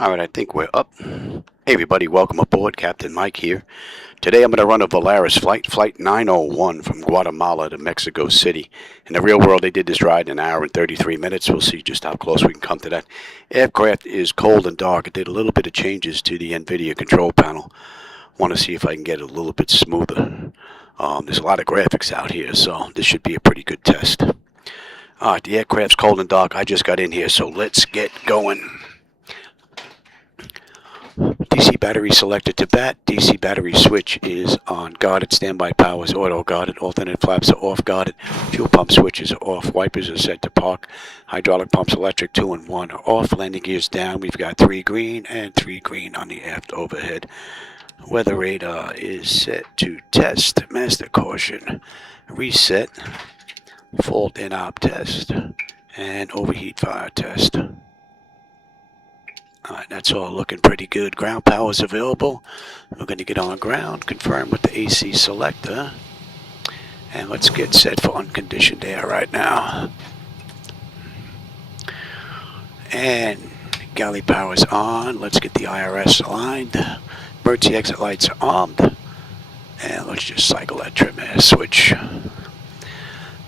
Alright, I think we're up. Hey everybody, welcome aboard. Captain Mike here. Today I'm going to run a Volaris flight, Flight 901 from Guatemala to Mexico City. In the real world, they did this ride in an hour and 33 minutes. We'll see just how close we can come to that. Aircraft is cold and dark. I did a little bit of changes to the NVIDIA control panel. Want to see if I can get it a little bit smoother. There's a lot of graphics out here, so this should be a pretty good test. Alright, the aircraft's cold and dark. I just got in here, so let's get going. DC battery selected to bat. DC battery switch is on guarded. Standby power is auto guarded. Alternate flaps are off guarded. Fuel pump switches are off. Wipers are set to park. Hydraulic pumps electric 2 and 1 are off. Landing gears down. We've got 3 green and 3 green on the aft overhead. Weather radar is set to test. Master caution. Reset. Fault in op test. And overheat fire test. Alright, that's all looking pretty good. Ground power is available. We're going to get on ground, confirm with the AC selector, and let's get set for unconditioned air right now. And galley power is on. Let's get the IRS aligned. Emergency exit lights are armed. And let's just cycle that trim air switch.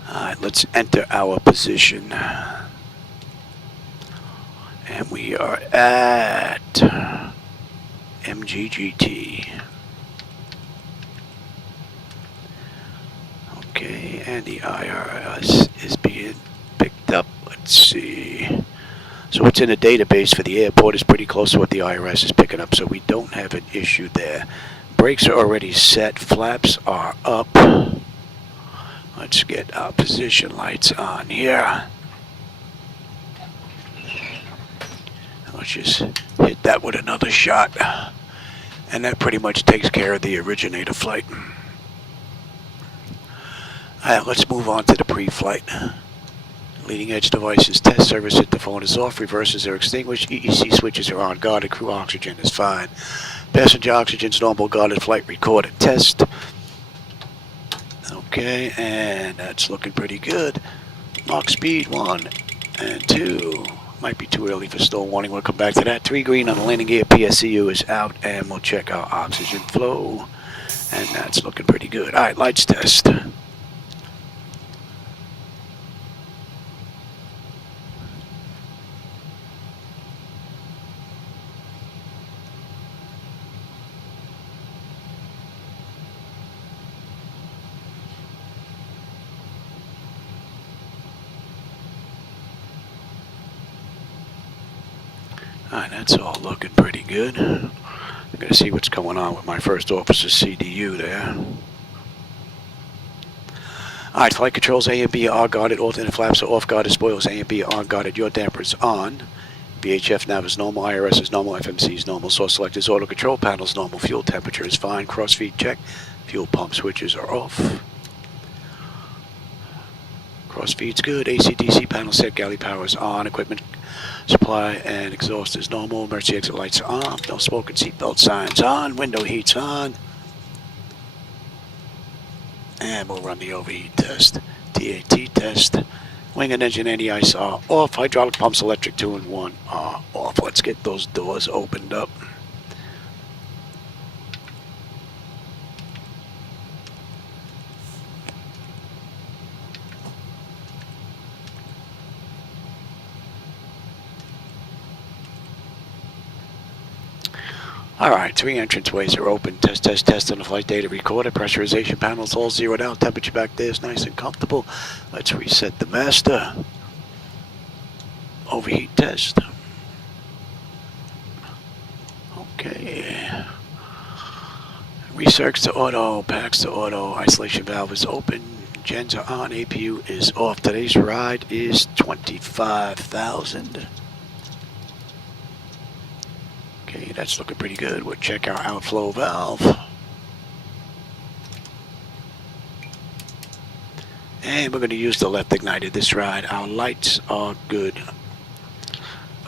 Alright, let's enter our position. And we are at MGGT. Okay, and the IRS is being picked up. Let's see. So what's in the database for the airport is pretty close to what the IRS is picking up, so we don't have an issue there. Brakes are already set. Flaps are up. Let's get our position lights on here. Let's just hit that with another shot, and that pretty much takes care of the originator flight. Alright, let's move on to the pre-flight. Leading edge devices test. Service hit the phone is off. Reversers are extinguished. EEC switches are on. Guarded. Crew oxygen is fine. Passenger oxygen is normal. Guarded flight recorded. Test. Okay, and that's looking pretty good. Mach speed 1 and 2. Might be too early for stall warning. We'll come back to that. 3 green on the landing gear. PSCU is out, and we'll check our oxygen flow. And that's looking pretty good. Alright, lights test. Alright, that's all looking pretty good. I'm going to see what's going on with my first officer's CDU there. Alright, flight controls A and B are guarded. Alternate flaps are off guarded. Spoilers A and B are guarded. Your damper is on. VHF nav is normal. IRS is normal. FMC is normal. Source select is auto. Control panel is normal. Fuel temperature is fine. Crossfeed check. Fuel pump switches are off. Crossfeed's good. AC/DC panel set. Galley power is on. Equipment supply and exhaust is normal. Emergency exit lights are on. No smoke and seatbelt signs on. Window heat's on. And we'll run the overheat test. TAT test. Wing and engine anti-ice are off. Hydraulic pumps electric 2 and 1 are off. Let's get those doors opened up. Alright, 3 entranceways are open. Test, test, test on the flight data recorder. Pressurization panels all zeroed out. Temperature back there is nice and comfortable. Let's reset the master. Overheat test. Okay. Recircs to auto. Packs to auto. Isolation valve is open. Gens are on. APU is off. Today's ride is 25,000. Okay, that's looking pretty good. We'll check our outflow valve. And we're going to use the left ignited this ride. Our lights are good.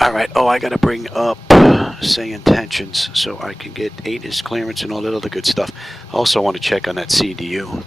Alright, I got to bring up SayIntentions so I can get ATIS clearance and all that other good stuff. I also want to check on that CDU.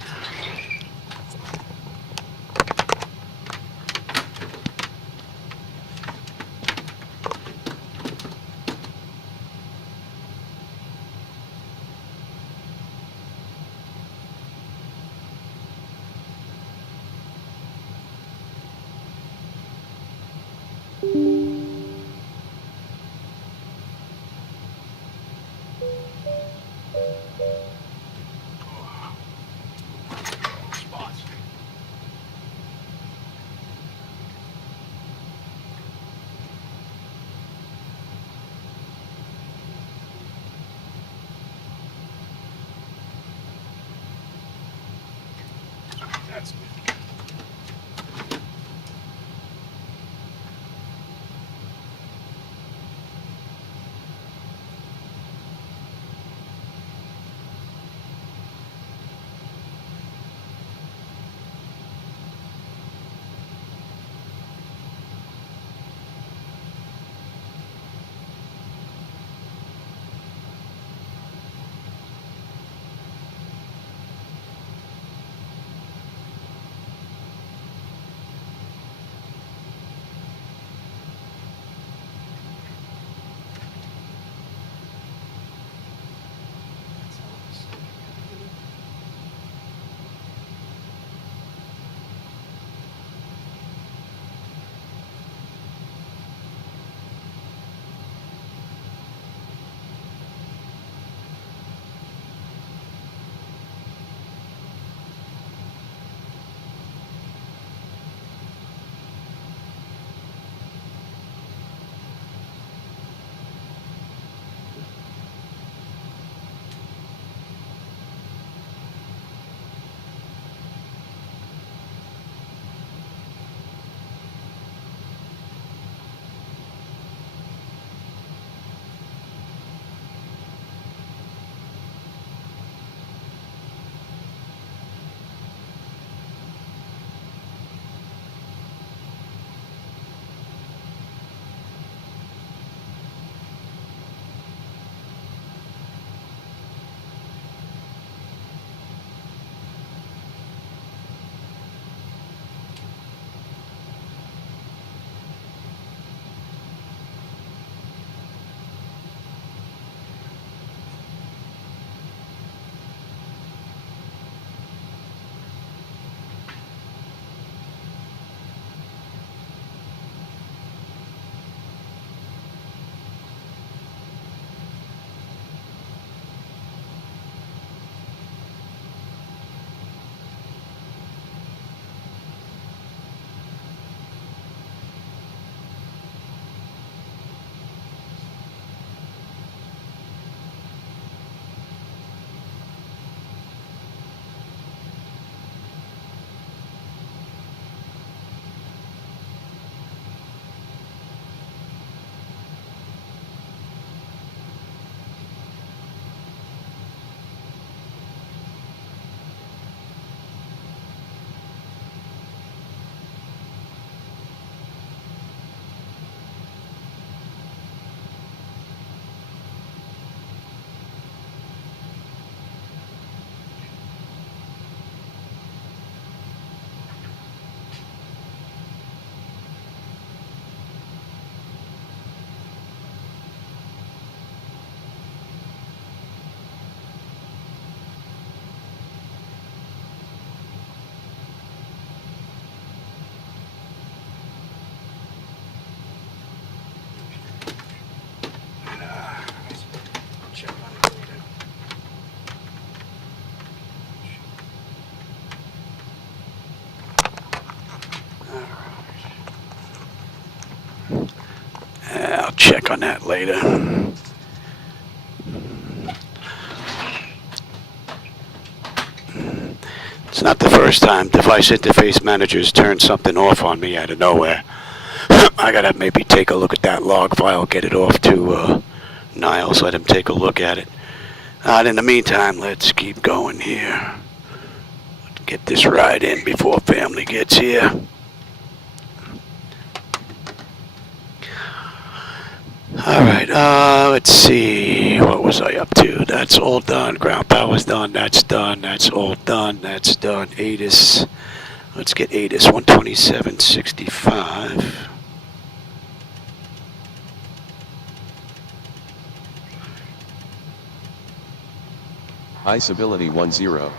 check on that later. It's not the first time device interface managers turn something off on me out of nowhere. I gotta maybe take a look at that log file, get it off to Niles, let him take a look at it. In the meantime, let's keep going here. Get this ride in before family gets here. Alright, let's see, what was I up to? That's all done, ground power's done, that's all done, that's done. ATIS, let's get ATIS 127.65. Visibility 10.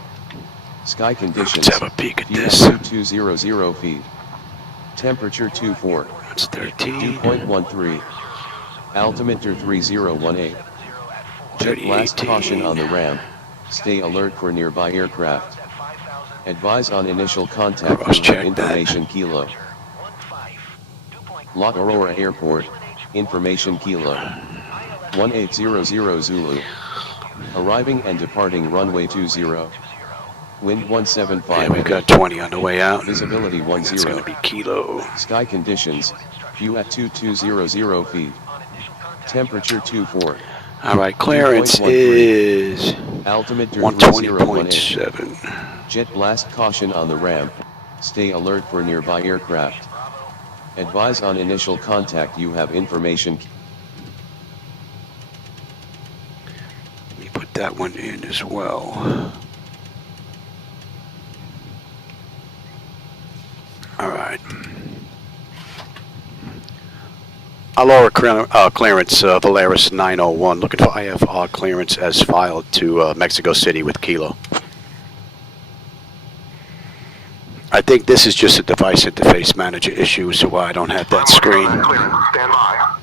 Sky conditions. Let's have a peek at this. 2200 feet. Temperature 24. That's 13. 2.13. Altimeter 3018. Jet blast caution on the ramp. Stay alert for nearby aircraft. Advise on initial contact with information kilo. La Aurora Airport, information kilo. 1800 Zulu. Arriving and departing runway 20. Wind 175. Yeah, we've got 20 on the way out. Visibility 10. It's going to be kilo. Sky conditions. View at 2200 feet. Temperature 24. Alright, clearance is Altimeter 120.7. Jet blast caution on the ramp. Stay alert for nearby aircraft. Advise on initial contact. You have information. Let me put that one in as well. Alright. Alora clearance, Volaris 901, looking for IFR clearance as filed to Mexico City with Kilo. I think this is just a device interface manager issue, so I don't have that screen. Stand by.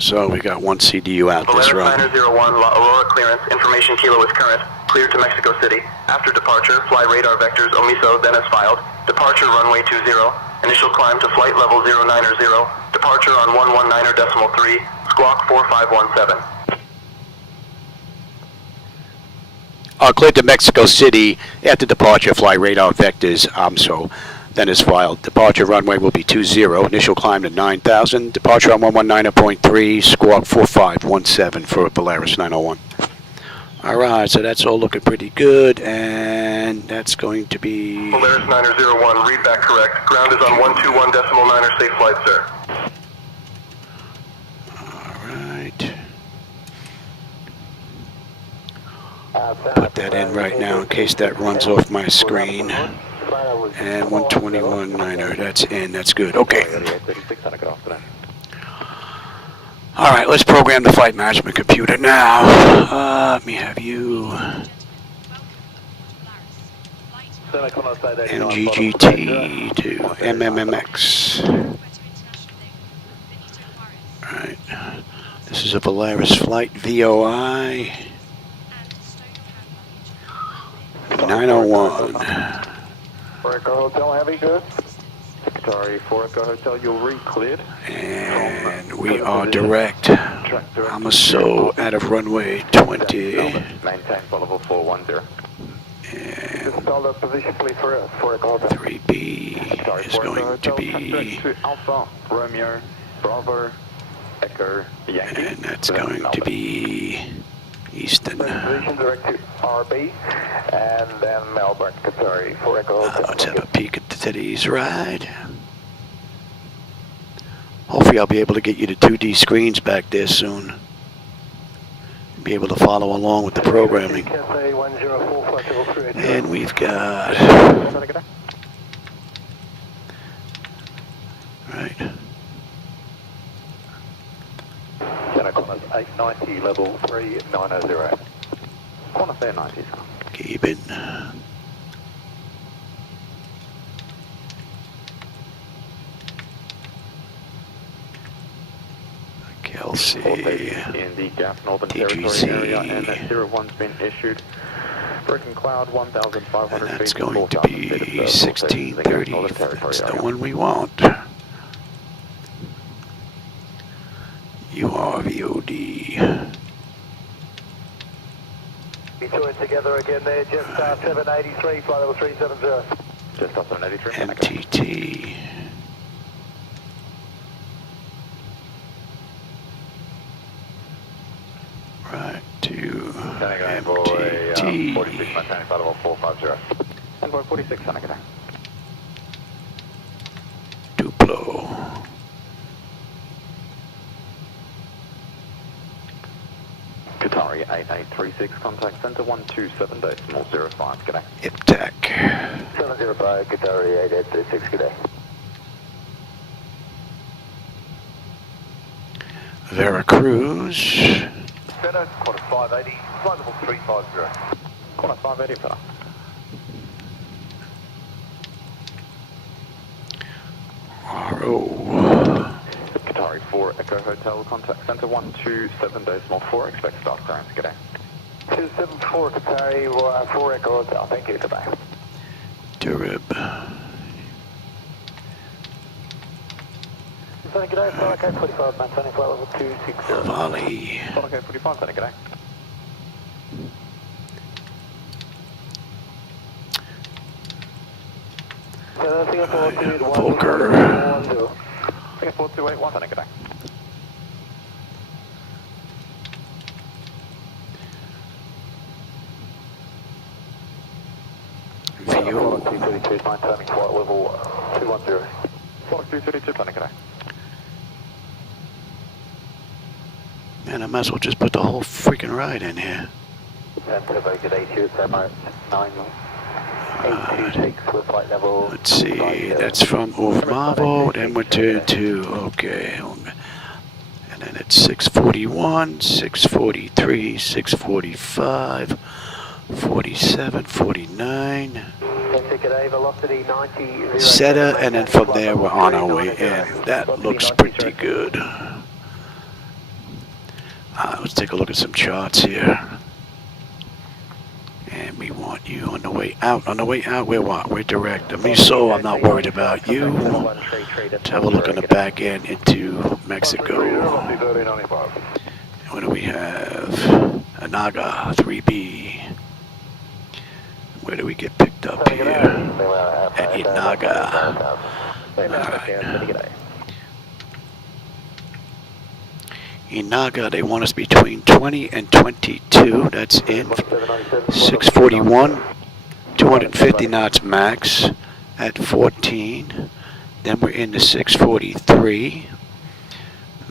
So we got one CDU out this run. Volaris 901, La Aurora clearance, information Kilo is current, cleared to Mexico City. After departure, fly radar vectors OMISO, then as filed. Departure runway 20, initial climb to flight level 090, departure on 119.3, squawk 4517. Cleared to Mexico City. After departure, fly radar vectors OMISO, then as filed. Departure runway will be 20, initial climb to 9,000, departure on 119.3, squawk 4517 for Volaris 901. Alright, so that's all looking pretty good, and that's going to be... Volaris 901, read back correct. Ground is on 121.9, safe flight, sir. Alright. Put that in right now in case that runs off my screen. And 121.9, that's in, that's good. Okay. Alright, let's program the flight management computer now. Let me have you. MGGT to MMMX. Alright. This is a Volaris Flight VOI 901. Foreco Hotel, heavy good. Sorry, Foreco Hotel, you're re-cleared. And we are direct. OMISO out of runway 20. Maintain flight level 410. And Hold up position, please, for Foreco Hotel. 3B is going to be, Alpha, Romeo, Bravo, Echo, Yankee. and that's going to be Easton. Position direct to RB, and then Melbourne, Qatari, Foreco Hotel. Let's have a peek at today's ride. Hopefully I'll be able to get you the 2D screens back there soon. Be able to follow along with the programming. And we've got... Right. Center Connors 890, level 3900. Corner fair 90s. Keep it. Kelsey. In the Gap Northern Territory area, and that 01's been issued. Broken cloud, 1,500 And that's feet. going to be 1630. That's the one we want. You are VOD. We join together again there, Jetstar 783, flight level 370. Jetstar 783. MTT. Right to MTT. 46, maintaining flight level 450. Envoy 46, Santa Clara. Duplo. Qatari 8836, contact center 127.05, g'day. IPTAC. 705, Qatari 8836, g'day. Veracruz. Center, quarter 580, flight level 350. Corner 580, fella. RO. Qatari 4 Echo Hotel, contact center 127.4, expect start clearance, g'day. 274, Qatari 4 Echo Hotel, thank you, goodbye. Durib. Santa G'day, flight OK 45, maintaining flight level 260. Valley. Okay, 45, Santa Clara. Volker. Singapore 281, Santa Clara. View. 232, maintaining flight level 210. Flight 232, Santa Clara. Man, I might as well just put the whole freaking ride in here. Santa Vega 82, Emirates 9826 with flight level. Let's see, that's from Ovmavo, then we're to, okay. And then it's 641, 643, 645, 47, 49. Velocity 90. Setter, and then from there we're on our way in. That looks pretty good. Let's take a look at some charts here. And we want you on the way out. On the way out, we're what? We're direct. OMISO, I'm not worried about you. Let's have a look on the back end into Mexico. What do we have? Anaga 3B. Where do we get picked up here? At Inaga. Inaga, they want us between 20 and 22. That's in 641, 250 knots max at 14. Then we're into 643,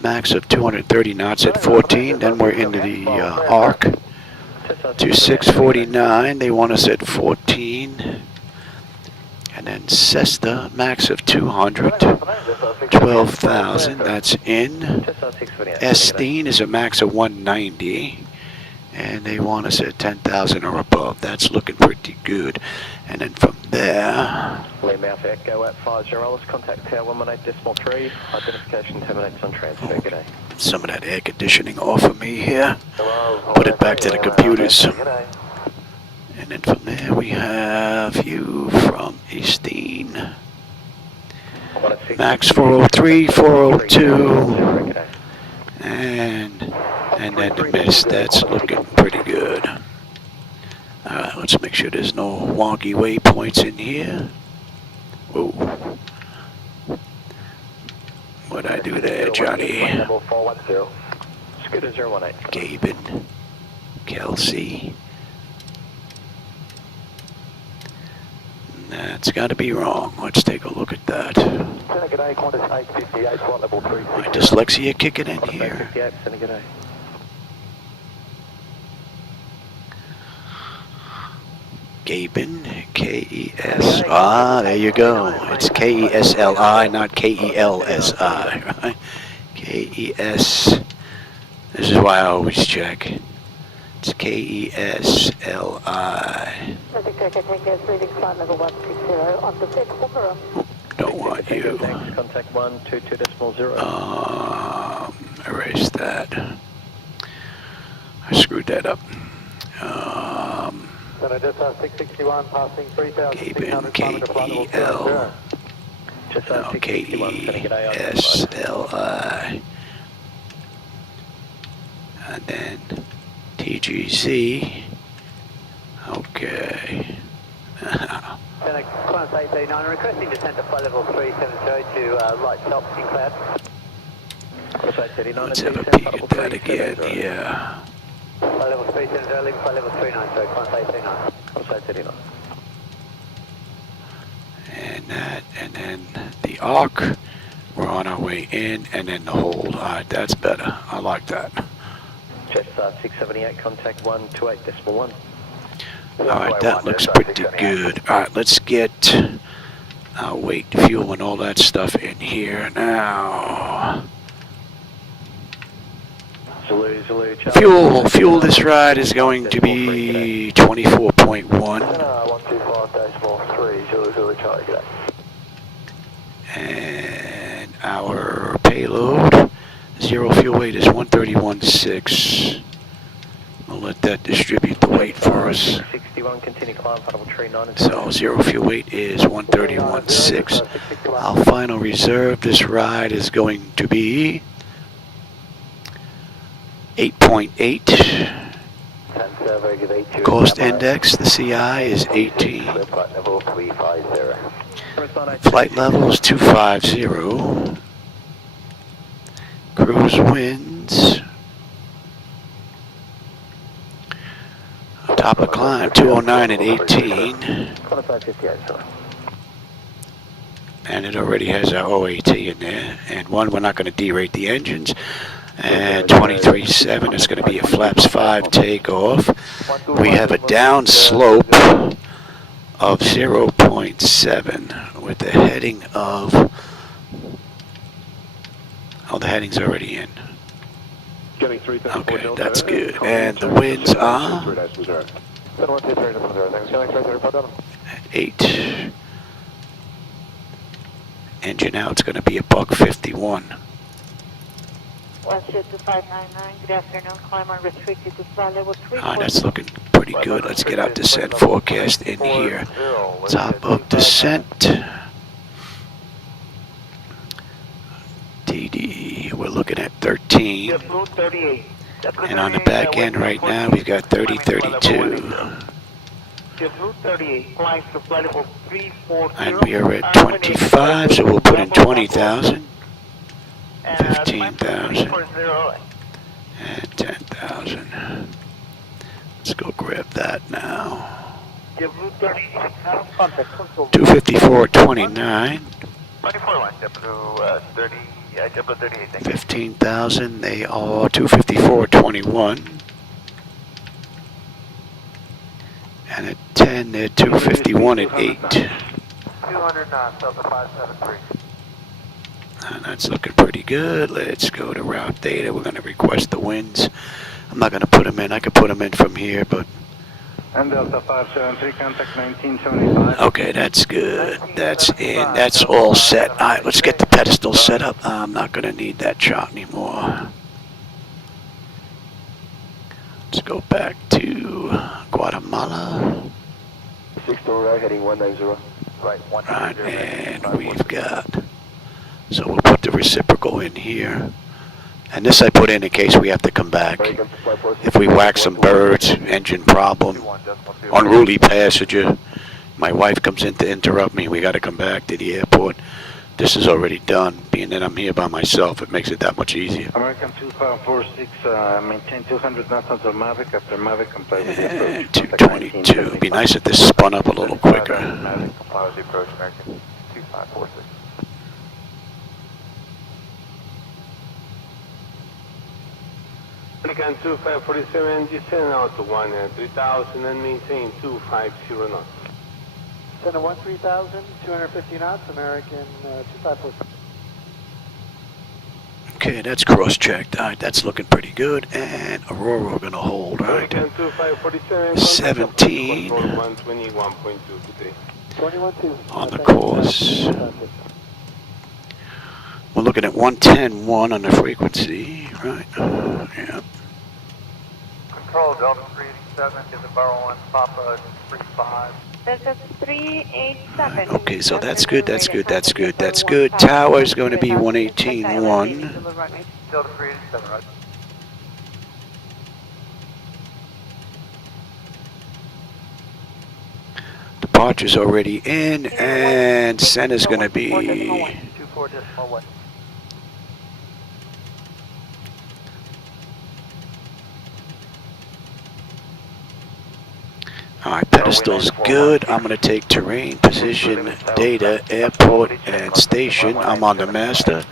max of 230 knots at 14. Then we're into the arc to 649. They want us at 14. And then Cessna, max of 200, 12,000, that's in. Esteen is a max of 190, and they want us at 10,000 or above. That's looking pretty good. And then from there, Mouth Echo at 50, contact Tower 118.3, identification terminates on transfer, g'day. some of that air conditioning off of me here. Put it back to the computers. And then from there we have you from Esteen. Max 403, 402. And then the mist, that's looking pretty good. Alright, let's make sure there's no wonky waypoints in here. Whoa. What'd I do there, Johnny? Scooter 018. Gaben. Kelsey. That's got to be wrong. Let's take a look at that. My dyslexia kicking in here. Gaben, K-E-S. Ah, there you go. It's K-E-S-L-I, not K-E-L-S-I, right? K-E-S. This is why I always check. It's K-E-S-L-I. Don't want you. Thanks, contact 122.0. Erase that. I screwed that up. Then I just have 661 passing 3,600 Keeping kilometer flight level KEL. 20. Just 661, sending it AI. KESLI. And then TGC. Okay. Climb 839, requesting descent to flight level 370 to light stop in cloud. Let's have a peek at that again. Yeah. Flight level 370, leaving flight level 390, climb 839. Climb 839. And that, and then the arc. We're on our way in, and then the hold. Alright, that's better. I like that. Jets 678, contact 128.1. Alright, that looks pretty good. Alright, let's get our weight, fuel, and all that stuff in here now. Fuel this ride is going to be 24.1. 125.3, Charlie, good day. And our payload, zero fuel weight is 131.6. We'll let that distribute the weight for us. 61, continue climb, flight level 390. So zero fuel weight is 131.6. Our final reserve this ride is going to be 8.8. Cost index, the CI is 18. Flight level is 250. Cruise winds. Top of climb, 209 at 18. And it already has our OAT in there. And one, we're not going to derate the engines. And 23.7 is going to be a flaps 5 takeoff. We have a down slope of 0.7 with the heading of, oh, the heading's already in. Okay, that's good. And the winds are at 8. Engine out, it's going to be a $151. 12599, good afternoon, climb unrestricted to flight level 3. Alright, that's looking pretty good. Let's get our descent forecast in here. Top of descent. TD, we're looking at 13. And on the back end right now, we've got 3032. And we are at 25, so we'll put in 20,000. 15,000 and 10,000. Let's go grab that now. 254.29. 15,000. They are 254.21. And at 10, they're 251 at 8. 200 knots, Delta 573. And that's looking pretty good. Let's go to route data. We're going to request the winds. I'm not going to put them in. I could put them in from here, but... And Delta 573, contact 1975. Okay, that's good. That's in. That's all set. All right, let's get the pedestal set up. I'm not going to need that chart anymore. Let's go back to Guatemala. 6-door right, heading 190. Right, 190. Right, and we've got... So we'll put the reciprocal in here. And this I put in case we have to come back. If we whack some birds, engine problem, unruly passenger, my wife comes in to interrupt me, we got to come back to the airport. This is already done. Being that I'm here by myself, it makes it that much easier. American 2546, maintain 200 knots until Mavic. After Mavic, comply with the approach. 222. It'd be nice if this spun up a little quicker. Mavic, comply with the approach, American 2546. American 2547, descend out to 13000 and maintain 250 knots. Send a 13,000, 250 knots, American 2546. Okay, that's cross-checked. All right, that's looking pretty good. And Aurora we're going to hold, all right. American 2547, 17 121.2 on the course. We're looking at 110.1 on the frequency, right? Yeah. Control, Delta 3, 387 to the Burrow 1, Papa 35. Delta 387. Okay, so that's good, that's good, that's good, that's good. Tower is going to be 118.1. Delta 387, right? Departure's already in, and center's going to be... 24.1. Alright, pedestal's good. I'm going to take terrain, position, data, airport, and station. I'm on the master.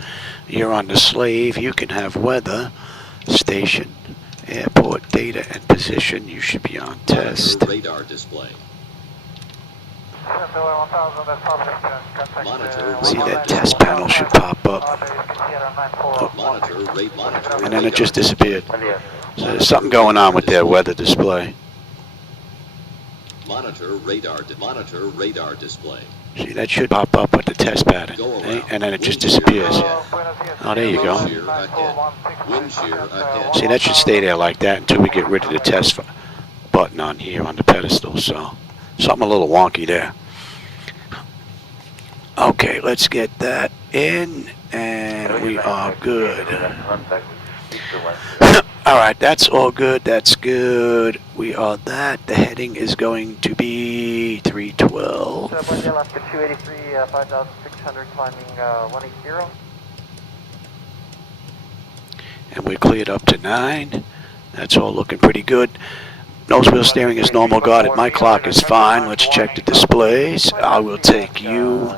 You're on the slave. You can have weather, station, airport, data, and position. You should be on test. Radar display. See, that test panel should pop up. Monitor. And then it just disappeared. So there's something going on with their weather display. Monitor radar display. See, that should pop up with the test pattern, eh? And then it just disappears. Oh, there you go. Wind shear ahead. See, that should stay there like that until we get rid of the test button on here on the pedestal. So, something a little wonky there. Okay, let's get that in, and we are good. Alright, that's all good, that's good. We are that. The heading is going to be 312. Alaska 283, 5,600 climbing 180. And we're cleared up to 9. That's all looking pretty good. Nose wheel steering is normal guarded. My clock is fine. Let's check the displays. I will take you.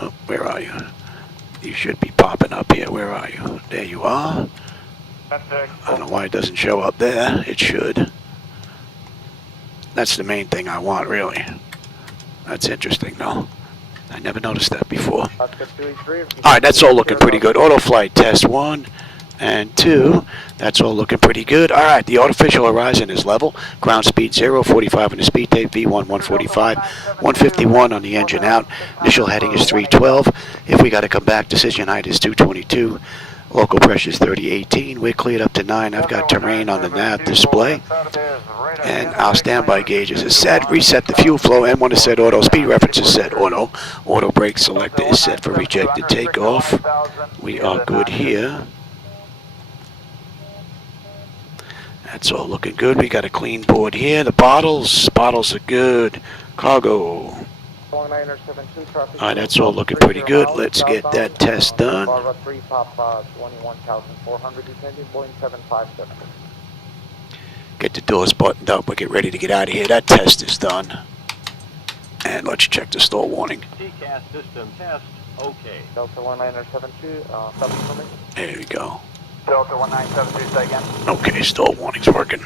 Oh, where are you? You should be popping up here. Where are you? There you are. I don't know why it doesn't show up there. It should. That's the main thing I want, really. That's interesting, though. I never noticed that before. Alright, that's all looking pretty good. Auto flight test 1 and 2. That's all looking pretty good. Alright, the artificial horizon is level. Ground speed 0, 45 on the speed tape, V1 145, 151 on the engine out. Initial heading is 312. If we got to come back, decision height is 222. Local pressure is 3018. We're cleared up to 9. I've got terrain on the nav display. And our standby gauges is set. Reset the fuel flow. M1 is set auto. Speed reference is set auto. Auto brake selector is set for rejected takeoff. We are good here. That's all looking good. We got a clean board here. The bottles are good. Cargo. Alright, that's all looking pretty good. Let's get that test done. Get the doors buttoned up. We'll get ready to get out of here. That test is done. And let's check the stall warning. TCAS system test, okay. Delta 1972, stop coming. There we go. Delta 1972, say again. Okay, stall warning's working.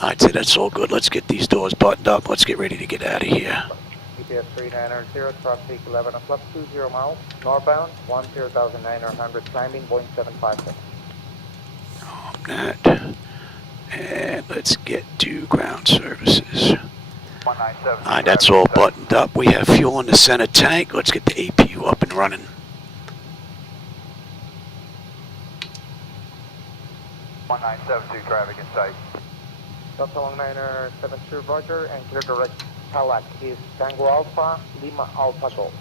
I'd say that's all good. Let's get these doors buttoned up. Let's get ready to get out of here. ETS 3900, traffic 11 o'clock, 20 miles, northbound, 10,900, climbing, Boeing 757. That. And let's get to ground services. Alright, that's all buttoned up. We have fuel in the center tank. Let's get the APU up and running. Traffic in sight. Delta 1972, Roger, and clear direct Calac is Tango Alpha, Lima Alpha Golf.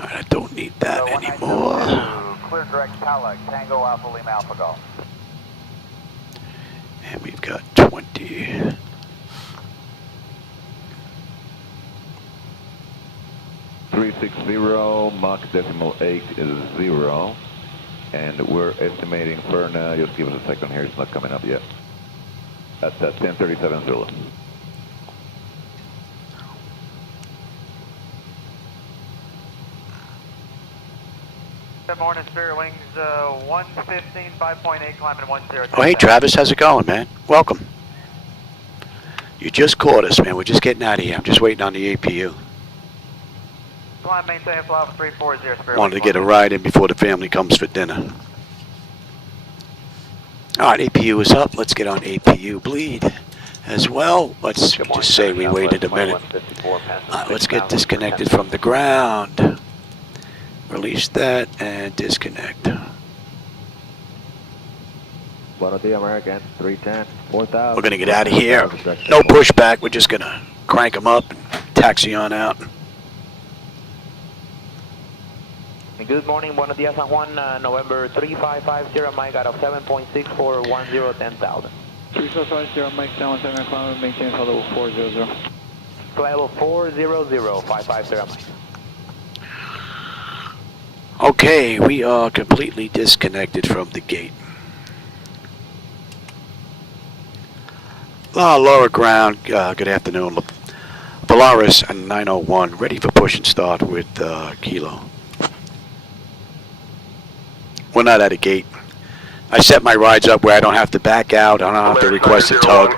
Alright, I don't need that anymore. Clear direct Calac, Tango Alpha, Lima Alpha Golf. And we've got 20. Mach 8 is 0, and we're estimating Ferna, just give us a second here, it's not coming up yet, at 1037 Zulu. Good morning, Spirit Wings, 115, 5.8, climbing 10. Oh, hey Travis, how's it going, man? Welcome. You just caught us, man. We're just getting out of here. I'm just waiting on the APU. Climb, maintain flight 340, Spirit. Wanted to get a ride in before the family comes for dinner. Alright, APU is up. Let's get on APU bleed as well. Let's just say we waited a minute. Let's get disconnected from the ground. Release that and disconnect. Buenos dias, American 310, 4,000. We're going to get out of here. No pushback. We're just going to crank them up and taxi on out. Good morning, buenos dias, San Juan, November 3550, Mike out of 7.6 for 10,000. 3550, Mike 77, climb, maintain level 400. Level 400, 550, Mike. Okay, we are completely disconnected from the gate. Lower ground, good afternoon. Volaris 901, ready for push and start with Kilo. We're not at a gate. I set my rides up where I don't have to back out, I don't have to request a tug,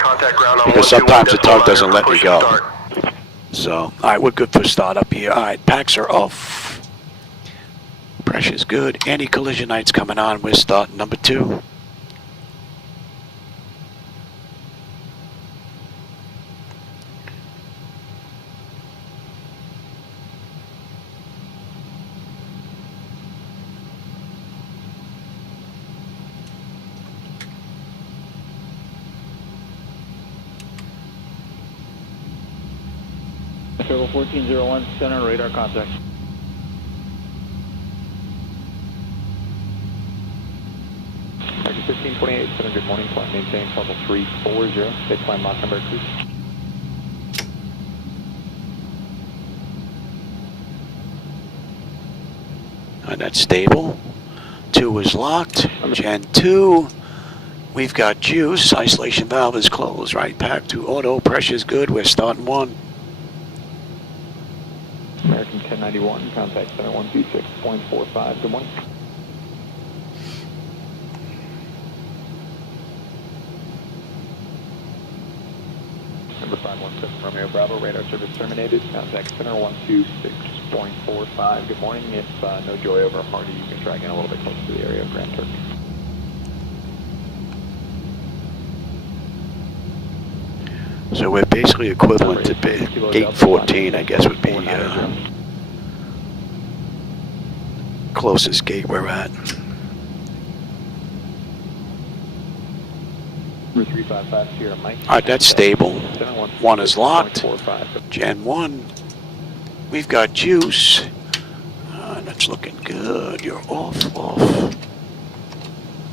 because sometimes the tug doesn't let me go. So, alright, we're good for start up here. Alright, packs are off. Pressure's good. Anti-collision lights coming on. We're starting number 2. Circle 1401, center radar contact. Target 1528, center, good morning, flight maintain level 340, base climb Mockingbird cruise. That's stable. 2 is locked. Gen 2. We've got juice. Isolation valve is closed. Right pack to auto. Pressure's good. We're starting 1. American 1091, contact center 126.45, good morning. Number 517, Romeo Bravo, radar service terminated, contact center 126.45, good morning. If no joy over Hardy, you can drag in a little bit closer to the area of Grand Turk. So we're basically equivalent to gate 14, I guess would be closest gate we're at. Alright, that's stable. 1 is locked. Gen 1. We've got juice. That's looking good. You're off.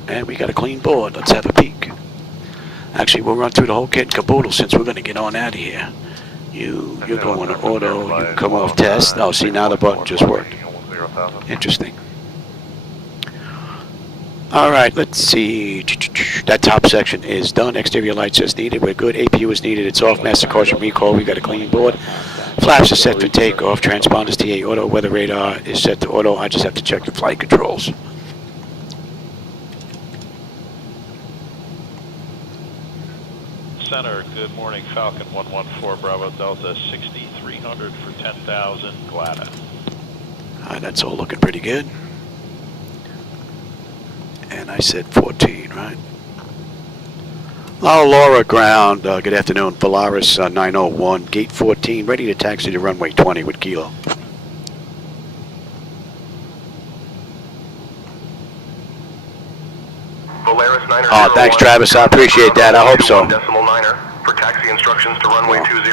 And we got a clean board. Let's have a peek. Actually, we'll run through the whole kit and caboodle since we're going to get on out of here. You're going to auto, you come off test. Oh, see, now the button just worked. Interesting. Alright, let's see. That top section is done. Exterior lights as needed. We're good. APU is needed. It's off. Master caution recall. We got a clean board. Flaps are set for takeoff. Transponders TA auto. Weather radar is set to auto. I just have to check the flight controls. Center, good morning, Falcon 114 Bravo Delta 6300 for 10,000, Glada. That's all looking pretty good. And I said 14, right? Laura ground, good afternoon, Volaris 901, gate 14, ready to taxi to runway 20 with Kilo. Volaris 901. Oh, thanks, Travis. I appreciate that. I hope so. Decimal 9er for taxi instructions to runway 20.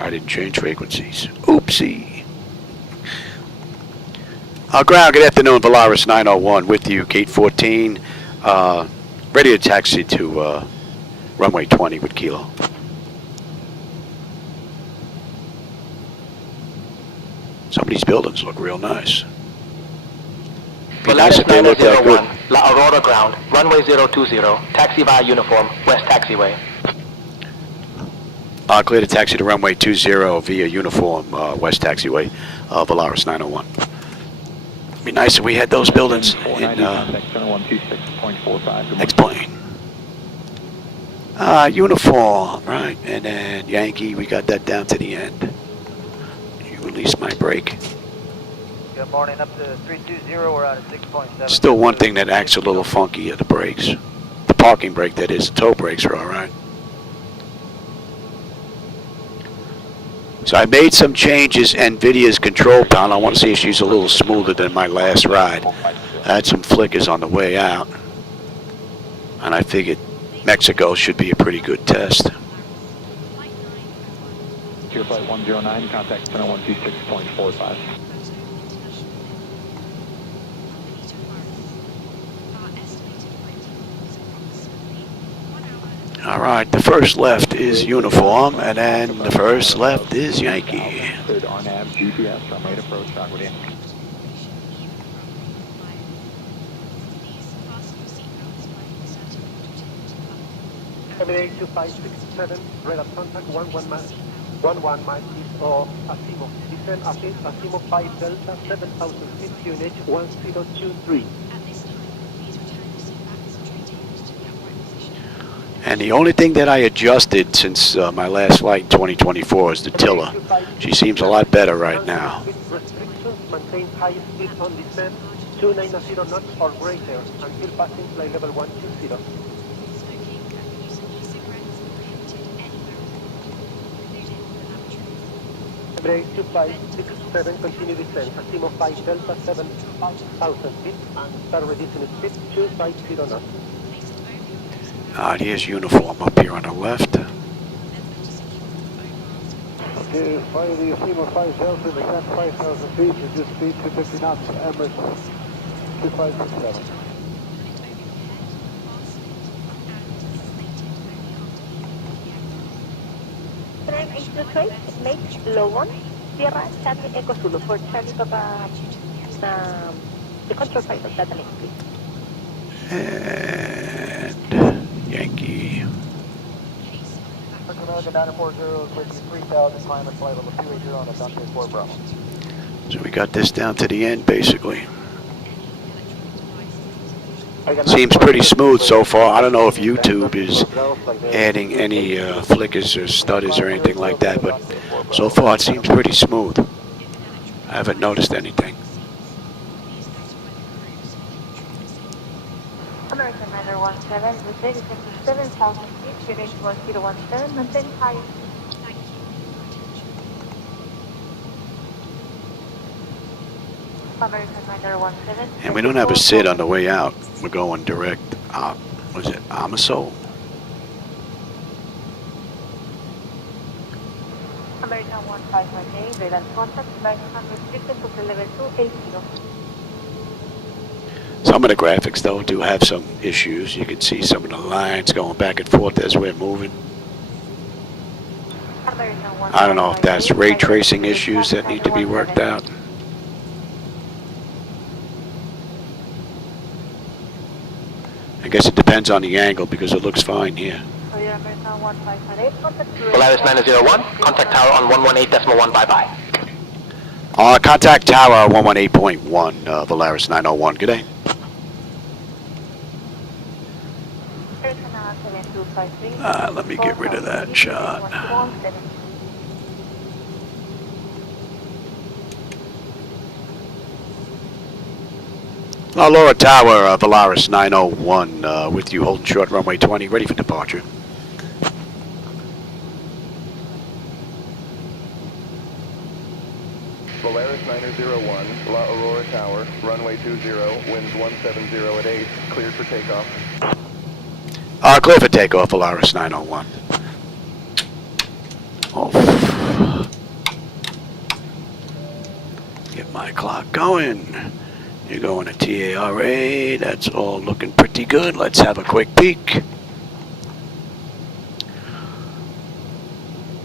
I didn't change frequencies. Oopsie. Ground, good afternoon, Volaris 901 with you, gate 14, ready to taxi to runway 20 with Kilo. Some of these buildings look real nice. Be nice if they looked that good. La Aurora ground, runway 020, taxi via uniform, west taxiway. Clear to taxi to runway 20 via uniform, west taxiway, Volaris 901. Be nice if we had those buildings in X-Plane. Uniform, right, and then Yankee, we got that down to the end. You release my brake. Good morning, up to 320, we're out of 6.7. Still one thing that acts a little funky are the brakes. The parking brake, that is. The toe brakes are all right. So I made some changes in NVIDIA's control panel. I want to see if she's a little smoother than my last ride. I had some flickers on the way out, and I figured Mexico should be a pretty good test. Tier flight 109, contact 126.45. All right, the first left is uniform, and then the first left is Yankee. Third RNAV, GPS, runway approach, Aquadine. Emirates 2567, radar contact 11 miles east of Asimov. Descend Asimov 5 Delta, 7,000 feet, QNH 1023. And the only thing that I adjusted since my last flight in 2024 is the tiller. She seems a lot better right now. Restrictions, maintain high speed on descent, 290 knots or greater, until passing flight level 120. Emirates 2567, continue descent, Asimov 5 Delta, 7,000 feet, and start reducing speed, 250 knots. Here's uniform up here on the left. Okay, fly the Asimov 5 Delta, descent 5,000 feet, reduce speed 250 knots, Emirates 2567. Tren 826, make low 1, Sierra Charlie Echo Zulu for Charlie Papa, the control pilot data link, please. And Yankee. American 940 with 3,000, climb at flight level 280 on a Dante 4 Bravo. So we got this down to the end, basically. Seems pretty smooth so far. I don't know if YouTube is adding any flickers or stutters or anything like that, but so far it seems pretty smooth. I haven't noticed anything. American 917, with very 7,000 feet, QNH 1017, maintain high. American 917. And we don't have a sit on the way out. We're going direct, was it OMISO? American 1518, radar contact, flight restricted to level 280. Some of the graphics, though, do have some issues. You can see some of the lines going back and forth as we're moving. I don't know if that's ray tracing issues that need to be worked out. I guess it depends on the angle because it looks fine here. Volaris 901, contact tower on 118.1, bye-bye. Contact tower 118.1, Volaris 901, good day. Let me get rid of that shot. Laura Tower, Volaris 901, with you holding short runway 20, ready for departure. Volaris 901, La Aurora Tower, runway 20, winds 170 at 8, cleared for takeoff. Clear for takeoff, Volaris 901. Oh. Get my clock going. You're going to TARA. That's all looking pretty good. Let's have a quick peek.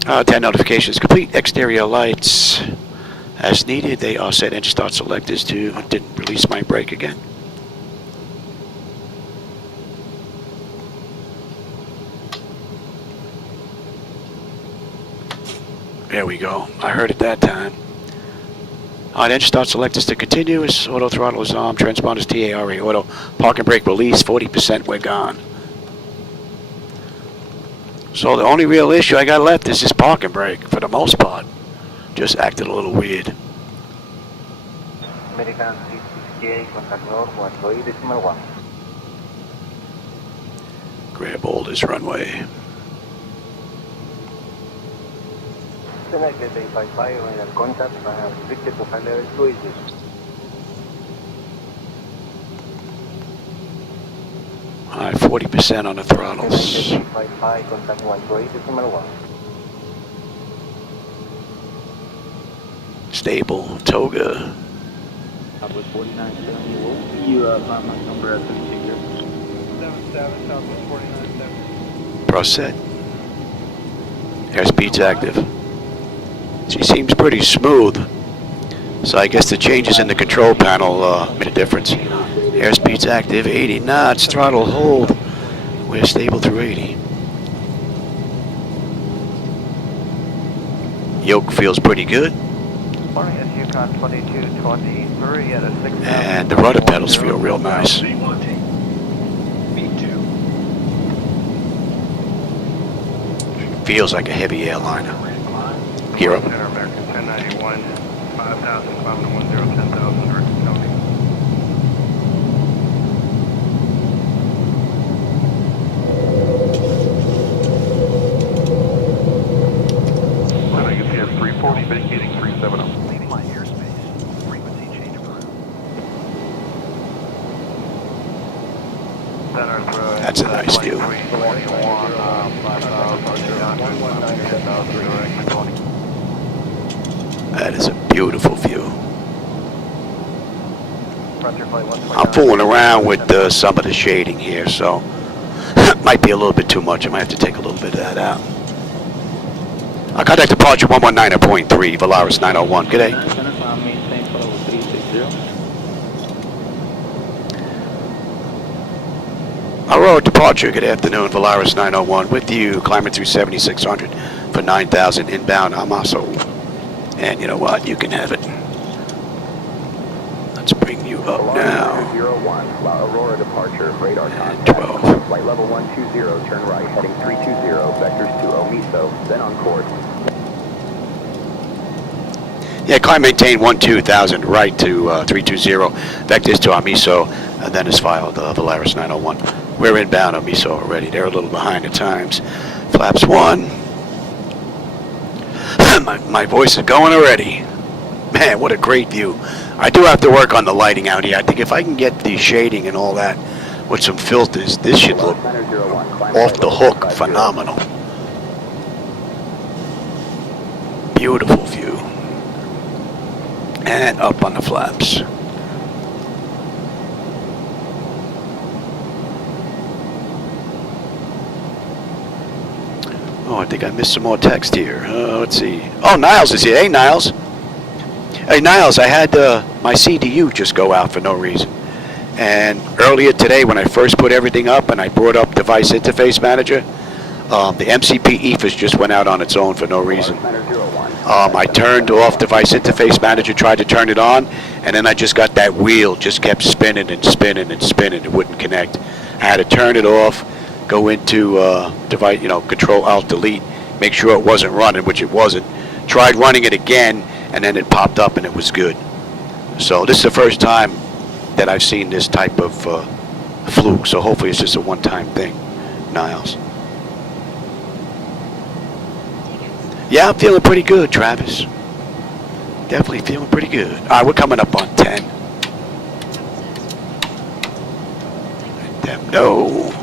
10 notifications complete. Exterior lights as needed. They are set. Engine start selectors too. I didn't release my brake again. There we go. I heard it that time. Engine start selectors to continuous. Auto throttle is on. Transponders TARA. Auto park and brake release. 40%. We're gone. So the only real issue I got left is this park and brake for the most part. Just acted a little weird. American 368, contact north 128.1. Grab all this runway. Disconnected 855 and contact restricted to high level 2 inches. All right, 40% on the throttles. 855 contact 128.1. Stable, toga. Southwest 4970, you find my number at 77 Southwest 4970. Proceed. Airspeed's active. She seems pretty smooth. So I guess the changes in the control panel made a difference. Airspeed's active, 80 knots, throttle hold. We're stable through 80. Yoke feels pretty good. And the rudder pedals feel real nice. Feels like a heavy airliner. Gear up. American 1091, 5,000, climbing to 10,000, direct to County. Then I can see 340, vacating 370. Leaving my airspace. Frequency change approved. That's a nice view. That is a beautiful view. I'm fooling around with some of the shading here, so might be a little bit too much. I might have to take a little bit of that out. I'll contact departure 119.3, Volaris 901. Good day. Aurora departure, good afternoon, Volaris 901 with you, climbing through 7600 for 9,000 inbound Amaso. And you know what, you can have it. Let's bring you up now. 01, Aurora departure, radar contact. 12. Flight level 120, turn right, heading 320, vectors to OMISO, then on course. Yeah, climb maintain 12,000 right to 320, vectors to Amiso, and then is filed Volaris 901. We're inbound Amiso already. They're a little behind at times. Flaps 1. my voice is going already. Man, what a great view. I do have to work on the lighting out here. I think if I can get the shading and all that with some filters, this should look off the hook phenomenal. Beautiful view. And up on the flaps. Oh, I think I missed some more text here. Let's see. Oh, Niles is here. Hey, Niles. Hey, Niles, I had my CDU just go out for no reason. And earlier today, when I first put everything up and I brought up Device Interface Manager, the MCP EFIS just went out on its own for no reason. I turned off Device Interface Manager, tried to turn it on, and then I just got that wheel, just kept spinning and spinning and spinning. It wouldn't connect. I had to turn it off, go into device, Control Alt Delete, make sure it wasn't running, which it wasn't. Tried running it again, and then it popped up and it was good. So this is the first time that I've seen this type of fluke. So hopefully it's just a one-time thing, Niles. Yeah, I'm feeling pretty good, Travis. Definitely feeling pretty good. All right, we're coming up on 10. Let them know.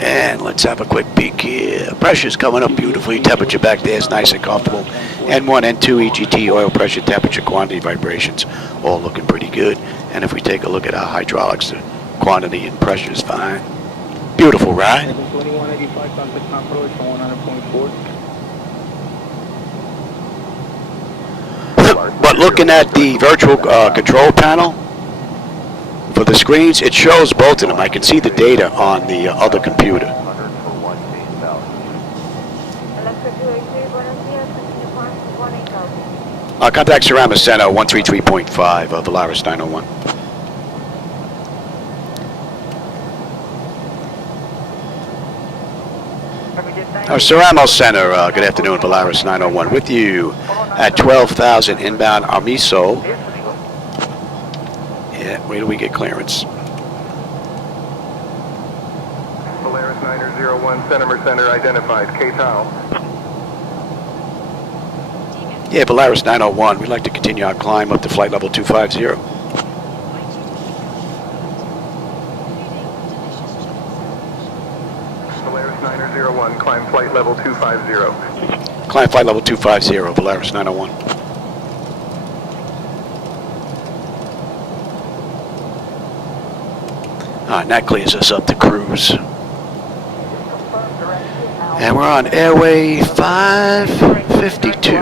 And let's have a quick peek here. Pressure's coming up beautifully. Temperature back there is nice and comfortable. N1, N2, EGT, oil pressure, temperature, quantity, vibrations, all looking pretty good. And if we take a look at our hydraulics, the quantity and pressure is fine. Beautiful ride. 2185, contact approach 100.4. But looking at the virtual control panel for the screens, it shows both of them. I can see the data on the other computer. Contact Cerama Center 133.5 of Volaris 901. Ceramo Center, good afternoon, Volaris 901 with you at 12,000 inbound Amiso. Yeah, wait till we get clearance. Volaris 901, Center identified, K-Tau. Yeah, Volaris 901. We'd like to continue our climb up to flight level 250. Volaris 901, climb flight level 250. Climb flight level 250, Volaris 901. And that clears us up to cruise. And we're on airway 552.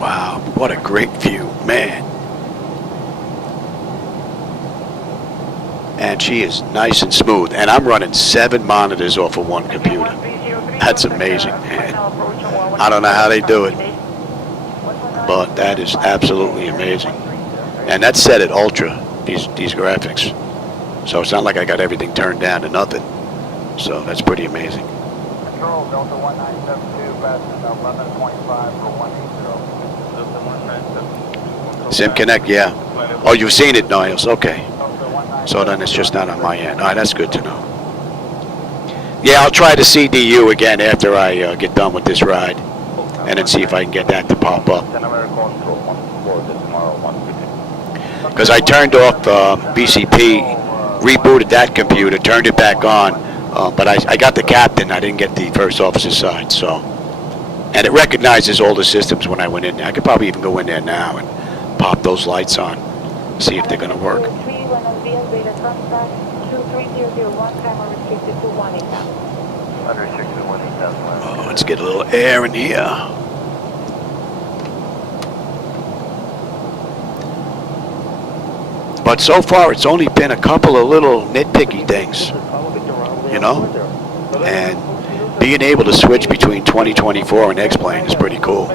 Wow, what a great view, man. And she is nice and smooth. And I'm running 7 monitors off of one computer. That's amazing, man. I don't know how they do it, but that is absolutely amazing. And that's set at ultra, these graphics. So it's not like I got everything turned down to nothing. So that's pretty amazing. Control, Delta 1972, passing 11.5 for 180. Sim Connect, yeah. Oh, you've seen it, Niles. Okay. So then it's just not on my end. All right, that's good to know. Yeah, I'll try to CDU again after I get done with this ride, and then see if I can get that to pop up. Because I turned off BCP, rebooted that computer, turned it back on, but I got the captain. I didn't get the first officer side. So, and it recognizes all the systems when I went in there. I could probably even go in there now and pop those lights on, see if they're going to work. Oh, let's get a little air in here. But so far, it's only been a couple of little nitpicky things, you know? And being able to switch between 2024 and X-Plane is pretty cool.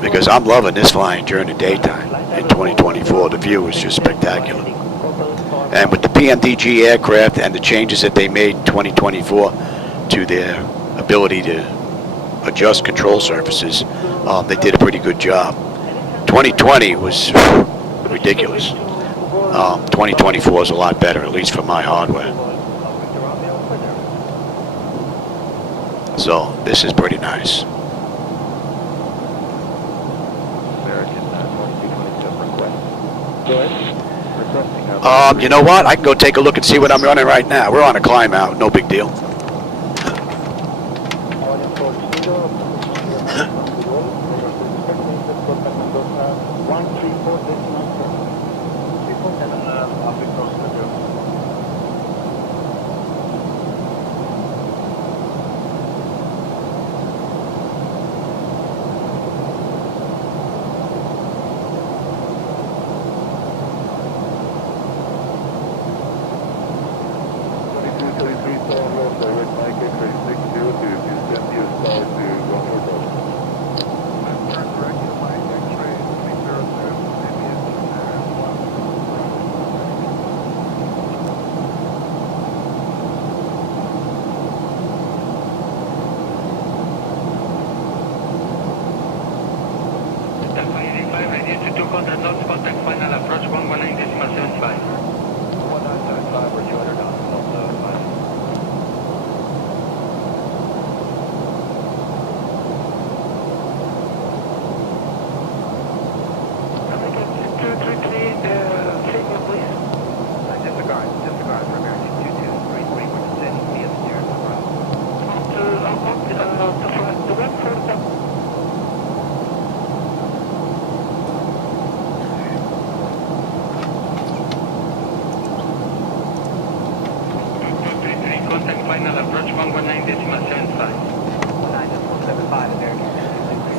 Because I'm loving this flying during the daytime. In 2024, the view is just spectacular. And with the PMDG aircraft and the changes that they made in 2024 to their ability to adjust control surfaces, they did a pretty good job. 2020 was ridiculous. 2024 is a lot better, at least for my hardware. So this is pretty nice. You know what? I can go take a look and see what I'm running right now. We're on a climb out, no big deal.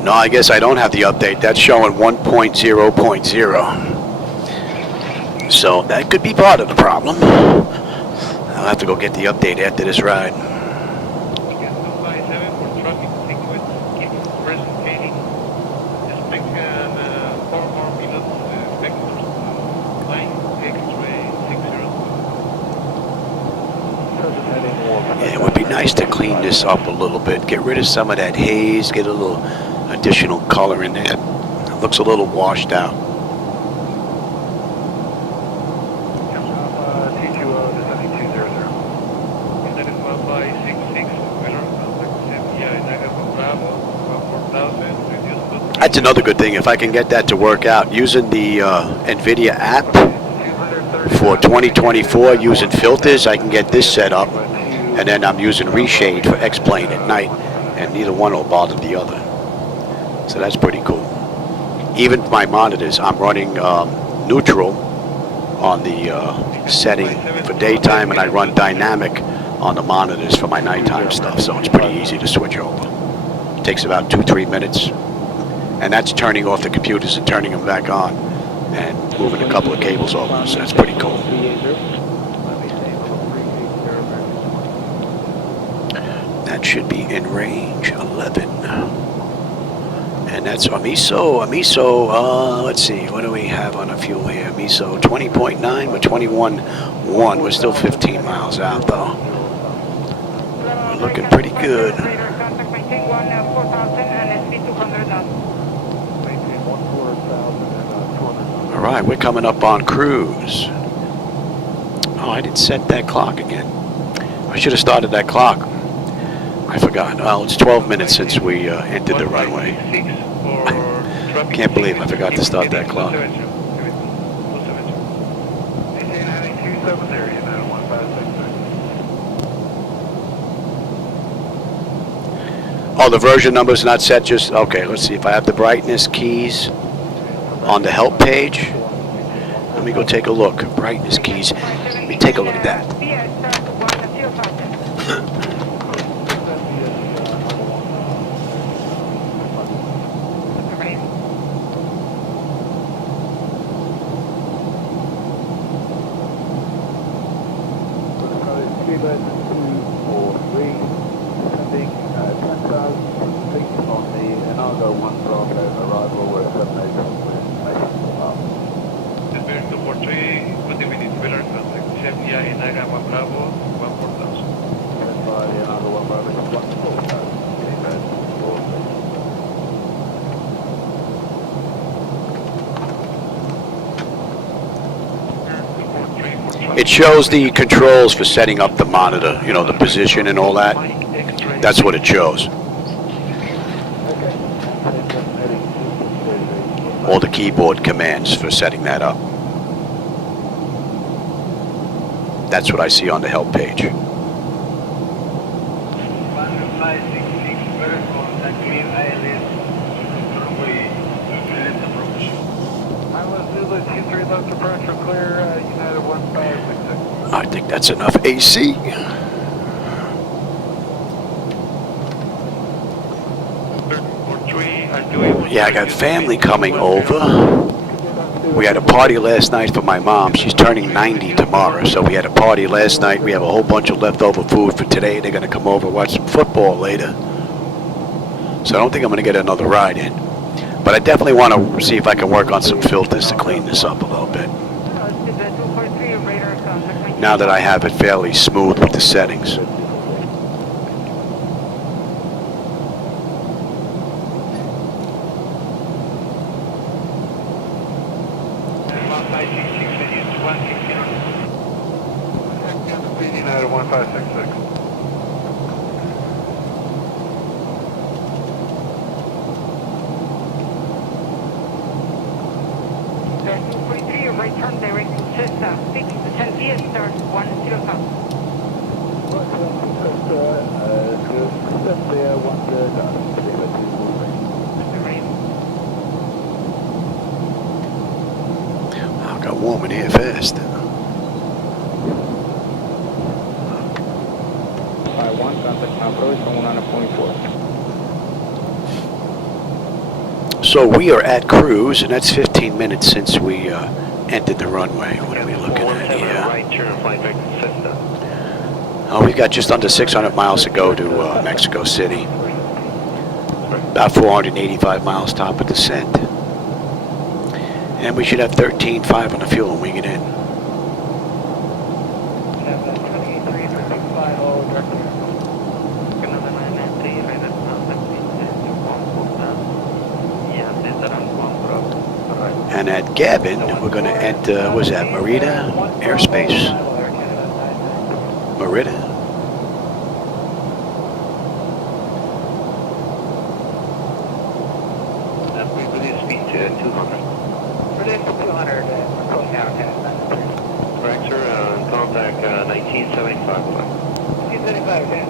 No, I guess I don't have the update. That's showing 1.0.0. So that could be part of the problem. I'll have to go get the update after this ride. Yeah, it would be nice to clean this up a little bit, get rid of some of that haze, get a little additional color in there. It looks a little washed out. That's another good thing. If I can get that to work out, using the NVIDIA app for 2024, using filters, I can get this set up, and then I'm using reshade for X-Plane at night, and neither one will bother the other. So that's pretty cool. Even my monitors, I'm running neutral on the setting for daytime, and I run dynamic on the monitors for my nighttime stuff, so it's pretty easy to switch over. It takes about 2-3 minutes, and that's turning off the computers and turning them back on and moving a couple of cables over, so that's pretty cool. That should be in range 11. And that's OMISO. Let's see, what do we have on the fuel here? OMISO 20.9 with 21.1. We're still 15 miles out though. We're looking pretty good. All right, we're coming up on cruise. Oh, I didn't set that clock again. I should have started that clock. I forgot. Well, it's 12 minutes since we entered the runway. Can't believe I forgot to start that clock. Oh, the version number's not set. Just okay. Let's see if I have the brightness keys on the help page. Let me go take a look. Brightness keys. Let me take a look at that. It shows the controls for setting up the monitor, you know, the position and all that. That's what it shows. All the keyboard commands for setting that up. That's what I see on the help page. I think that's enough AC. Yeah, I got family coming over. We had a party last night for my mom. She's turning 90 tomorrow, so we had a party last night. We have a whole bunch of leftover food for today. They're going to come over and watch some football later. So I don't think I'm going to get another ride in. But I definitely want to see if I can work on some filters to clean this up a little bit. Now that I have it fairly smooth with the settings. Got warm in here fast. So we are at cruise, and that's 15 minutes since we entered the runway. What are we looking at here? Oh, we've got just under 600 miles to go to Mexico City. About 485 miles top of descent. And we should have 13.5 on the fuel when we get in. And at Gavin, we're going to enter, what was that, Merida airspace? Merida. Release to 200, close now, Correct, sir. Contact 1975. 1975, then,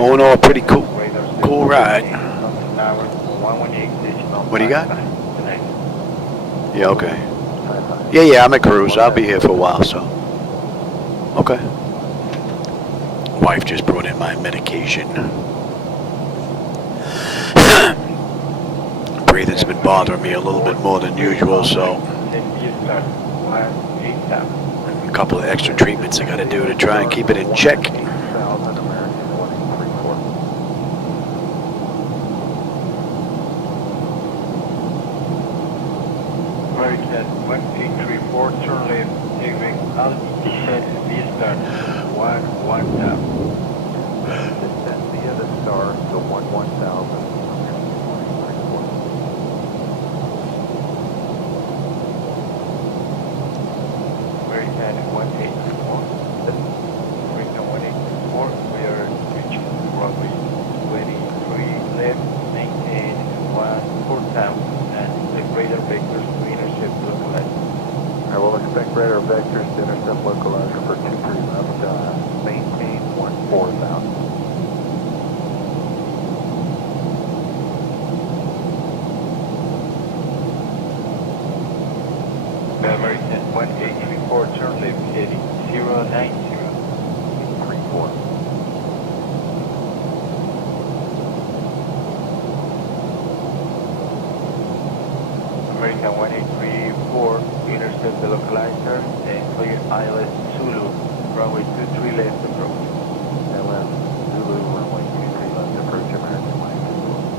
Oh no, a pretty cool ride. What do you got? Yeah, okay. Yeah, I'm at cruise. I'll be here for a while, so. Okay. Wife just brought in my medication. Breathing's been bothering me a little bit more than usual, so. A couple of extra treatments I gotta do to try and keep it in check. American 1834, turn left, taking altitude Vista 11 now. Descend via the star to 11,000. American 1834, American 1834, we are reaching runway 23 left, maintain 14,000 and the radar vectors to intercept localizer. I will expect radar vectors to intercept localizer for 23 left, maintain 14,000. American 1834, turn left, heading 090. 34. American 1834, intercept the localizer and clear ILS Zulu, runway 23 left approach. ILS Zulu, runway 23 left approach, American 1834.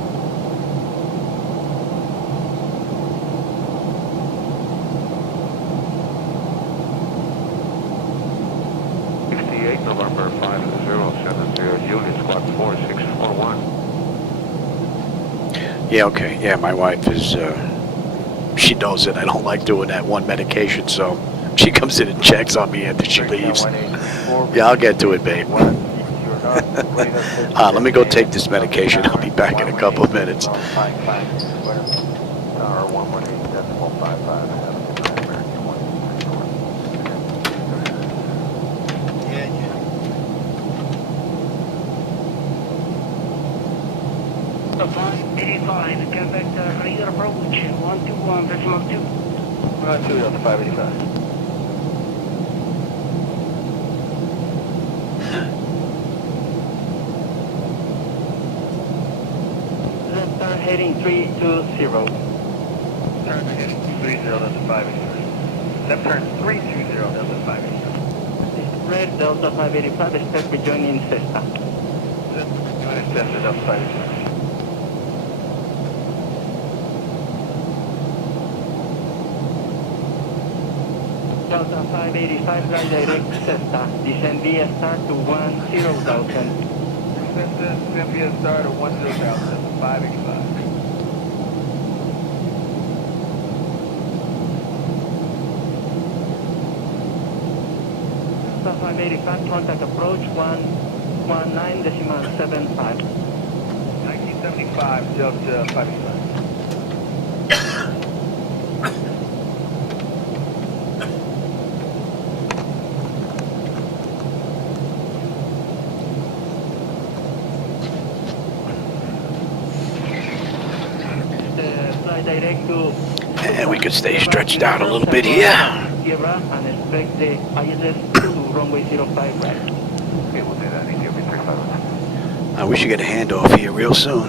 November 5070, unit squad 4641. Yeah, okay. Yeah, my wife is, she knows that I don't like doing that one medication, so she comes in and checks on me after she leaves. Yeah, I'll get to it, babe. Let me go take this medication. I'll be back in a couple of minutes. Tower 118.55. The 585, get back to radar approach, 121.2. 2 on the 585. Left turn heading 320. Turn heading 30, that's the 585. Left turn 320, that's the 585. Red Delta 585, expect rejoining Cessna. Joining Cessna, that's 585. Delta 585, fly direct Cessna, descend via start to 10,000. Descend via start to 10,000, that's the 585. Delta 585, contact approach 119.75. 1975, Delta 585. Direct to And we could stay stretched out a little bit here. Sierra and expect the ILS to runway 05 right. Okay, we'll do that. Ethiopia 35. We should get a handoff here real soon.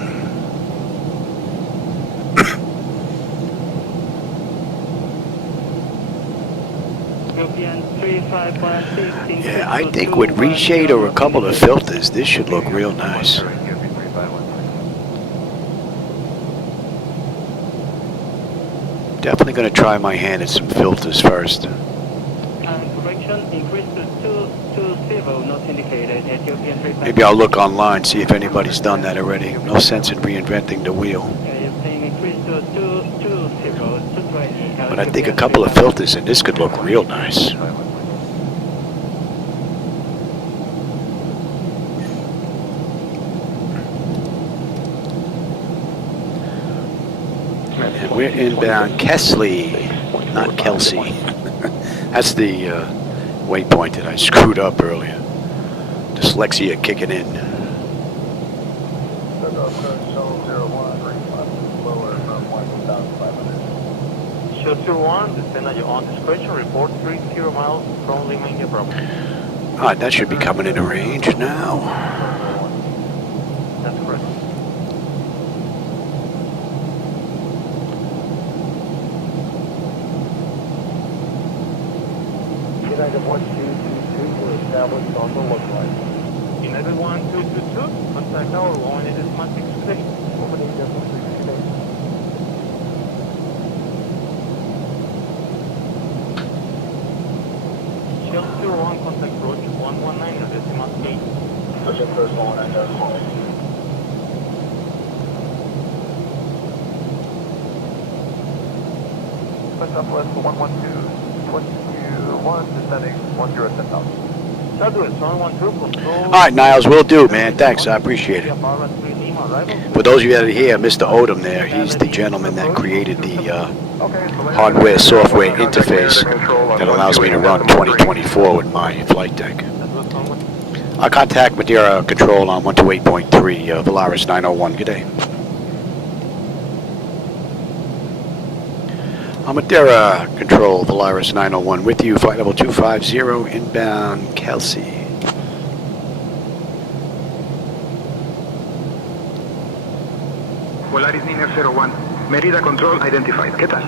European 3516. Yeah, I think with reshade or a couple of filters, this should look real nice. Definitely going to try my hand at some filters first. Correction, increase to 220, not in indicated. Ethiopian 355. Maybe I'll look online, see if anybody's done that already. No sense in reinventing the wheel. You're saying increase to 220. But I think a couple of filters and this could look real nice. And we're inbound Kesley, not Kelsey. That's the waypoint that I screwed up earlier. Dyslexia kicking in. Show 01, descend at your own discretion, report 30 miles from Lima, India, Bravo. Alright, that should be coming into range now. That's correct. United 1222 were established on the lookout. United 1222, contact our one is semantic space. Opening different space. Shell 01, contact approach 119, decimal 8. Push up first 119, decimal 8. Southwest 112.21, descending 10,000. Southwest 112, control. Alright, Niles, will do, man. Thanks, I appreciate it. For those of you that are here, Mr. Odom there, he's the gentleman that created the hardware-software interface that allows me to run 2024 with my flight deck. I'll contact Madeira Control on 128.3, Volaris 901. Good day. Madeira Control, Volaris 901 with you, flight level 250, inbound Kelsey. Volaris 901, Merida Control identified. ¿Qué tal?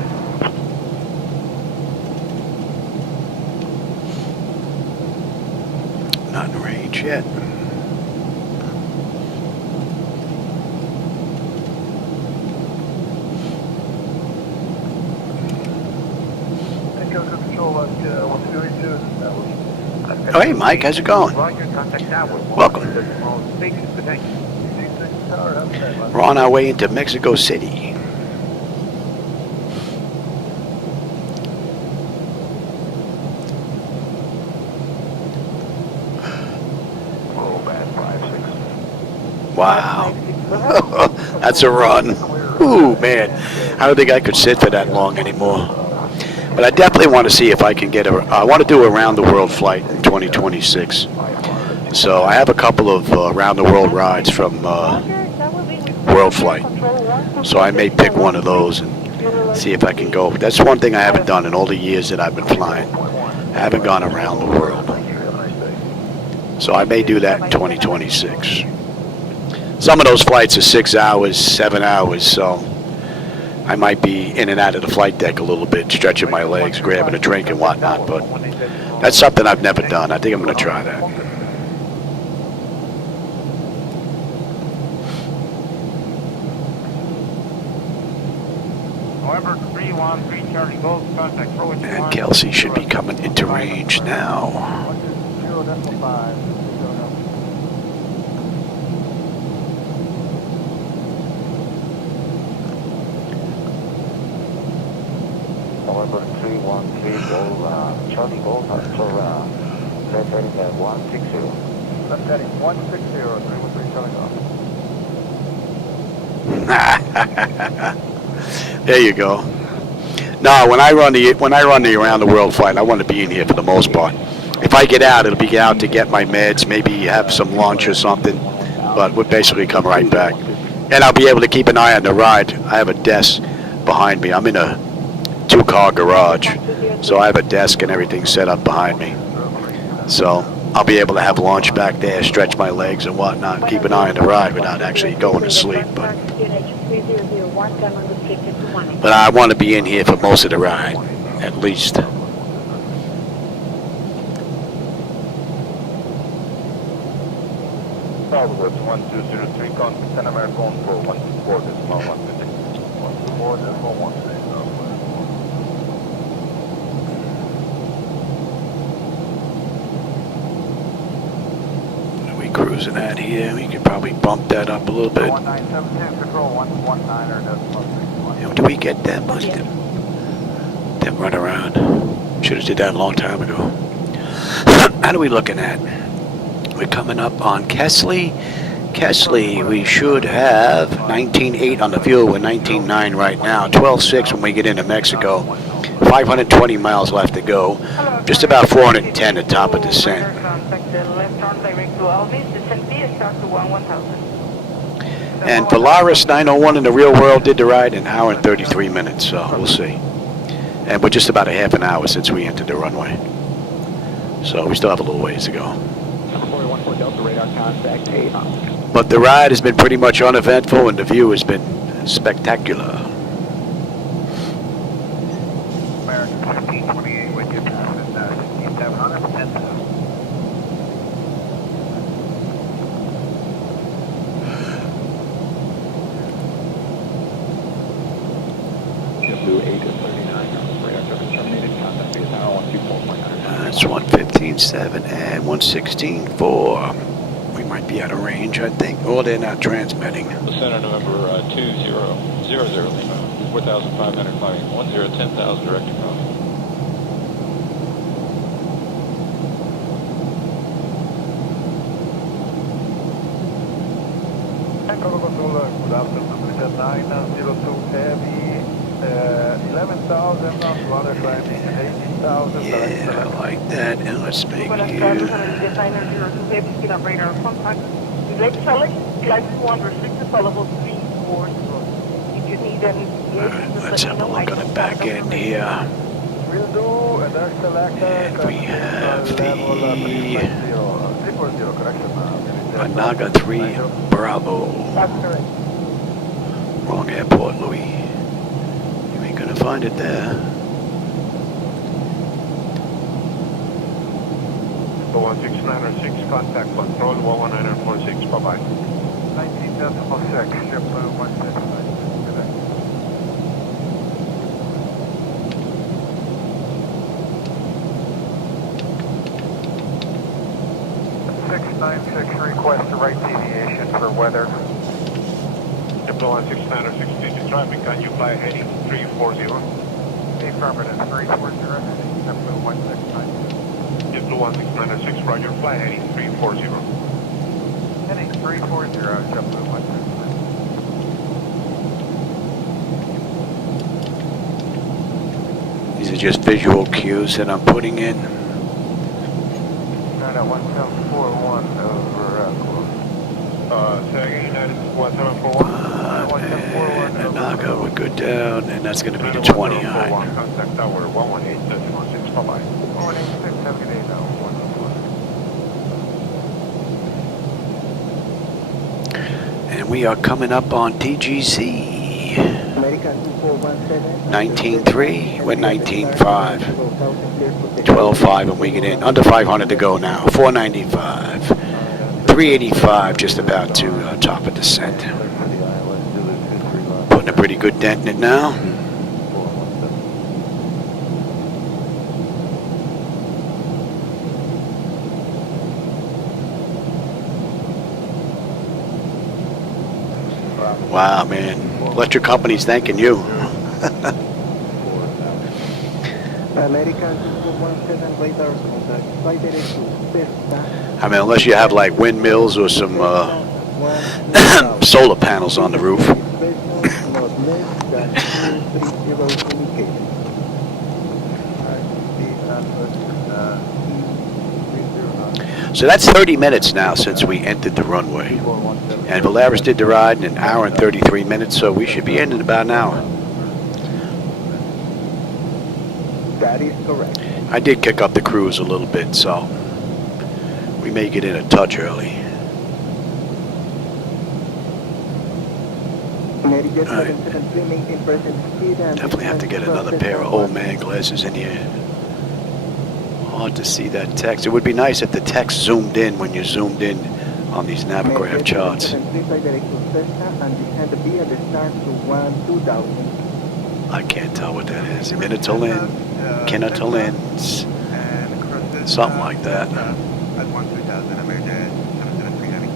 Not in range yet. Oh, hey, Mike, how's it going? Welcome. We're on our way into Mexico City. Wow. That's a run. Ooh, man. I don't think I could sit for that long anymore. But I definitely want to see if I can get I want to do a round-the-world flight in 2026. So I have a couple of round-the-world rides from World Flight. So I may pick one of those and see if I can go. That's one thing I haven't done in all the years that I've been flying. I haven't gone around the world. So I may do that in 2026. Some of those flights are 6 hours, 7 hours, so I might be in and out of the flight deck a little bit, stretching my legs, grabbing a drink and whatnot, but that's something I've never done. I think I'm going to try that. November 313 Charlie Golf, contact approach. And Kelsey should be coming into range now. 0.5. November 313 Golf, Charlie Golf, after left heading at 160. Left heading 160, 313 Charlie Golf. There you go. No, when I run the around the world flight, I want to be in here for the most part. If I get out, it'll be out to get my meds, maybe have some lunch or something, but we'll basically come right back. And I'll be able to keep an eye on the ride. I have a desk behind me. I'm in a 2-car garage, so I have a desk and everything set up behind me. So I'll be able to have lunch back there, stretch my legs and whatnot, keep an eye on the ride without actually going to sleep. But I want to be in here for most of the ride, at least. Southwest 1203, contact Pan American Control 124, decimal 126. 124, decimal 126. cruising at here? We could probably bump that up a little bit. 1972, control 119er, decimal 61. You know, do we get that much? That run around. Should have did that a long time ago. How are we looking at? We're coming up on Kesley. Kesley, we should have 19.8 on the fuel. We're 19.9 right now. 12.6 when we get into Mexico. 520 miles left to go. Just about 410 at top of descent. And Volaris 901 in the real world did the ride in 1 hour and 33 minutes, so we'll see. And we're just about a half an hour since we entered the runway. So we still have a little ways to go. But the ride has been pretty much uneventful and the view has been spectacular. American 1528 with you, passing 16700, 10,000. That's 115.7 and 116.4. We might be out of range, I think. Oh, they're not transmitting. Center November 2000 Lima, 4,500 climbing, 10,000 direct approach. Control, good afternoon, 902 heavy, 11,000, 200 climbing, 18,000. Yeah, I like that. And let's make you... Let's have a look on the back end here. And we have the Anaga 3 Bravo. Wrong airport, Louis. You ain't gonna find it there. 16906, contact control, 11946, bye-bye. 19.6, ship 169. 696, request a right deviation for weather. Diplo 16906, this is traffic, can you fly heading 340? Affirmative, 340, Diplo 169. Diplo 16906, roger, fly heading 340. Heading 340, Diplo 169. These are just visual cues that I'm putting in. 1741 over Say again, 1741. And Naga, we're good down, and that's going to be the 20 high. Contact tower 118.6, bye-bye. 186, have a good day now, 114. And we are coming up on DGC. 19.3, we're 19.5. 12.5 when we get in. Under 500 to go now. 495. 385 just about to top of descent. Putting a pretty good dent in it now. Wow, man. Electric company's thanking you. I mean, unless you have like windmills or some solar panels on the roof. So that's 30 minutes now since we entered the runway. And Volaris did the ride in 1 hour and 33 minutes, so we should be in about an hour. That is correct. I did kick up the cruise a little bit, so we may get in a touch early. Right. Definitely have to get another pair of old man glasses in here. Hard to see that text. It would be nice if the text zoomed in when you zoomed in on these Navigraph charts. I can't tell what that is. Minutolin, Kinetolins, something like that. At 13,000, American 773 having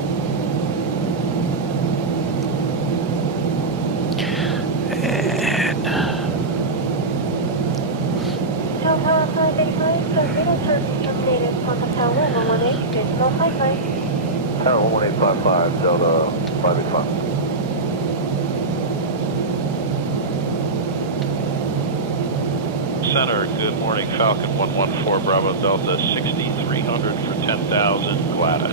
585. Center, good morning, Falcon 114 Bravo Delta, 6300 for 10,000, Glada.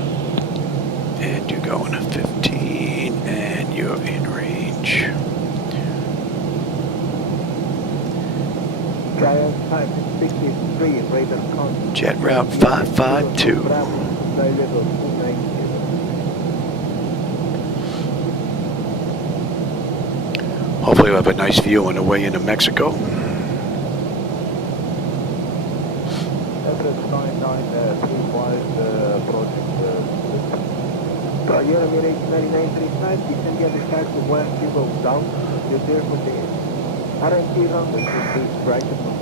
And you're going to 15, and you're in range. Jet route 552. Hopefully we'll have a nice view on the way into Mexico. You're on your 9935, descend the other side to 10 down. You're there for the RNT runway, please, right to move.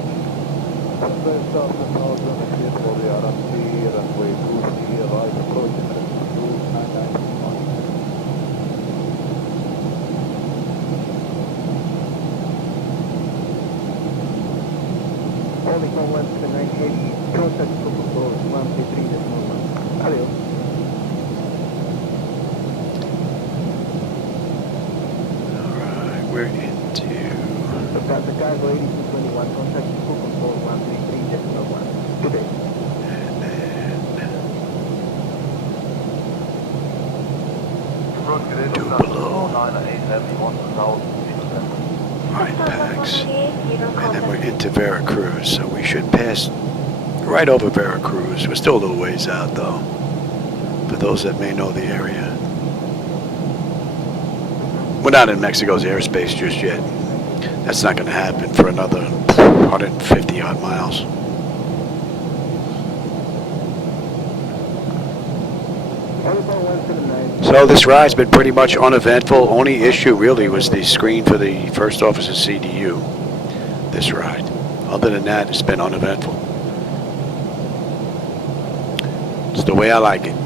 First off, the nose on the ship for the RNT runway 23, arrive approaching at 2991. Only no 17980, contact to control 133.1. Adios. We're into the cargo 8221, contact full control 133.1. Today. Right, Pax. And then we're into Veracruz, so we should pass right over Veracruz. We're still a little ways out, though, for those that may know the area. We're not in Mexico's airspace just yet. That's not going to happen for another 150 odd miles. So this ride's been pretty much uneventful. Only issue really was the screen for the first officer CDU this ride. Other than that, it's been uneventful. It's the way I like it.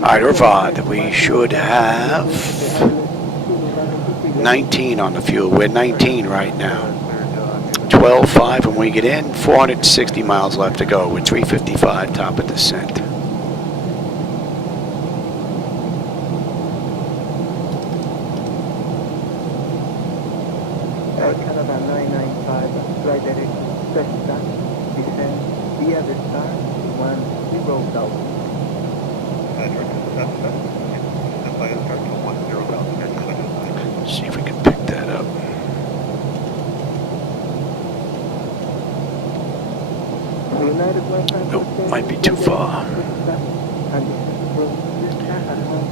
Alright, Irvad, we should have 19 on the fuel. We're 19 right now. 12.5 when we get in, 460 miles left to go with 355 top of descent. Canada 995, flight direct, descent, via the star, 10 down. Let's see if we can pick that up. Nope, might be too far.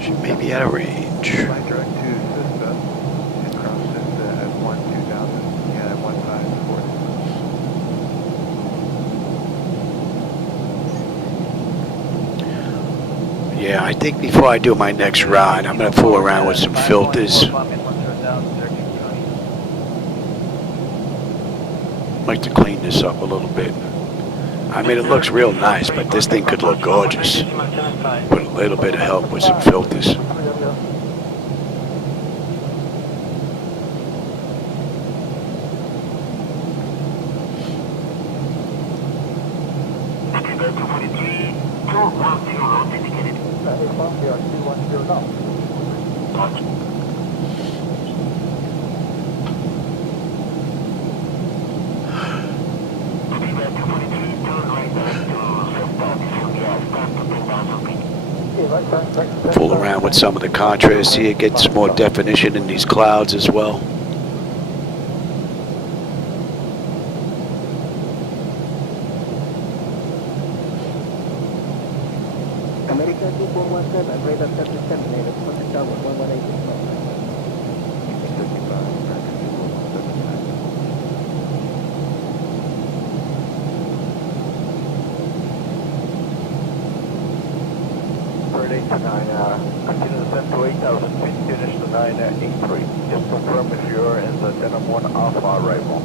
She may be out of range. Yeah, I think before I do my next ride, I'm going to fool around with some filters. I'd like to clean this up a little bit. I mean, it looks real nice, but this thing could look gorgeous with a little bit of help with some filters. Fool around with some of the contrast, see it gets more definition in these clouds as well. American 2417, radar 37, native, contact tower 1180. Continue to descend to 8,000 feet, finish to 983. Just confirm if you're in the Denim 1 Alpha arrival.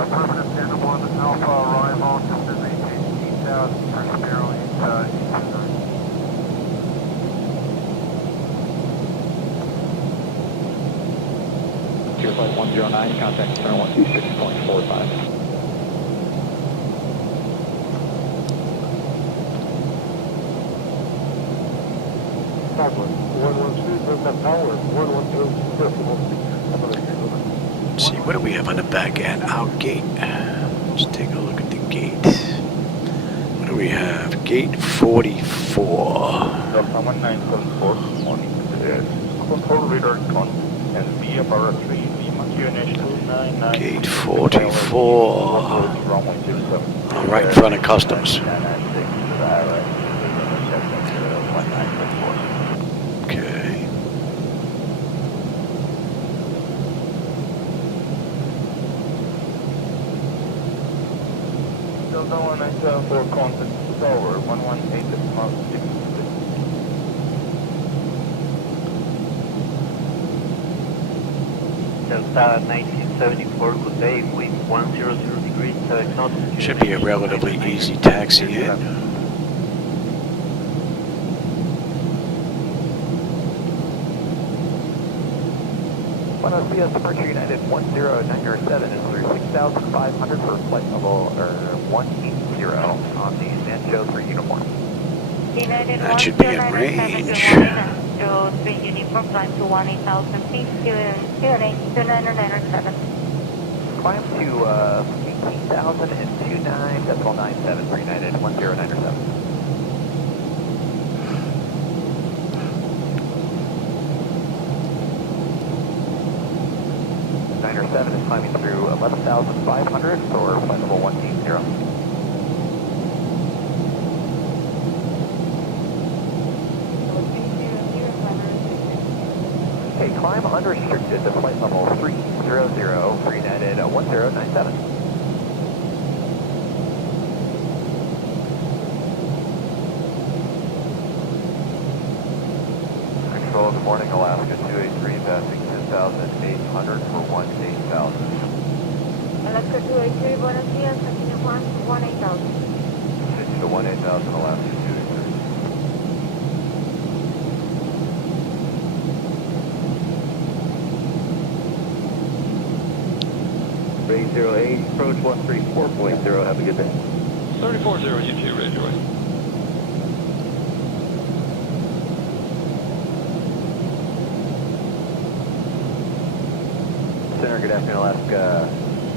Affirmative, Denim 1 Alpha arrival, just as 18,000 for Sparrow 829. Tier flight 109, contact center 126.45. Southwest, 113 Delta Tower, 118 decimal 6. Let's see, what do we have on the back end? Our gate. Let's take a look at the gate. What do we have? Gate 44. Delta 1974, morning. Control radar con and VFR 3 Lima QNH 299. Gate 44. Right in front of customs. Okay. Delta 1974, contact tower 118.6. Delta 1974, good day, wind 100 degrees, 7 knots. Should be a relatively easy taxi in. Buenos Dias, Departure United 10907 is through 6,500 for flight level 180 on the Sancho 3 uniform. That should be in range. So 3 uniform climb to 18,000 feet, QNH 29907. Climb to 18,029.97 for United 10907. Niner 7 is climbing through 11,500 for flight level 180. Okay, climb unrestricted to flight level 300 for United 1097. Control, good morning, Alaska 283, passing 10,800 for 18,000. Alaska 283, buenos días, continue climb to 18,000. Continue to 18,000, Alaska 283. Ray 08, approach 134.0, have a good day. 34-0, you too, radio away. Center, good afternoon, Alaska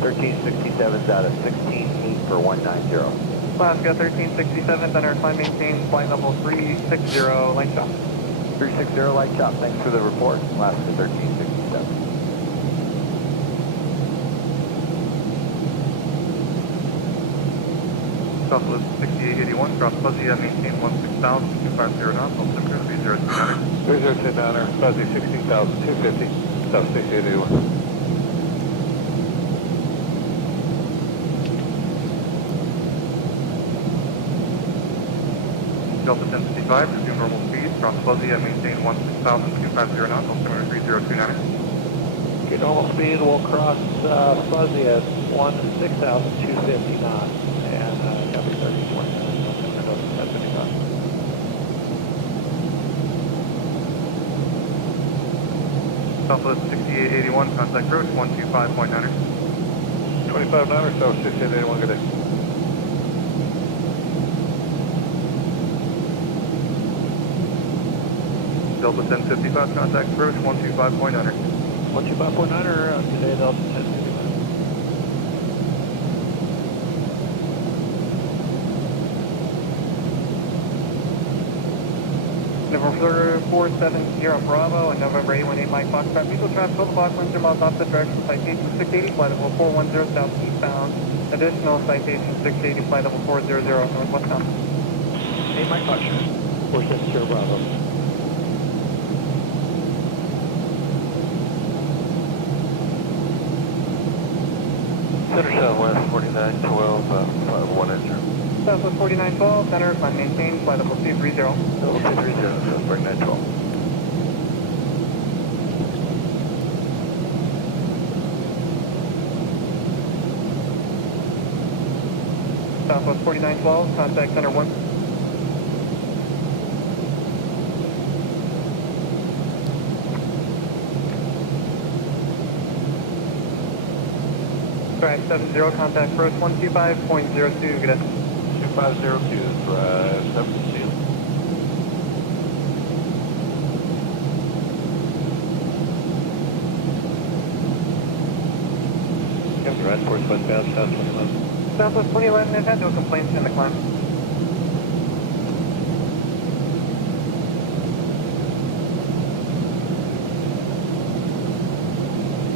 1367's out of 16.8 for 190. Alaska 1367, center, climb maintain, flight level 360, light shot. 360 light shot, thanks for the report. Alaska 1367. Southwest 6881, cross fuzzy, maintain 16,000, 250 knots, altimeter will be 029. 3029, fuzzy 16,250, South 6881. Delta 1055, resume normal speed, cross fuzzy, maintain 16,000, 250 knots, altimeter 3029. Okay, normal speed, we'll cross fuzzy at 16,250 knots. And copy 3029. Southwest 6881, contact approach 125.9. 25-9, South 6881, good day. Delta 1055, contact approach 125.9. 125.9, good day, Delta 1055. November 470 Bravo and November 818 Mike Foxtrot. Mutual traffic, total block 1 miles opposite direction, citation 680, flight level 410 southeastbound. Additional citation 680, flight level 400 northwestbound. Hey, Mike Foxtrot. 470 Bravo. Center Southwest 4912, flight 180. Southwest 4912, center, climb maintain, flight level 230. Level 230, South 4912. Southwest 4912, contact center 1. Drive 70, contact approach 125.02, good day. 2502, drive 72. West, course westbound, South 2011. Southwest 2011, I've had no complaints in the climb.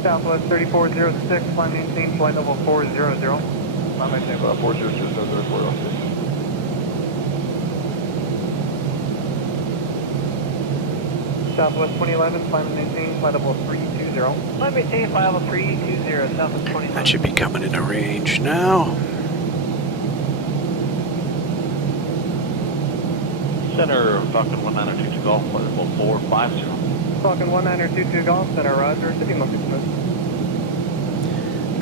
Southwest 3406, climb maintain, flight level 400. Climb maintain, 400, Southwest 2011, climb and maintain, flight level 320. Climb maintain, flight level 320, Southwest 2011. That should be coming into range now. Center, Falcon 1922 Golf, flight level 450. Falcon 1922 Golf, center, roger, city monkey smooth.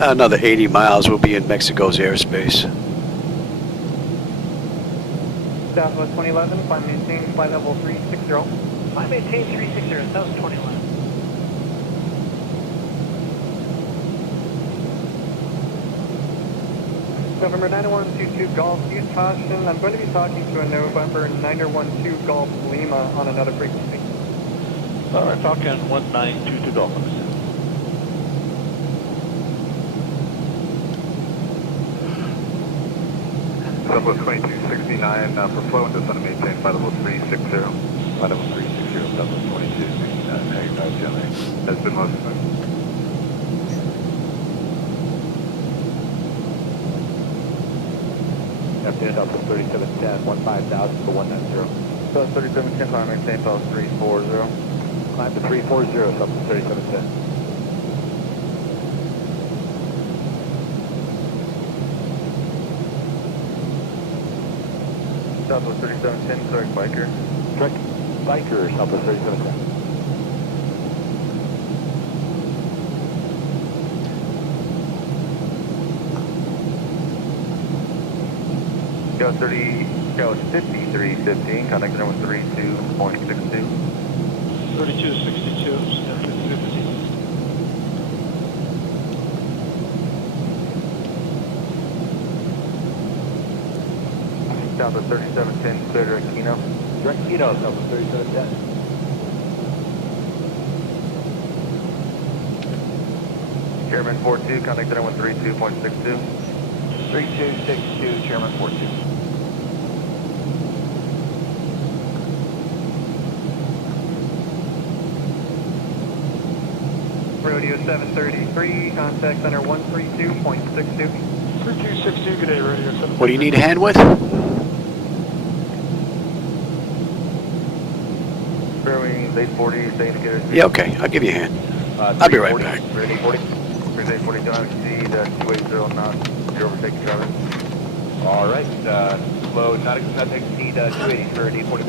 Another 80 miles will be in Mexico's airspace. Southwest 2011, climb maintain, flight level 360. Climb maintain 360, Southwest 2011. November 9122 Golf, use caution. I'm going to be talking to a November 912 Golf Lima on another frequency. Alright, Falcon 1922 Golf. Southwest 2269 for flow and descend to maintain flight level 360. Flight level 360, Southwest 2269. Has been most smooth. After Southwest 3710, 15,000 for 190. Southwest 3710, climb maintain flight level 340. Climb to 340, Southwest 3710. Southwest 3710, correct biker. Correct biker, Southwest 3710. Go 5315, contact number 32.62. 3262, 50. Southwest 3710, clear direct Kino. Direct Kino, Southwest 3710. Chairman 42, contact number 32.62. 3262, Chairman 42. Rodeo 733, contact center 132.62. 3262, good day, Rodeo 733. What do you need a hand with? Fairwing 840, stay indicator. Yeah, okay. I'll give you a hand. I'll be right back. Ready, 840. Cruise 840, don't exceed 280 knots. You're overtaking driver. All right, slow, not exceed 280 for 840.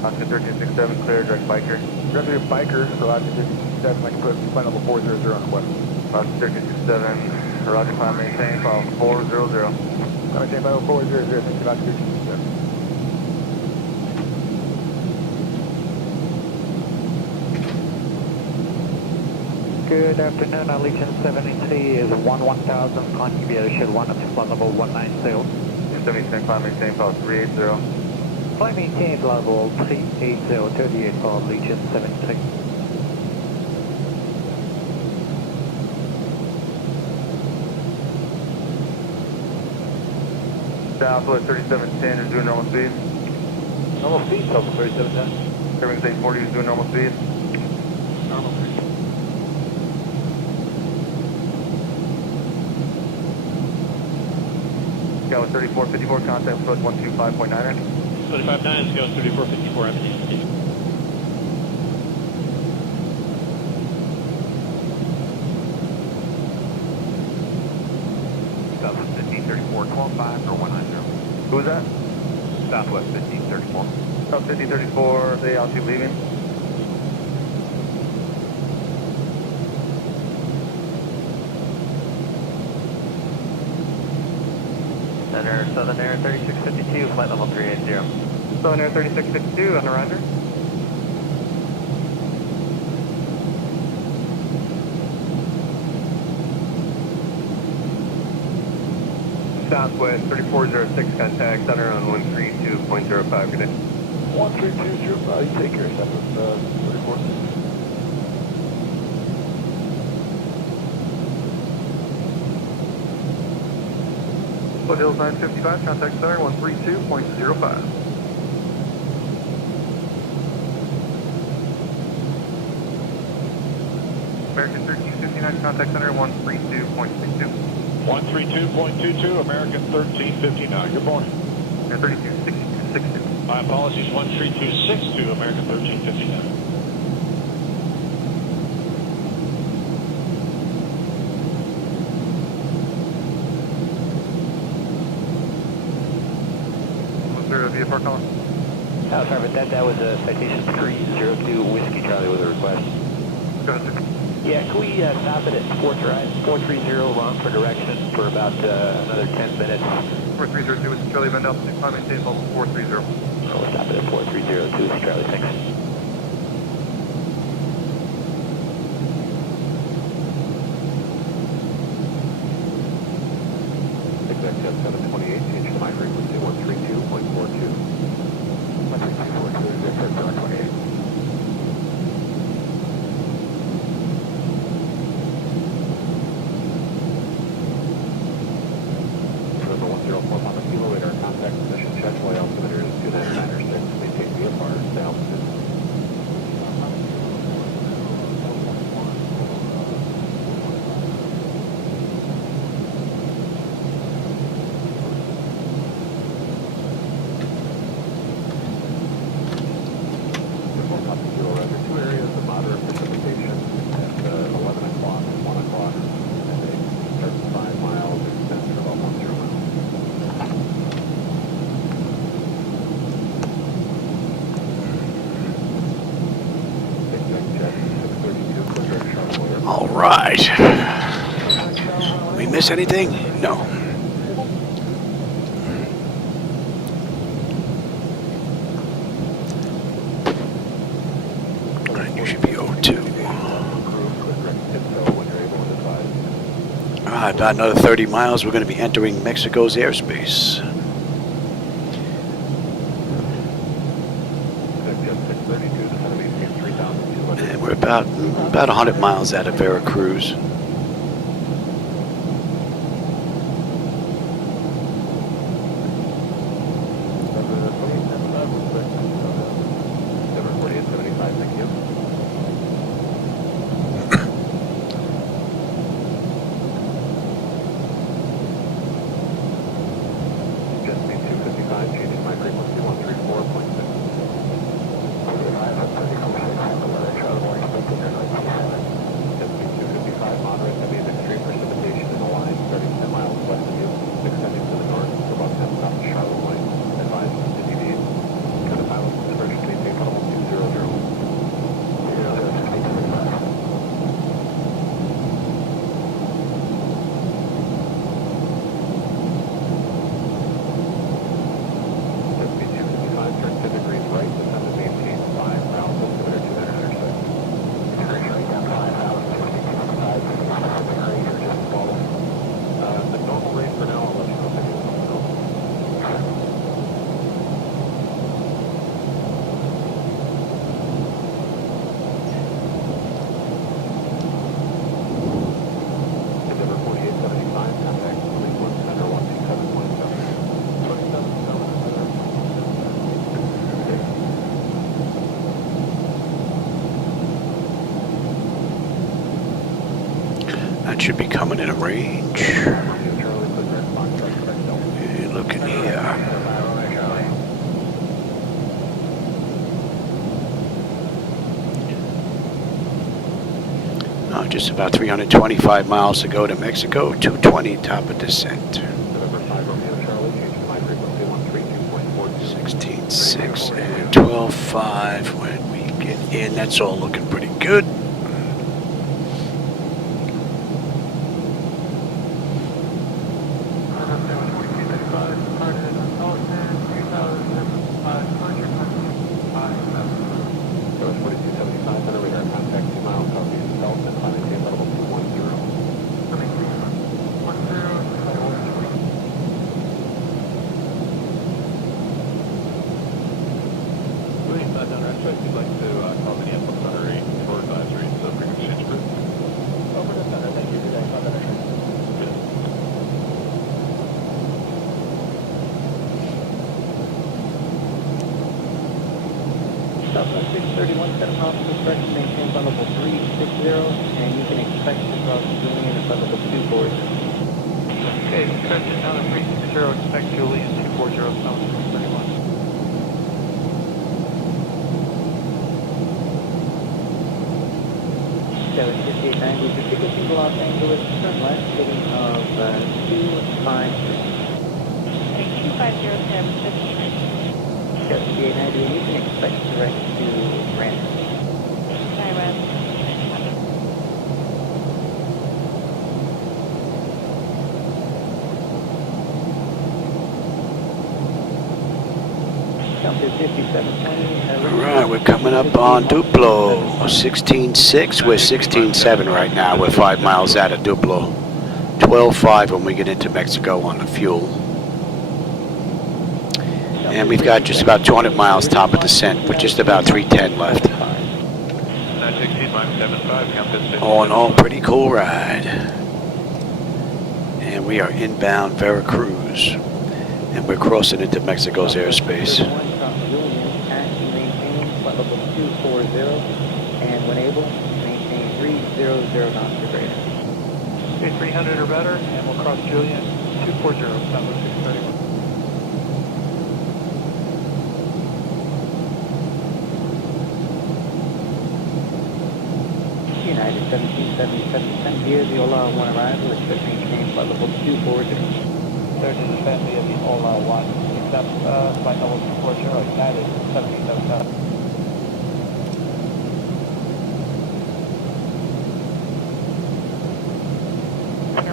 Oscar 1367, clear, direct biker. Direct biker, so Oscar 1367, I can put flight level 400 on the west. Oscar 1367, Roger, climb maintain, file 400. Climb maintain, file 400, thank you, Oscar 1367. Good afternoon, Allegiant 73 is 1000, configuration 1 up to flight level 190. 7010, climb maintain, file 380. Flight maintain level 380, 38 for Allegiant 73. Southwest 3710 is doing normal speed. Normal speed, Southwest 3710. Fairwing 840 is doing normal speed. Normal speed. Scout 3454, contact approach 125.9er. 25.9, Scout 3454, MGGT. Southwest 1534, 125 or 190. Who was that? Southwest 1534. South 1534, they altitude leaving. Center, Southern Air 3652, flight level 380. Southern Air 3662, on the roger. Southwest 3406, contact center on 132.05, good day. 1320, take care, 734. Foothills 955, contact center 132.05. American 1359, contact center 132.62. 132.22, American 1359. Good morning. 3262. My apologies, 13262, American 1359. Was there a VFR calling? Sorry, but that was a citation 302 Whiskey Charlie with a request. Go ahead, sir. Yeah, can we stop it at 430 wrong for direction for about another 10 minutes? 4302 Whiskey Charlie, Van Delta 65, maintain level 430. We'll stop it at 4302 Whiskey Charlie, thanks. Exact 728, change to my frequency 132.42. 132.42, exact 728. November 104, Papa Kilo, radar contact position, check, flight altimeter is 2996, maintain VFR, stay altitude. Two areas of moderate precipitation at 11 o'clock, 1 o'clock, and they start 5 miles, extend for about 10 miles. All right. We miss anything? No. And you should be 02. All right, about another 30 miles, we're going to be entering Mexico's airspace. And we're about 100 miles out of Veracruz. That should be coming in a range. And looking here. Oh, just about 325 miles to go to Mexico. 220 top of descent. 16.6 and 12.5 when we get in. That's all looking pretty good. 631, set possible correction, maintain flight level 360, and you can expect to cross Julian at flight level 240. Okay, correction down to 360, expect Julian 240, south 631. Seven 5890, Pacific to Los Angeles, turn left, heading of 253. 250, 5890, and you can expect direct to Rancho. Direct. Alright, we're coming up on Duplo, 16.6, we're 16.7 right now, we're 5 miles out of Duplo, 12.5 when we get into Mexico on the fuel. And we've got just about 200 miles top of descent, with just about 310 left. 916, Mach 75, compass 50. All in all, pretty cool ride. And we are inbound Veracruz, and we're crossing into Mexico's airspace. And when able, maintain 300 knots or greater. Okay, 300 or better, and we'll cross Julian 240, southwest 631. United 1777, via the Ola 1 arrival, expect maintain flight level 240. Third is the family of the Ola 1, accept flight level 240, United 1777.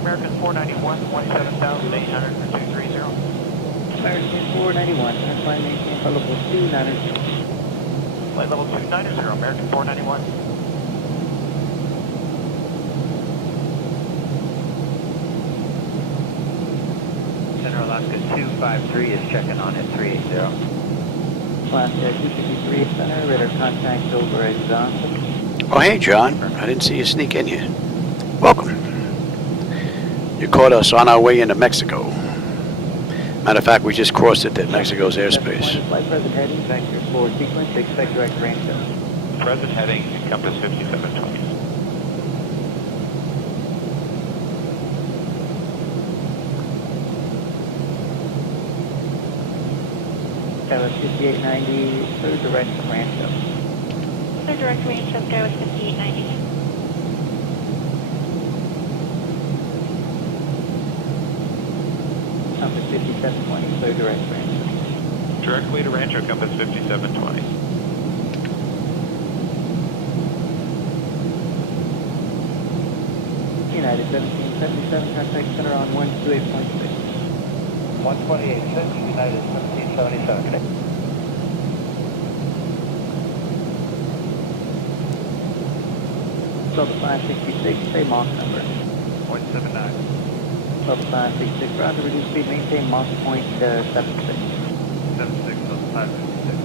American 491, 27,800 for 230. American 491, flight maintain flight level 290. Flight level 290, American 491. Center Alaska 253 is checking on at 380. Alaska 253 Center, radar contact over exhausted. Oh, hey, John. I didn't see you sneak in here. Welcome. You caught us on our way into Mexico. Matter of fact, we just crossed into Mexico's airspace. Flight present heading, vector forward sequence, expect direct range. Present heading, compass 5720. Skywest 5890, third direct range. Third direct range of Skywest 5890. Compass 5720, third direct range. Directly to Rancho, compass 5720. United 1777, contact center on 128.6. 128.6, United 1777, okay. Level 566, say Mach number. 0.79. Level 566, roger, reduce speed, maintain Mach point 76. 76, level 566.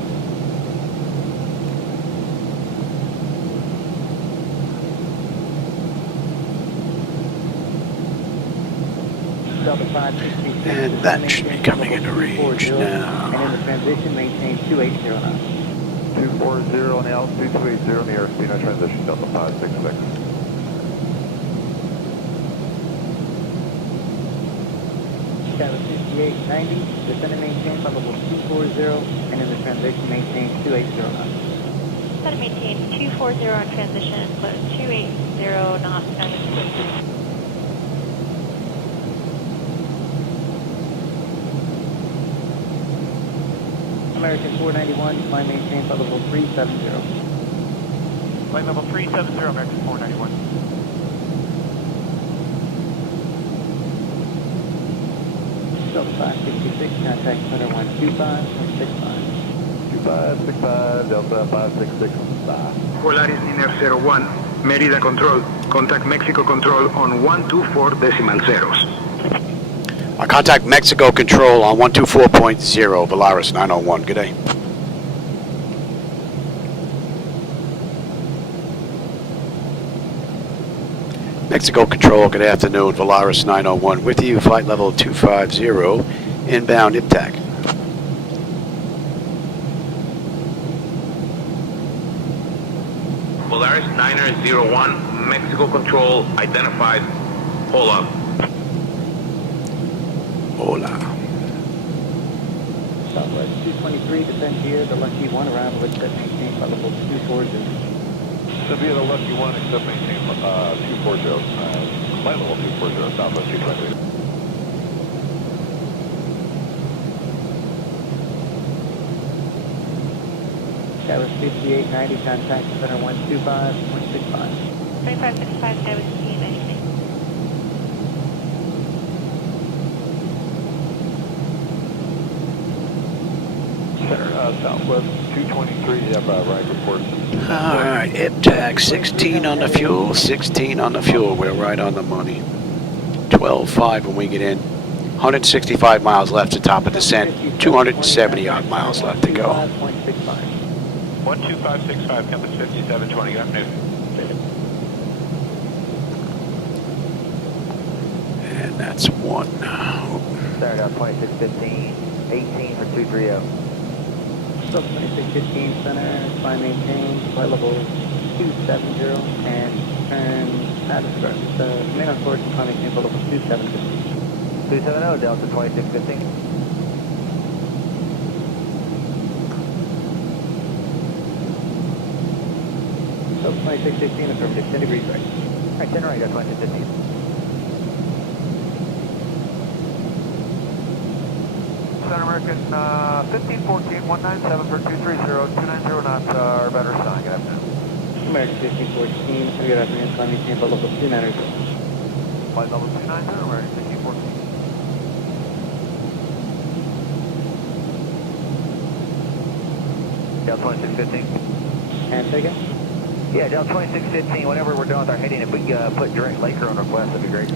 Delta 566. And that should be coming into range now. And in the transition, maintain 280 knots. 240 on the altitude, 280 on the airspeed, no transition, Delta 566. Skywest 5890, descend and maintain flight level 240, and in the transition, maintain 280 knots. Set maintain 240 on transition, float 280 knots and American 491, fly maintain flight level 370. Flight level 370, American 491. Delta 566, contact center 125.65. 2565, Delta 566, bye. Volaris Laminar 01, Mérida Control. Contact Mexico Control on 124 decimal zeros. Our contact Mexico Control on 124.0, Volaris 901. Good day. Mexico Control, good afternoon. Volaris 901 with you. Flight level 250, inbound IPTAC. Volaris 901, Mexico Control, identified. Hola. Hola. Southwest 223, descend here, the Lucky 1, around with set maintain flight level 240. So via the Lucky 1, accept maintain 240, flight level 240, Southwest 223. Tower 5890, contact center 125.65. 2565, Tower 5890. Center Southwest 223, you have right reports. Alright, IPTAC 16 on the fuel, 16 on the fuel. We're right on the money. 12.5 when we get in. 165 miles left to top of descent. 270 odd miles left to go. 12565, compass 5720, good afternoon. And that's one. Start out 2615, 18 for 230. Sub 2615 center, climb maintain, flight level 270, and turn Hattiesburg. Remain on course, climb maintain, flight level 270. 270, Delta 2615. Sub 2615, affirmative, 10 degrees right. Alright, 10 right, 2615. Center American 1514, 197 for 230, 290 knots, our better sign. Good afternoon. American 1514, good afternoon, climb maintain, flight level 290. Flight level 290, American 1514. Delta 2615. And second? Yeah, Delta 2615, whenever we're done with our heading, if we put direct Laker on request, that'd be great.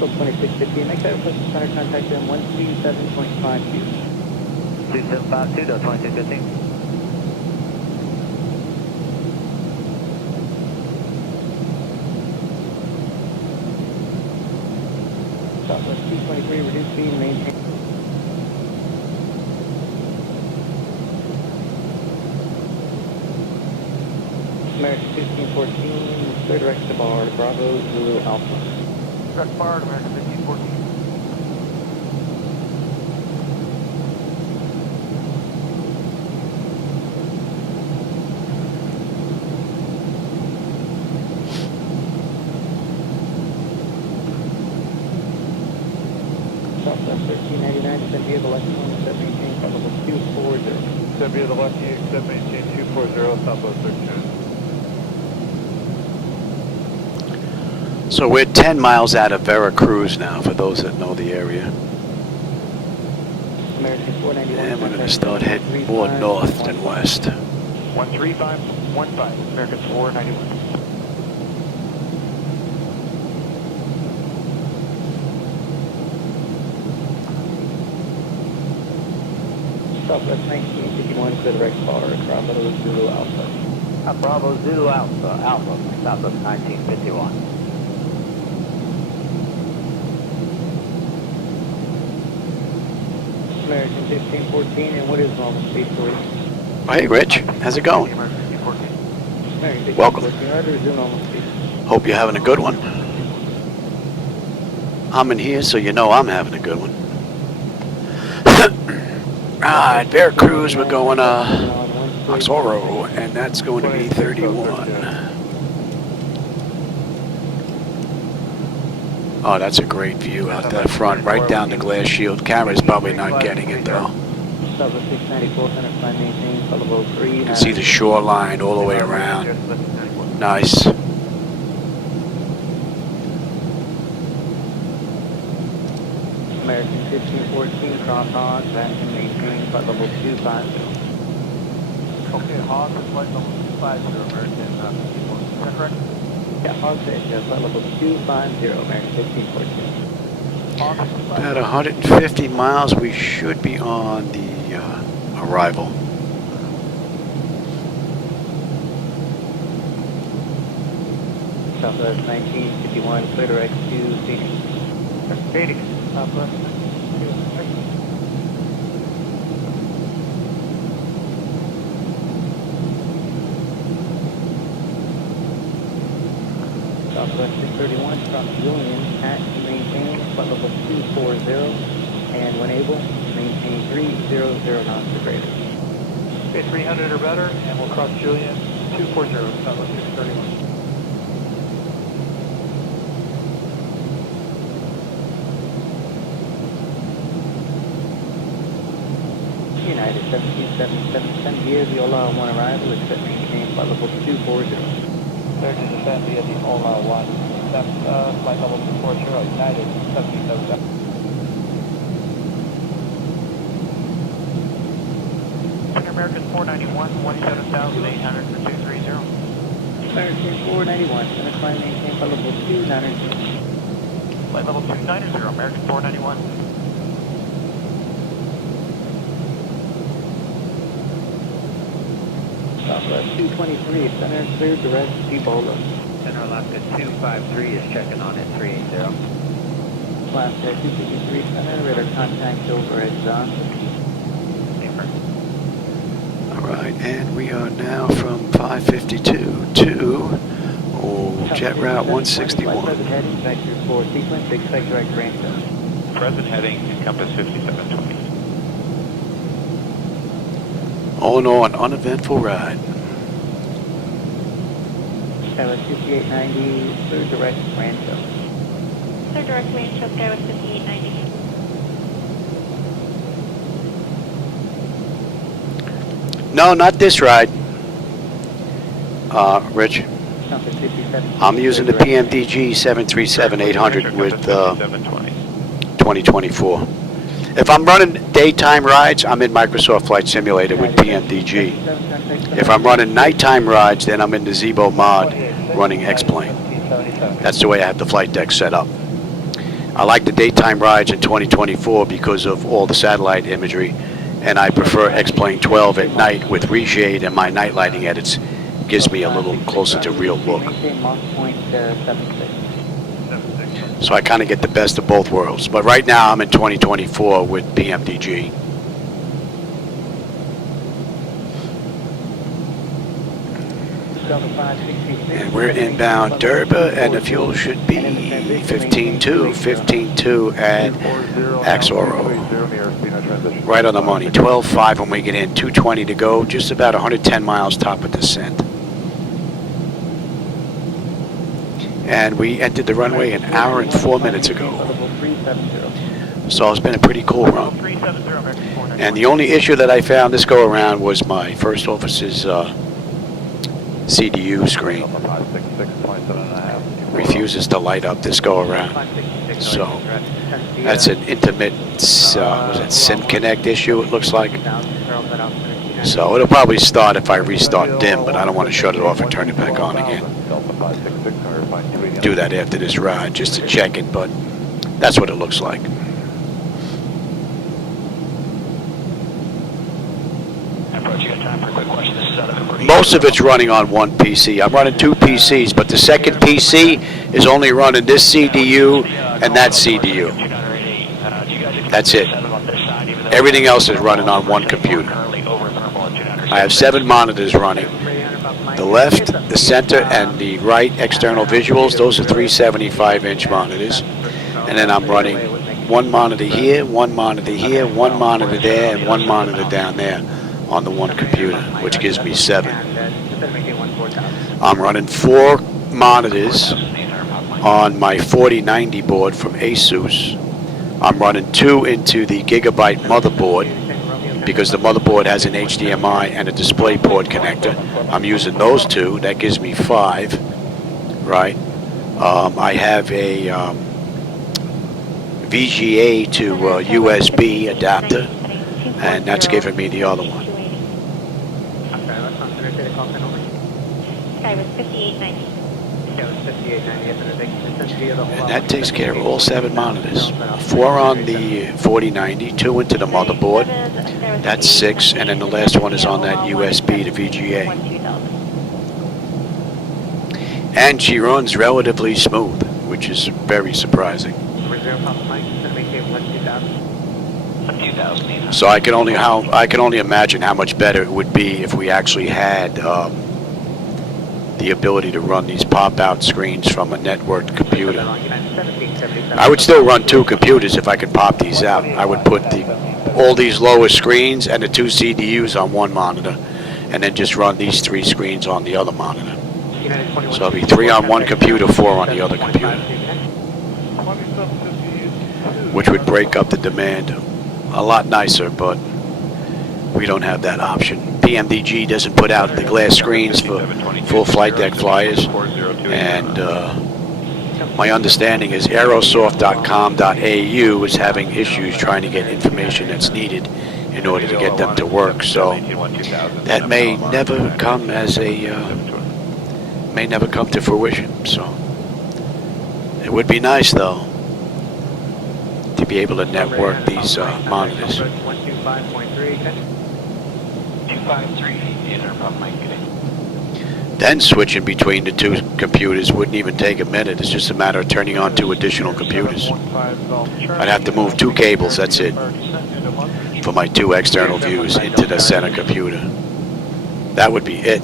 So 2615, make that request to center contact them 127.52. 2752, Delta 2615. Southwest 223, reduce speed, maintain. American 1514, clear direct to bar, Bravo, Zulu, Alpha. Direct bar, American 1514. Southwest 1399, descend via the Lucky 1, set maintain, flight level 240. Descend via the Lucky, accept maintain 240, Southwest 13. So we're 10 miles out of Veracruz now, for those that know the area. American 491. And we're going to start heading more north than west. 13515, American 491. Southwest 1951, clear direct bar, Bravo, Zulu, Alpha. Bravo, Zulu, Alpha, Southwest 1951. American 1514, and what is normal speed for you? Oh, hey, Rich. How's it going? American Welcome. 1514, right, or is it normal speed? Hope you're having a good one. I'm in here, so you know I'm having a good one. Alright, Veracruz, we're going Oxoro, and that's going to be 31. Oh, that's a great view out that front, right down the glass shield. Camera's probably not getting it though. Southwest 694, center climb maintain, flight level 3. You can see the shoreline all the way around. Nice. American 1514, cross Hawk, landing maintain, flight level 250. Okay, Hawk, flight level 250, American 1514. Is that correct? Yeah, Hawk station, flight level 250, American 1514. About 150 miles, we should be on the arrival. Southwest 1951, clear direct to Phoenix. Phoenix, Southwest. 631 from Julian at maintain flight level 240, and when able, maintain 300 knots or greater. Okay, 300 or better, and we'll cross Julian 240, level 631. United 1777, via the Ola 1 arrival, except maintain flight level 240. American descent via the Ola 1, except flight level 240, United 1777. American 491, 17,800 for 230. American 491, center climb, maintain flight level 290. Flight level 290, American 491. Southwest 223, center clear direct Ebola. Center Alaska 253 is checking on it, 380. Alaska 253, center, radar contact over at Johnson. Alright, and we are now from 552 to jet route 161. Present heading, vector for sequence, expect direct range. Present heading, encompass 5720. All in all, an uneventful ride. Skywest 5890, clear direct Rancho. Clear direct Rancho, Skywest 5890. No, not this ride. Rich. I'm using the PMDG 737-800 with 2024. If I'm running daytime rides, I'm in Microsoft Flight Simulator with PMDG. If I'm running nighttime rides, then I'm in the Zibomod running X-Plane. That's the way I have the flight deck set up. I like the daytime rides in 2024 because of all the satellite imagery, and I prefer X-Plane 12 at night with reshade, and my night lighting edits gives me a little closer to real look. So I kind of get the best of both worlds. But right now I'm in 2024 with PMDG. And we're inbound Durba, and the fuel should be 15.2 at Axoro. Right on the money, 12.5 when we get in, 220 to go, just about 110 miles top of descent. And we entered the runway an hour and 4 minutes ago. So it's been a pretty cool run. And the only issue that I found this go around was my first officer's CDU screen. Refuses to light up this go around. So that's an intermittent was it SIM connect issue, it looks like. So it'll probably start if I restart DIM, but I don't want to shut it off and turn it back on again. Do that after this ride just to check it, but that's what it looks like. Most of it's running on one PC. I'm running two PCs, but the second PC is only running this CDU and that CDU. That's it. Everything else is running on one computer. I have 7 monitors running. The left, the center, and the right external visuals, those are 375-inch monitors. And then I'm running one monitor here, one monitor here, one monitor there, and one monitor down there on the one computer, which gives me 7. I'm running 4 monitors on my 4090 board from ASUS. I'm running 2 into the Gigabyte motherboard because the motherboard has an HDMI and a DisplayPort connector. I'm using those 2. That gives me 5, right? I have a VGA to USB adapter, and that's giving me the other one. Skywest 5890. And that takes care of all 7 monitors. 4 on the 4090, 2 into the motherboard. That's 6, and then the last one is on that USB to VGA. And she runs relatively smooth, which is very surprising. So I can only imagine how much better it would be if we actually had the ability to run these pop-out screens from a networked computer. I would still run two computers if I could pop these out. I would put all these lower screens and the two CDUs on one monitor, and then just run these three screens on the other monitor. So it'll be 3 on one computer, 4 on the other computer, which would break up the demand a lot nicer, but we don't have that option. PMDG doesn't put out the glass screens for full flight deck flyers, and my understanding is aerosoft.com.au is having issues trying to get information that's needed in order to get them to work. So that may never come to fruition. So it would be nice though to be able to network these monitors. 253, Then switching between the two computers wouldn't even take a minute. It's just a matter of turning on 2 additional computers. I'd have to move 2 cables, that's it, for my 2 external views into the center computer. That would be it.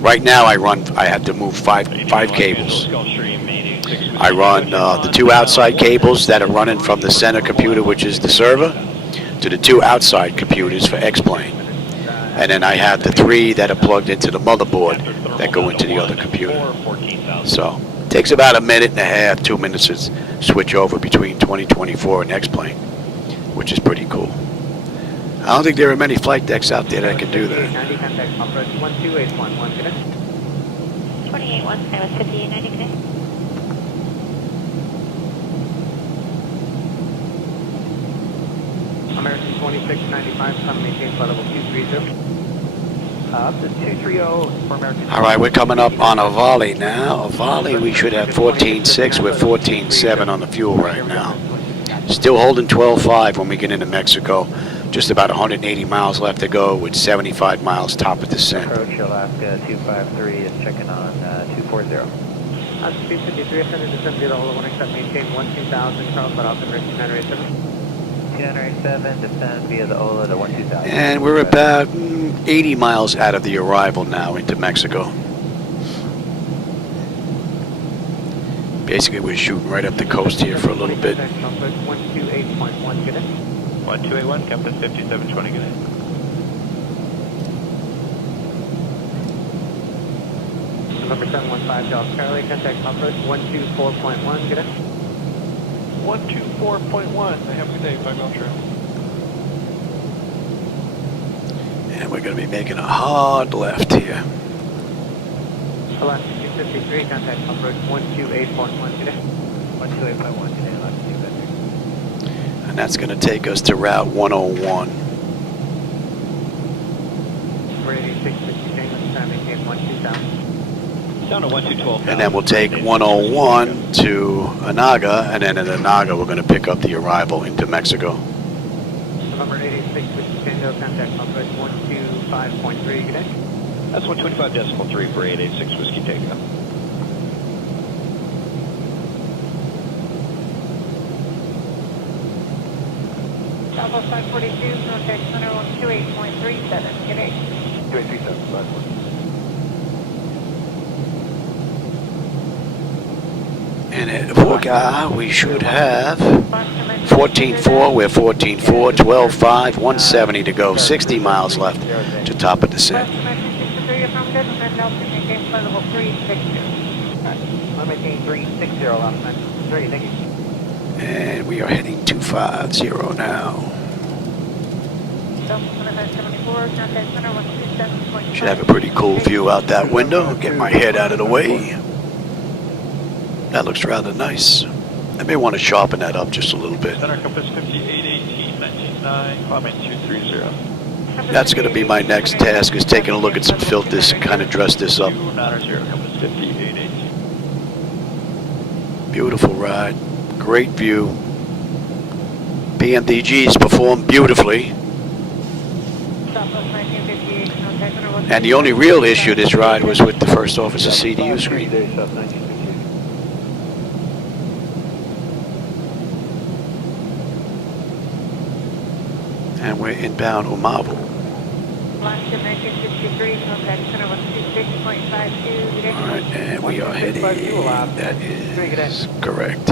Right now I have to move five cables. I run the 2 outside cables that are running from the center computer, which is the server, to the 2 outside computers for X-Plane. And then I have the 3 that are plugged into the motherboard that go into the other computer. So it takes about a minute and a half, 2 minutes to switch over between 2024 and X-Plane, which is pretty cool. I don't think there are many flight decks out there that can do that. 28-1, I was 5890 today. American 2695, come maintain flight level 230. Up to 230 for American. All right, we're coming up on a volley now. A volley, we should have 14.6. We're 14.7 on the fuel right now. Still holding 12.5 when we get into Mexico. Just about 180 miles left to go with 75 miles top of descent. Approach Alaska 253 is checking on 240. Speed 53, ascended descent via the Ola 1 accept, maintain 12000, Carlsbad altimeter 2987. 2987, descend via the Ola to 12000. And we're about 80 miles out of the arrival now into Mexico. Basically, we're shooting right up the coast here for a little bit. 128.1, get in. 1281, Captain 5720, get in. Number 715, Dallas Charlie, contact approach 124.1, get in. 124.1, have a good day, 5 mile trail. And we're going to be making a hard left here. Alaska 253, contact approach 128.1, get in. 128.1, get in, Alaska 253. And that's going to take us to Route 101. We're 8650, James, time maintain 12000. Down to 1212. And then we'll take 101 to Anaga, and then at Anaga we're going to pick up the arrival into Mexico. Number 8650, Tango, contact approach 125.3, get in. That's 125.3 for 886 Whiskey Tango. Southwest 542, contact center 128.37, get in. 2837, 542. And at Volga, we should have 14.4, we're 14.4, 12.5, 170 to go, 60 miles left to top of descent. I'm maintain 360, last time. 3, thank you. And we are heading 250 now. Should have a pretty cool view out that window. Get my head out of the way. That looks rather nice. I may want to sharpen that up just a little bit. Center compass 5818, 199, comment 230. That's going to be my next task, is taking a look at some filters and kind of dress this up. 290, compass 5818. Beautiful ride. Great view. PMDG's performed beautifully. And the only real issue this ride was with the first officer CDU screen. And we're inbound Umavu. Last American 63, contact center 126.52. Alright, and we are heading, that is correct.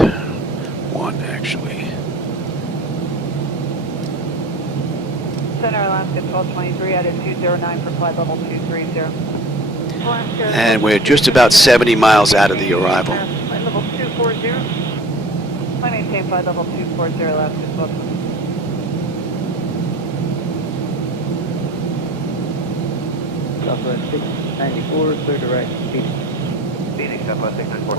One actually. Center Alaska 1223 out of 209 for flight level 230. And we're just about 70 miles out of the arrival. Flight level 240. I maintain flight level 240 Alaska 1223. Southwest 694, clear direct, Phoenix. Phoenix, Southwest 694.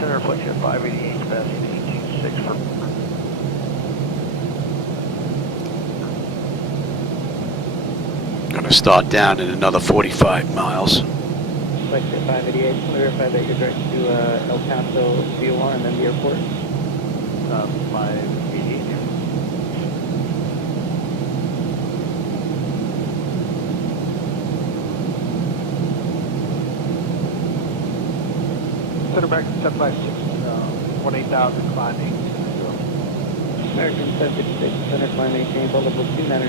Center reflection 588, capacity 26 for... Gonna start down in another 45 miles. Flight 588, verify that you're direct to El Paso, VOR, and then the airport. 588. Center American 756, 18,000, climb 8. American 756, center climb maintain, flight level 290.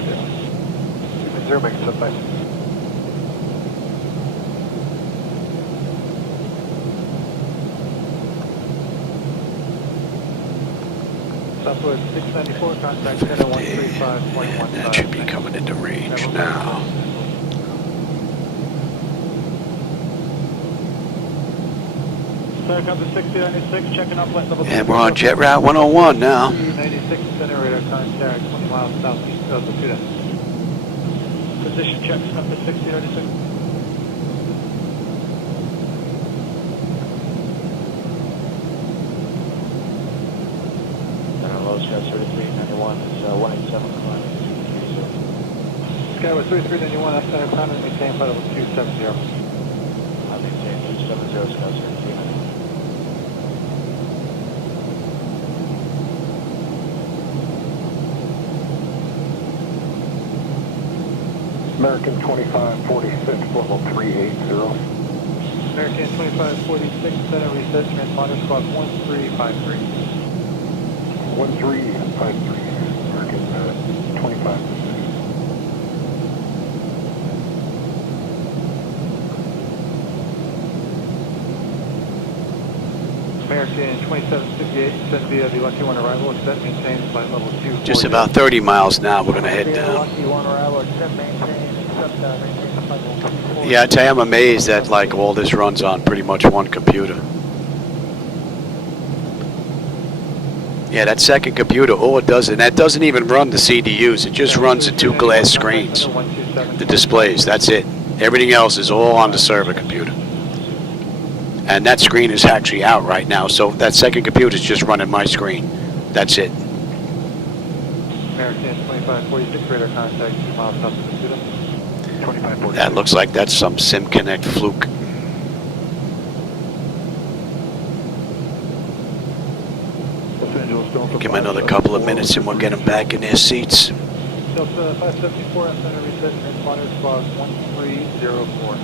0 American 756. Southwest 694, contact center 135.15. That should be coming into range now. Center comes to 6096, checking up flight level. And we're on jet route 101 now. 96, center radar contact 20 miles southeast of Bermuda. Position checks up to 6096. Low Sky 3391 is 187 climb. Skyway 3391, up center climb and maintain flight level 270. I maintain 270, Sky 3391. American 2546, level 380. American 2546, center reset, transponder squad 1353. 1353, American 2546. American 2758, send via the Lucky 1 arrival, accept, maintain, flight level 2. Just about 30 miles now, we're gonna head down. Lucky 1 arrival, accept, maintain, flight level 2. Yeah, I tell you, I'm amazed that like all this runs on pretty much one computer. Yeah, that second computer, all it does, and that doesn't even run the CDUs, it just runs the two glass screens, the displays, that's it. Everything else is all on the server computer. And that screen is actually out right now, so that second computer is just running my screen. That's it. American 2546, radar contact 2 miles south of Bermuda. 2546. That looks like that's some SimConnect fluke. Give them another couple of minutes and we'll get them back in their seats. Delta 574, center reset, transponder squad 1304.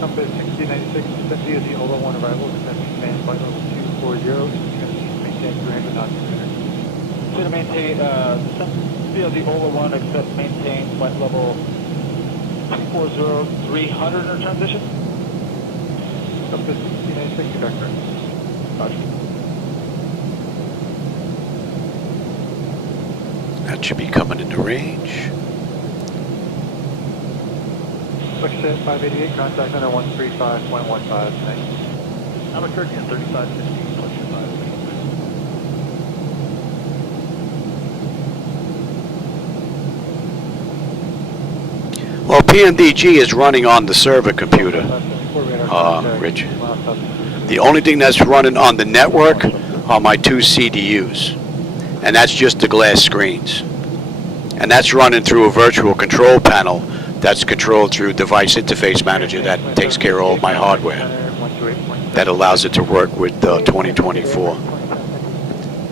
Compass 6096, send via the Ola 1 arrival, descend command flight level 240, maintain 300 knots per minute. To maintain, send via the Ola 1, accept, maintain flight level 240, 300 in transition. Compass 6096, back right. Roger. That should be coming into range. Flexjet 588, contact center 135.15. Thanks. I'm a Turkey at 3515, Flexjet 588. Well, PMDG is running on the server computer, Rich. The only thing that's running on the network are my two CDUs, and that's just the glass screens. And that's running through a virtual control panel that's controlled through Device Interface Manager that takes care of all my hardware. That allows it to work with 2024.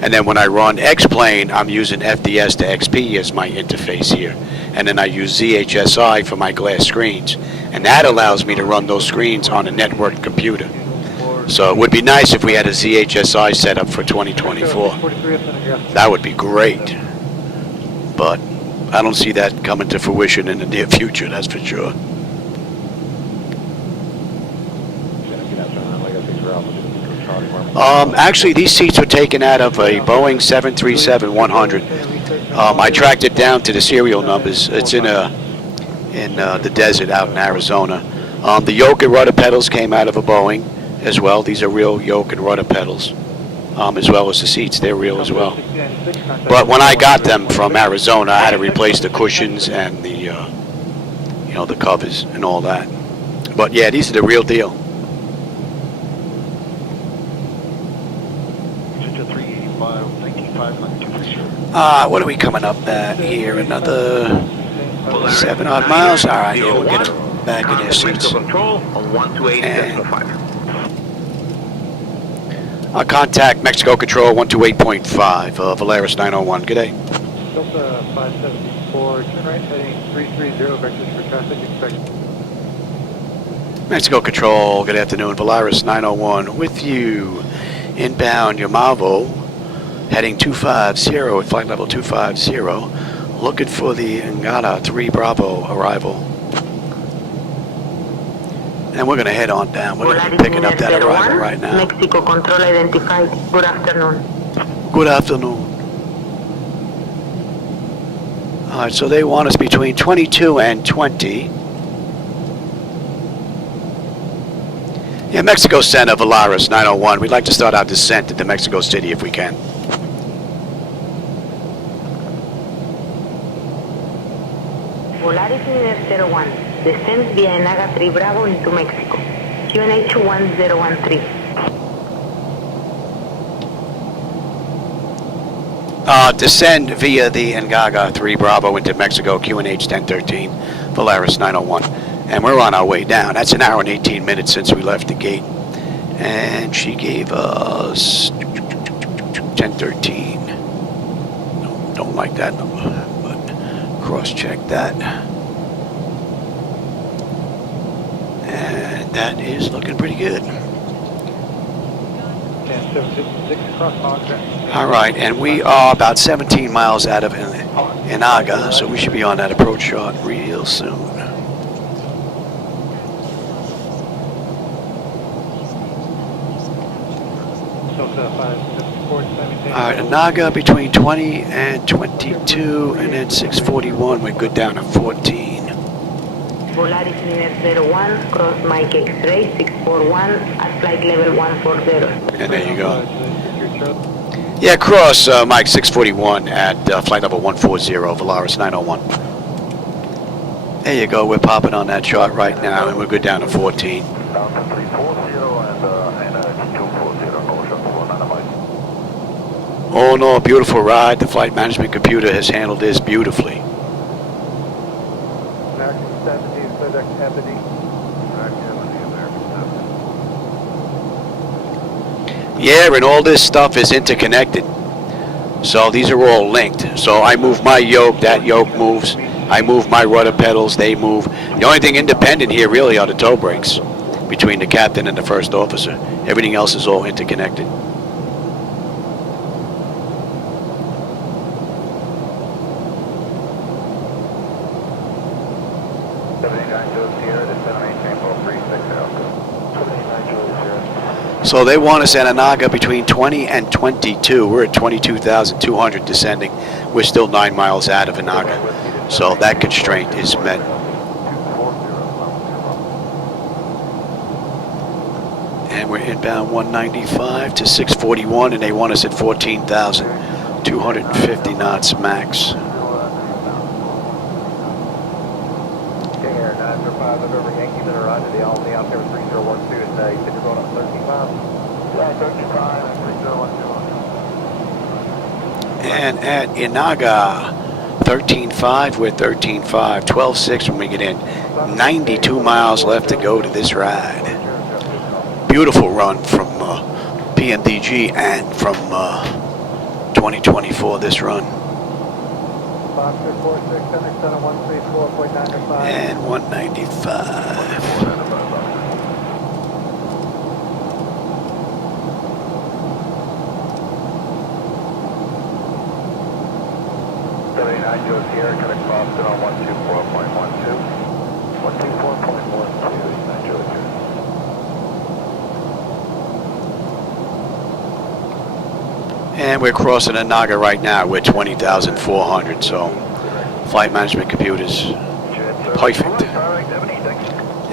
And then when I run X-Plane, I'm using FDS to XP as my interface here. And then I use ZHSI for my glass screens. And that allows me to run those screens on a networked computer. So it would be nice if we had a ZHSI set up for 2024. That would be great. But I don't see that coming to fruition in the near future, that's for sure. Actually, these seats were taken out of a Boeing 737-100. I tracked it down to the serial numbers. It's in the desert out in Arizona. The yoke and rudder pedals came out of a Boeing as well. These are real yoke and rudder pedals, as well as the seats. They're real as well. But when I got them from Arizona, I had to replace the cushions and the, the covers and all that. But yeah, these are the real deal. What are we coming up at here? Another 7 odd miles? Alright, yeah, we'll get them back in their seats. And I'll contact Mexico Control 128.5, Volaris 901. Good day. Delta 574, turn right heading 330, vectors for traffic expected. Mexico Control, good afternoon. Volaris 901 with you. Inbound Yamavo. Heading 250 at flight level 250, looking for the Ngada 3 Bravo arrival. And we're going to head on down. We're going to be picking up that arrival right now. Mexico Control identified. Good afternoon. Good afternoon. Alright, so they want us between 22 and 20. Yeah, Mexico Center, Volaris 901. We'd like to start our descent into Mexico City if we can. Volaris Universe 01, descends via Naga 3 Bravo into Mexico. QNH 1013. Descend via the Ngaga 3 Bravo into Mexico, QNH 1013, Volaris 901. And we're on our way down. That's an hour and 18 minutes since we left the gate. And she gave us 1013. No, don't like that number, but cross-check that. And that is looking pretty good. Alright, and we are about 17 miles out of Inaga, so we should be on that approach shot real soon. Alright, Inaga between 20 and 22, and then 641, we're good down to 14. Volaris Universe 01, cross Mike X-ray 641 at flight level 140. And there you go. Yeah, cross Mike 641 at flight level 140, Volaris 901. There you go, we're popping on that chart right now, and we're good down to 14. Oh no, beautiful ride. The flight management computer has handled this beautifully. American 70, FedEx Ebony. Yeah, and all this stuff is interconnected. So these are all linked. So I move my yoke, that yoke moves. I move my rudder pedals, they move. The only thing independent here really are the toe brakes between the captain and the first officer. Everything else is all interconnected. So they want us at Inaga between 20 and 22. We're at 22,200 descending. We're still 9 miles out of Inaga. So that constraint is met. And we're inbound 195 to 641, and they want us at 14,250 knots max. King Air 905, November Yankee, that are under the Albany out there with 3012 today. You said you're going up 13 miles? Yeah, 35, 3012. And at Inaga, 13.5, we're 13.5, 12.6 when we get in. 92 miles left to go to this ride. Beautiful run from PMDG and from 2024 this run. Box 46, center 134.95. And 195. Sierra, can I cross it on 124.12? 124.12, 89 And we're crossing a Naga right now. We're 20,400, so flight management computers perfect.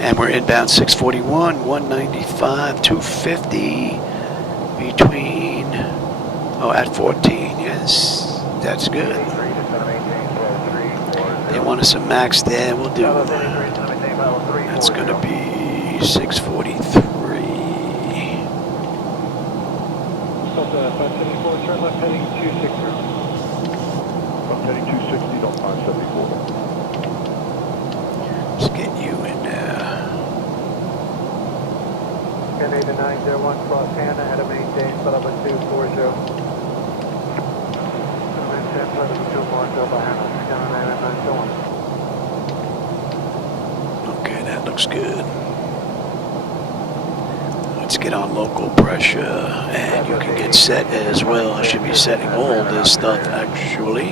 And we're inbound 641, 195, 250 between, at 14, yes, that's good. They want us a max there, we'll do. That's going to be 643. Delta 574, turn left heading 260. Left heading 260, don't 574. Let's get you in there. Canada 901, cross Hannah, head of maintain, flight level 240. Maintain flight level 240, Hannah, Canada 901. Okay, that looks good. Let's get on local pressure, and you can get set as well. I should be setting all this stuff actually.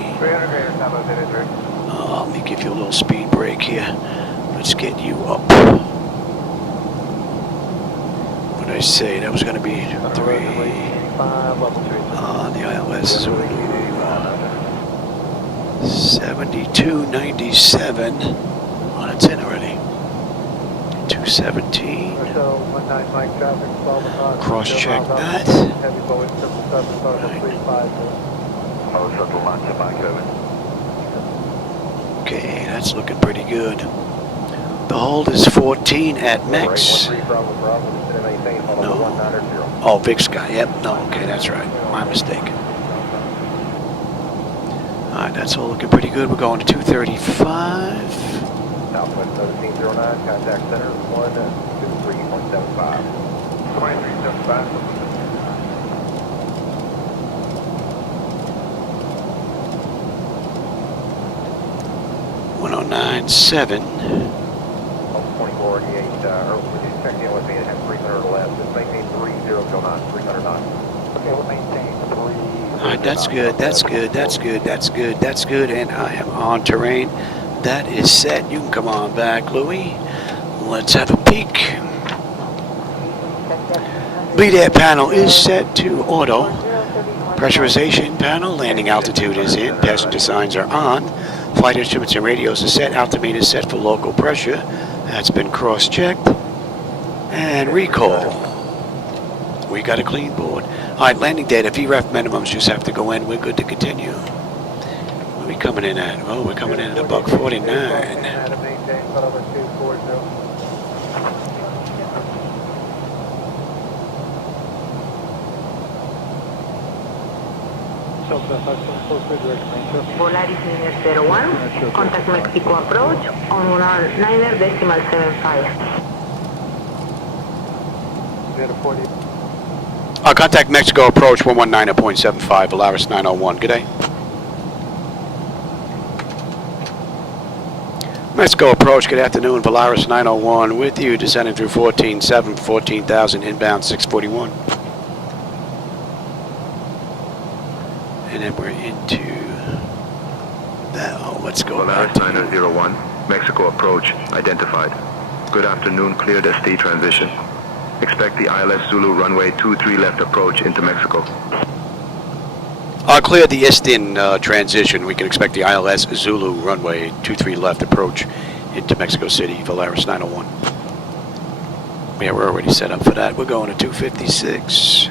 Let me give you a little speed break here. Let's get you up. What did I say? That was going to be 3. The ILS Zulu. 7297 on itinerary. 217. Cross check that. Okay, that's looking pretty good. The hold is 14 at max. No. Oh, Big Sky. Yep. No. Okay, that's right. My mistake. All right, that's all looking pretty good. We're going to 235. Southwest 1709, contact center 123.75. 23.75. 1097. 2488, check in with me and have 300 or less. Just maintain 30 knots, 300 knots. Okay, we'll maintain 3. All right, that's good, that's good, that's good, that's good, that's good, and I am on terrain. That is set. You can come on back, Louis. Let's have a peek. Bleed air panel is set to auto. Pressurization panel, landing altitude is in, passenger signs are on. Flight instruments and radios are set, altimeter is set for local pressure. That's been cross-checked. And recall. We got a clean board. All right, landing data, VREF minimums just have to go in. We're good to continue. What are we coming in at? Oh, we're coming in at $149. Volaris Niner 01, contact Mexico approach on 19.75. Contact Mexico approach 119.75, Volaris 901. Good day. Mexico approach, good afternoon, Volaris 901 with you, descending through 14.7, 14,000, inbound 641. And then we're into that. Oh, let's go. Volaris 901, Mexico approach identified. Good afternoon, cleared ST transition. Expect the ILS Zulu runway 23 left approach into Mexico. Clear the ISTIN transition. We can expect the ILS Zulu runway 23 left approach into Mexico City, Volaris 901. Yeah, we're already set up for that. We're going to 256.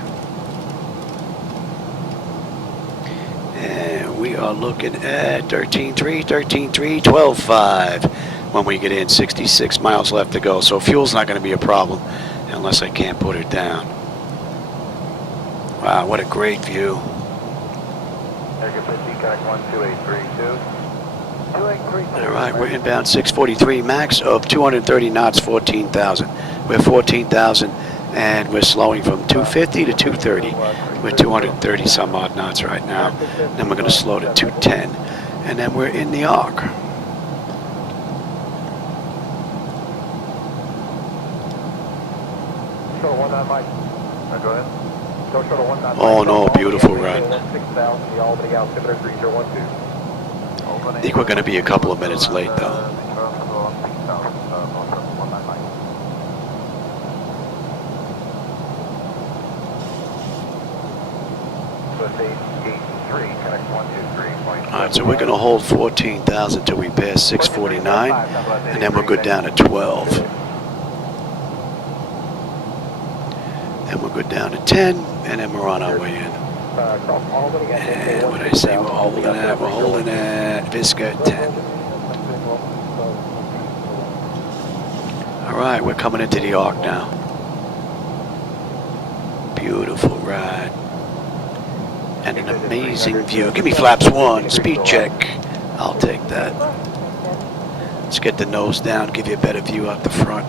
And we are looking at 13.3, 13.3, 12.5 when we get in. 66 miles left to go. So fuel's not going to be a problem unless I can't put it down. Wow, what a great view. All right, we're inbound 643, max of 230 knots, 14,000. We're 14,000 And we're slowing from 250 to 230. We're 230 some odd knots right now. Then we're going to slow to 210. And then we're in the arc. Go ahead. Oh no, beautiful ride. I think we're going to be a couple of minutes late though. Alright, so we're going to hold 14,000 till we pass 649, and then we'll go down to 12. Then we'll go down to 10, and then we're on our way in. And what I say, we're holding at Visca 10. Alright, we're coming into the arc now. Beautiful ride. And an amazing view. Give me flaps 1, speed check. I'll take that. Let's get the nose down, give you a better view out the front.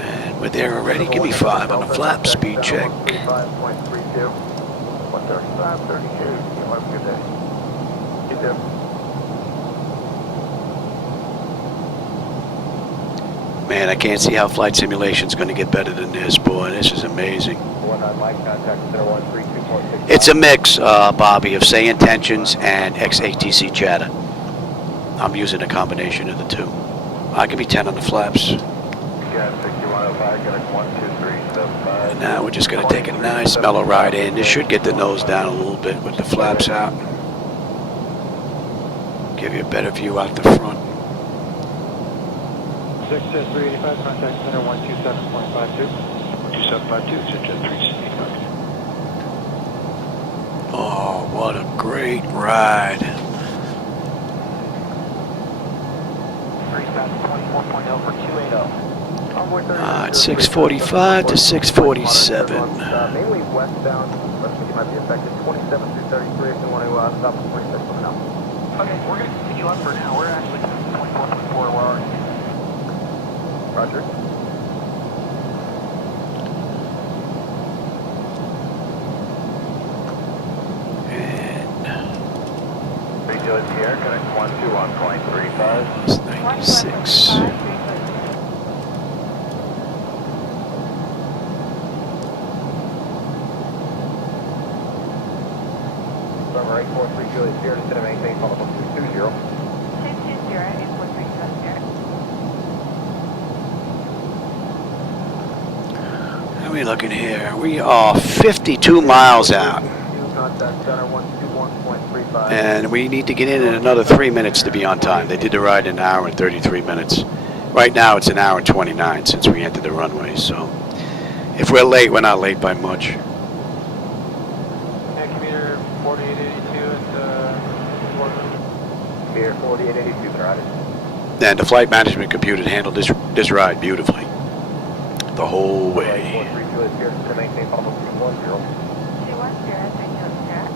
And we're there already. Give me 5 on the flap, speed check. 5.32. 135.32. You have a good day. You too. Man, I can't see how flight simulation's going to get better than this, boy. This is amazing. It's a mix, Bobby, of SayIntentions and ATC Chatter. I'm using a combination of the two. I'll give you 10 on the flaps. And now we're just going to take a nice mellow ride in. This should get the nose down a little bit with the flaps out. Give you a better view out the front. 6-385, contact center 127.52. 12752, Jet 365. Oh, what a great ride. 24.0 for 280. It's 645 to 647. Mainly westbound, but I think it might be affected 27 through 33 if you want to stop at 26, let me know. Okay, we're going to continue on for now. We're actually 24.4, where are you? Roger. Regular Sierra, connect 121.35. It's 96. Number 843 Juliet Sierra, descend and maintain follow 220. 220, 843 Juliet Sierra. How are we looking here? We are 52 miles out. Contact center 121.35. And we need to get in another 3 minutes to be on time. They did the ride in an hour and 33 minutes. Right now it's an hour and 29 since we entered the runway. So if we're late, we're not late by much. Commuter 4882 Commuter 4882, got it. And the flight management computer handled this ride beautifully. The whole way. 43 Juliet Sierra, descend and maintain follow 210. 210, thank you, Sierra.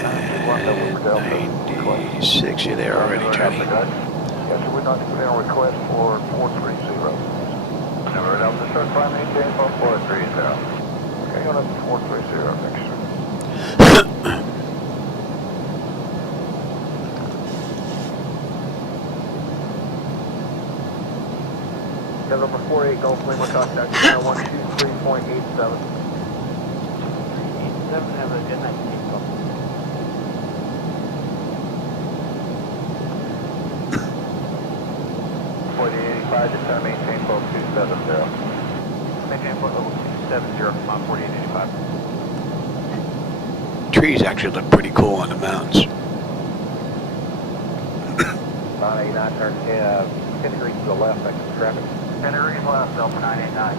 And 96, you're there already, Charlie. Yes, we're not putting a request for 430. Never enough to start flying, maintain for 430. Okay, on up to 430 next year. November 48 Gulf Lima, contact center 123.87. 87, have a good night. 4885, just trying to maintain flow 270. Maintain flow level 270 on 4885. Trees actually look pretty cool on the mountains. 989, turn 10 degrees to the left, exit traffic. 10 degrees left, Delta 989.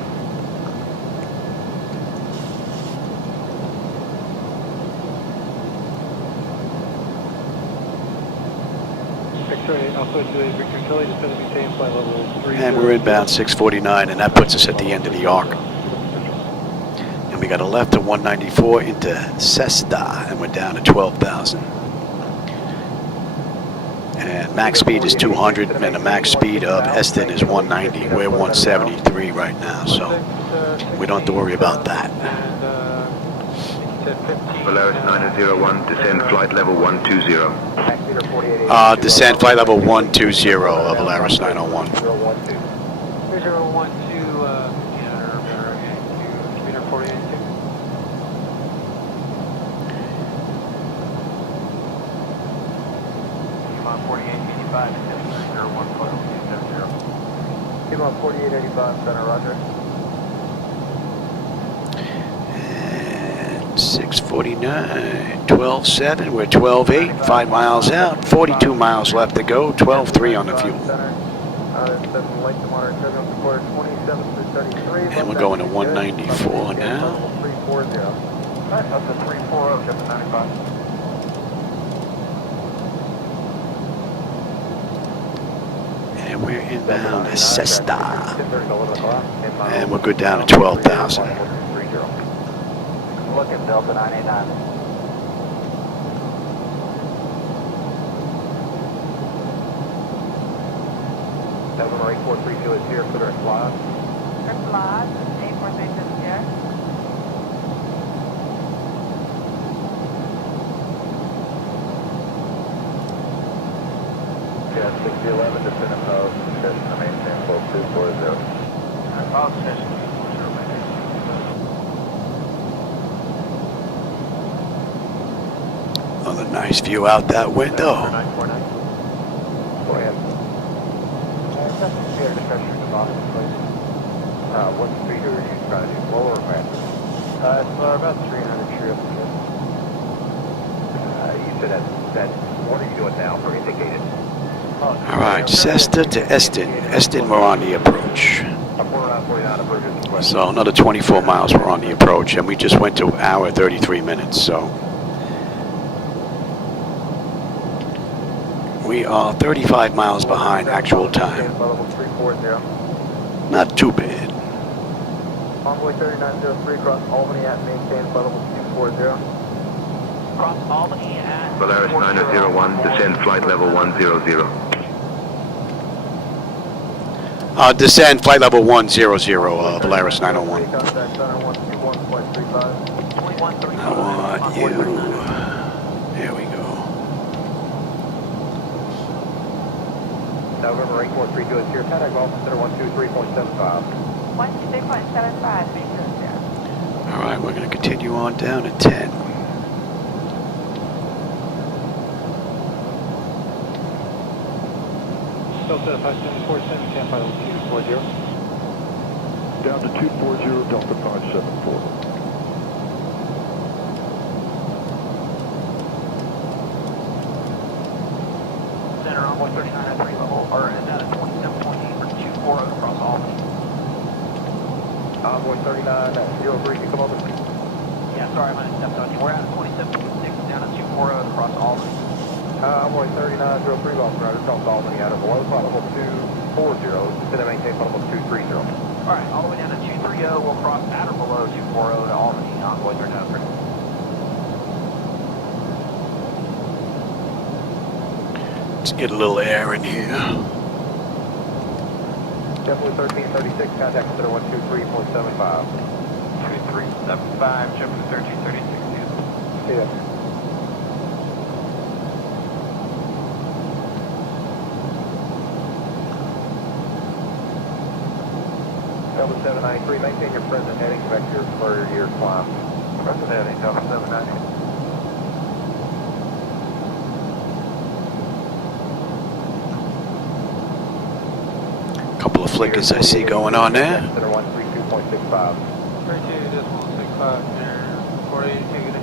Alpha Juliet Victor Charlie, descend and maintain flight level 3. And we're inbound 649, and that puts us at the end of the arc. And we got a left to 194 into Cesta, and we're down to 12,000. And max speed is 200, and the max speed of Eston is 190. We're 173 right now, so we don't have to worry about that. Volaris 901, descend flight level 120. Descend flight level 120 of Volaris 901. 012, computer 482. Come on, 4885, descend 301, flight level 270. Come on, 4885, center, roger. 649, 12.7, we're 12.8, 5 miles out, 42 miles left to go, 12.3 on the fuel. And we're going to 194 now. Up to 340, just 95. And we're inbound to Cesta. And we're good down to 12,000. Look at Delta 989. Delta 8432 is here, clear and fly. Clear fly, 846 is here. Yeah, 6011, descend and post, session maintain, both 240. Post session 240, maintain. Another nice view out that window. 949. Go ahead. Air pressure deposit, please. What speed are you trying to do? Lower or faster? It's about 300 trips. You said that. What are you doing now for indicated? All right, Cesta to Eston. Eston, we're on the approach. So another 24 miles we're on the approach, and we just went to hour 33 minutes, so. We are 35 miles behind actual time. Not too bad. Envoy 3903 cross Albany at maintain flight level 240. Cross Albany at Volaris 901, descend flight level 100. Descend flight level 100, Volaris 901. I want you. There we go. November 8432 is here. Contact Golf Center 123.75. 123.75 meters, yeah. All right, we're going to continue on down to 10. Delta 5747, Tampa 240. Down to 240, Delta 574. Center on 139 at 3 level, or down at 27.8 for 240 across Albany. Envoy 39 at 03, can you come over? Yeah, sorry, I might have stepped on you. We're out at 27.6, down at 240 across Albany. Envoy 39, 03, Golf Rider, across Albany, out of below flight level 240, instead of maintain flight level 230. Alright, all the way down to 230, we'll cross at or below 240 to Albany, Envoy 39. Let's get a little air in here. Definitely 1336, contact center 123.75. 2375, jump to 1336. Yeah. Delta 793, maintain your present heading vector for your climb. Present heading, Delta 793. Couple of flickers I see going on there. Center 132.65. 32.65, there, 480, take it in.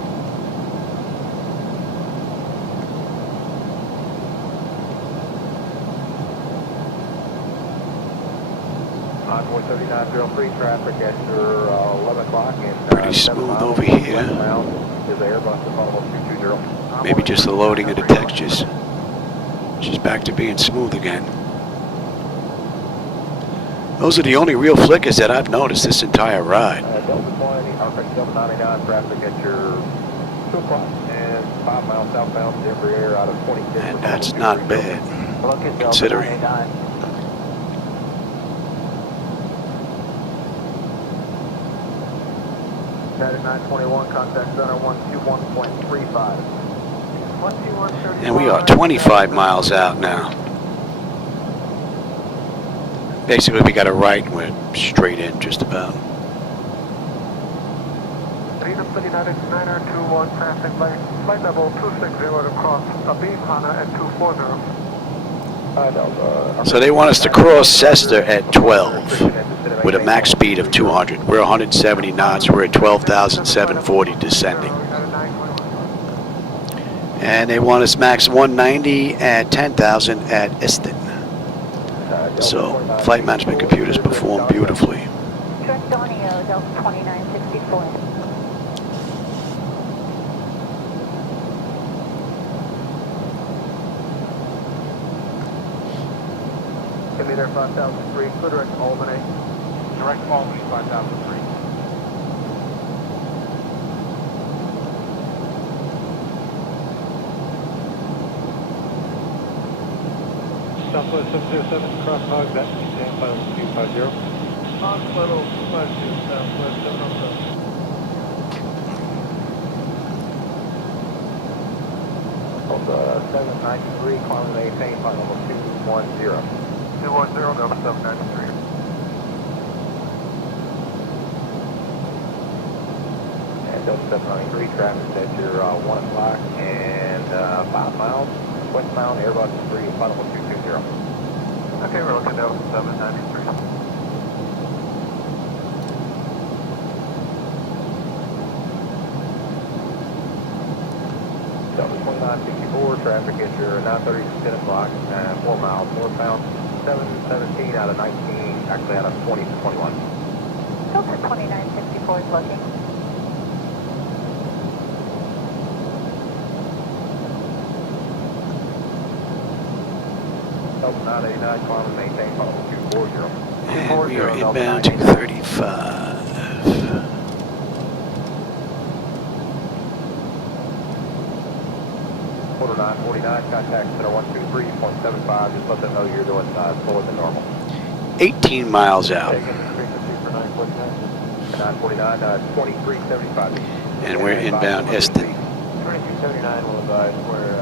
Envoy 3903, traffic at your 11 o'clock. Pretty smooth over here. Is the Airbus at level 220. Maybe just the loading of the textures. Just back to being smooth again. Those are the only real flickers that I've noticed this entire ride. Delta 20, Delta 99, traffic at your 2 o'clock. And 5 miles southbound, Denver Air out of 26. And that's not bad, considering. Chatter 921, contact center 121.35. And we are 25 miles out now. Basically, we got a right and we're straight in just about. 329 traffic light, flight level 260 to cross Abim Hana at 240. So they want us to cross Cessna at 12 with a max speed of 200. We're 170 knots. We're at 12,740 descending. And they want us max 190 at 10,000 at Eston. So flight management computers perform beautifully. Direct Donio, Delta 2964. Leader 5003, clear direct Albany. Direct Albany 5003. Southwest 707, cross hog, that's maintain flight level 250. Hog level 250, Southwest 707. Delta 793, climbing maintain flight level 210. 210, Delta 793. And Delta 793, traffic at your 1 o'clock and 5 miles. Westbound Airbus 3, flight level 220. Okay, we're looking at Delta 793. Delta 2964, traffic at your 9:30 to 10 o'clock, 4 miles northbound, 717 out of 19, actually out of 20 to 21. Delta 2964 is looking. Delta 989, climbing maintain flight level 240. And we are inbound to 35. Quarter 949, contact center 123.75, just let them know you're doing slower than normal. 18 miles out. Taking frequency for 949, 2375. And we're inbound Eston. 2379 will advise we're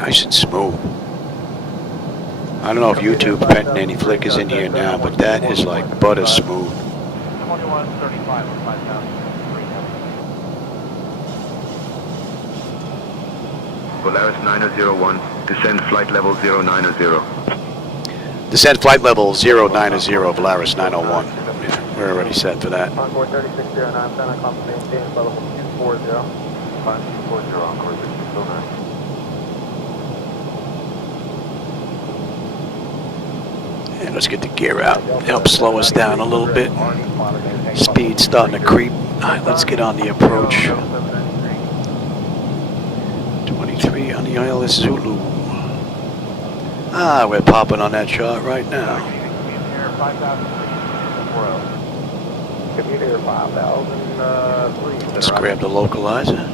Nice and smooth. I don't know if YouTube printing any flickers in here now, but that is like butter smooth. 2135 or 5000. Volaris 901, descend flight level 090. Descent flight level 090, Volaris 901. Yeah, we're already set for that. Encore 3609, center compass maintain flight level 240. 5240, Encore 3609. And let's get the gear out. Help slow us down a little bit. Speed's starting to creep. All right, let's get on the approach. 23 on the ILS-Z. Ah, we're popping on that shot right now. Commuter 5003. Let's grab the localizer.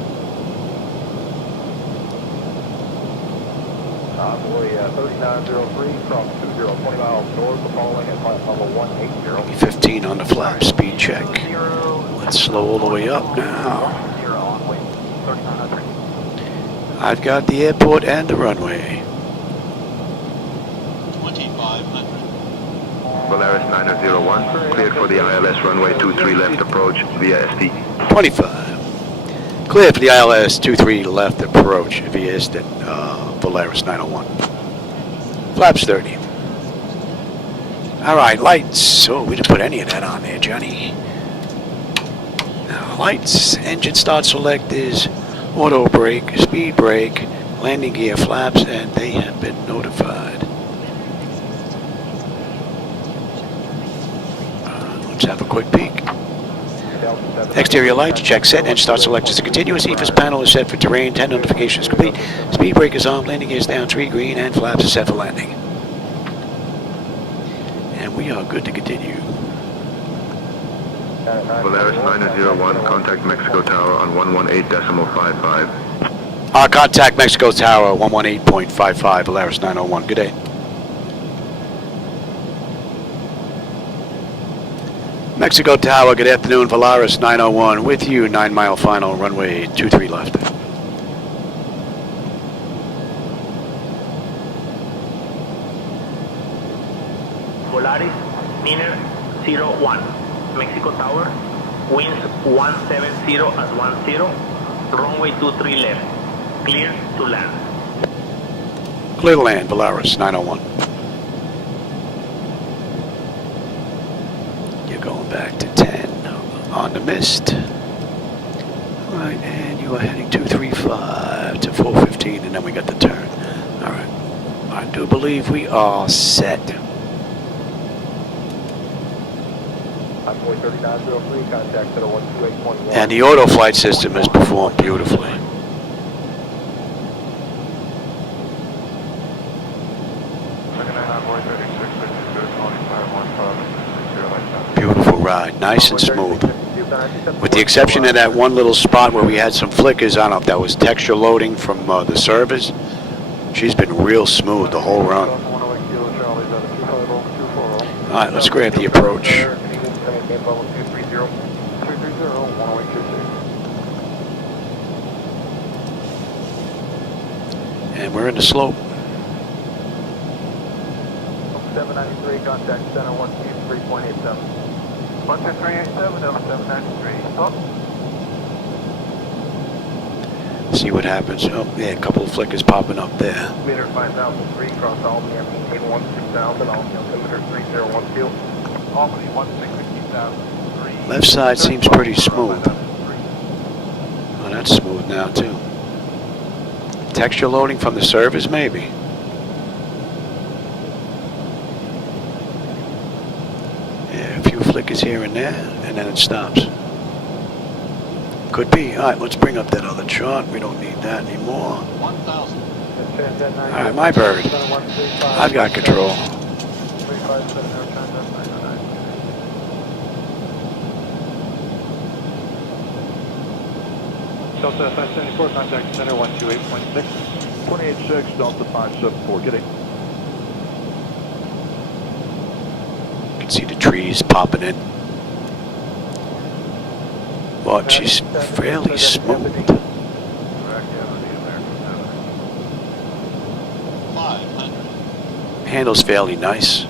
Boy, 3903, cross 20, 20 miles north of following at flight level 180. 15 on the flap, speed check. Let's slow all the way up now. I've got the airport and the runway. 2500. Volaris 901, cleared for the ILS runway 23 left approach via SD. 25. Clear for the ILS 23 left approach via Eston, Volaris 901. Flaps 30. All right, lights. Oh, we didn't put any of that on there, Johnny. Now, lights, engine start select is auto brake, speed brake, landing gear flaps, and they have been notified. Let's have a quick peek. Exterior lights, check set, engine start select is a continuous. EFIS panel is set for terrain, 10 notifications complete. Speed brake is on, landing gear is down, 3 green, and flaps are set for landing. And we are good to continue. Volaris 901, contact Mexico Tower on 118.55. Contact Mexico Tower 118.55, Volaris 901. Good day. Mexico Tower, good afternoon, Volaris 901 with you, 9 mile final, runway 23 left. Volaris, Laminar 01, Mexico Tower, winds 170 at 10, runway 23 left, clear to land. Clear to land, Volaris 901. You're going back to 10 on the mist. All right, and you are heading 235 to 415, and then we got the turn. All right, I do believe we are set. And the auto flight system has performed beautifully. Beautiful ride, nice and smooth. With the exception of that one little spot where we had some flickers, I don't know if that was texture loading from the servers. She's been real smooth the whole run. All right, let's grab the approach. And we're in the slope. 793, contact center 123.87. 12387, 793. Stop. See what happens. Oh, yeah, a couple of flickers popping up there. Meter 5003, cross Albany, maintain 16000, Albany, altimeter 301 field. Albany 160,003. Left side seems pretty smooth. Oh, that's smooth now too. Texture loading from the servers, maybe. Yeah, a few flickers here and there, and then it stops. Could be. All right, let's bring up that other chart. We don't need that anymore. 1,000. All right, my bird. I've got control. Delta 574, contact center 128.6. 286, Delta 574, get it. You can see the trees popping in. But she's fairly smooth. 500. Handles fairly nice.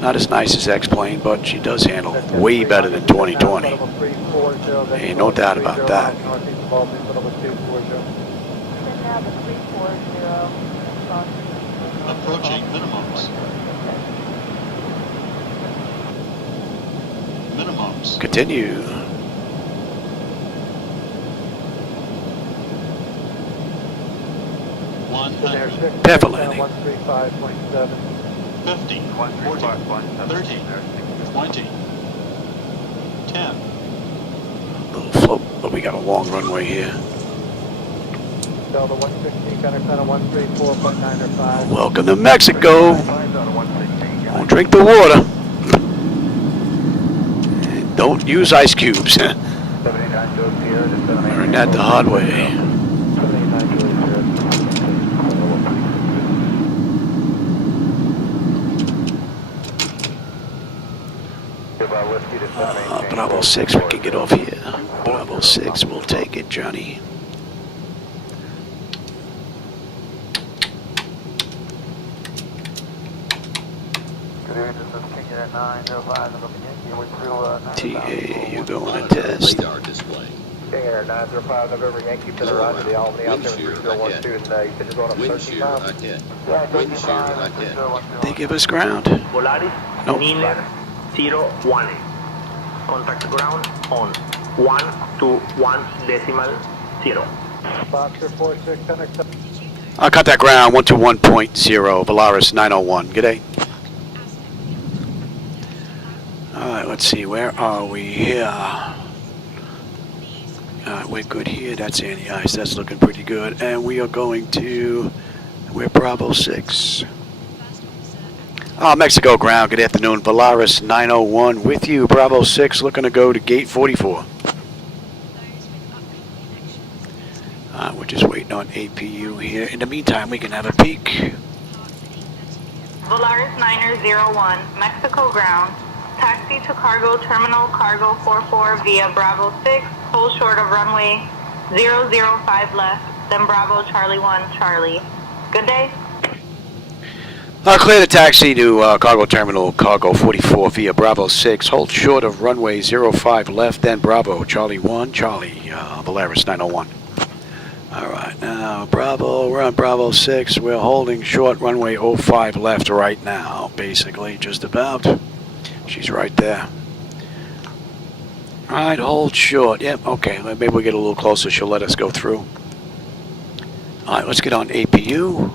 Not as nice as X-Plane, but she does handle way better than 2020. Ain't no doubt about that. Approaching minimums. Minimums. Continue. Careful landing. 50, 40, 30, 20, 10. Little float, but we got a long runway here. Delta 160, center 134.905. Welcome to Mexico. Don't drink the water. And don't use ice cubes. Learn that the hard way. Bravo 6, we can get off here. Bravo 6, we'll take it, Johnny. TA, you going to test? Radar display. King Air 905 November Yankee to the right of the Albany altimeter 3012, and you said you're going up 13 miles? Wind shear ahead. They give us ground. Volaris, Nope. Laminar 01. Contact ground on 121.0. Foxtrot 46, center. I'll cut that ground, 121.0, Volaris 901. Good day. Alright, let's see, where are we here? Alright, we're good here, that's anti-ice, that's looking pretty good. And we are going to, we're Bravo 6. Mexico ground, good afternoon. Volaris 901 with you. Bravo 6 looking to go to gate 44. We're just waiting on APU here. In the meantime, we can have a peek. Volaris 901, Mexico ground. Taxi to cargo terminal, cargo 44 via Bravo 6, hold short of runway 005 left, then Bravo Charlie 1, Charlie. Good day. Clear the taxi to cargo terminal, cargo 44 via Bravo 6, hold short of runway 05 left, then Bravo Charlie 1, Charlie, Volaris 901. Alright, now Bravo, we're on Bravo 6, we're holding short runway 05 left right now, basically, just about. She's right there. Alright, hold short, yep, okay, maybe we'll get a little closer, she'll let us go through. Alright, let's get on APU.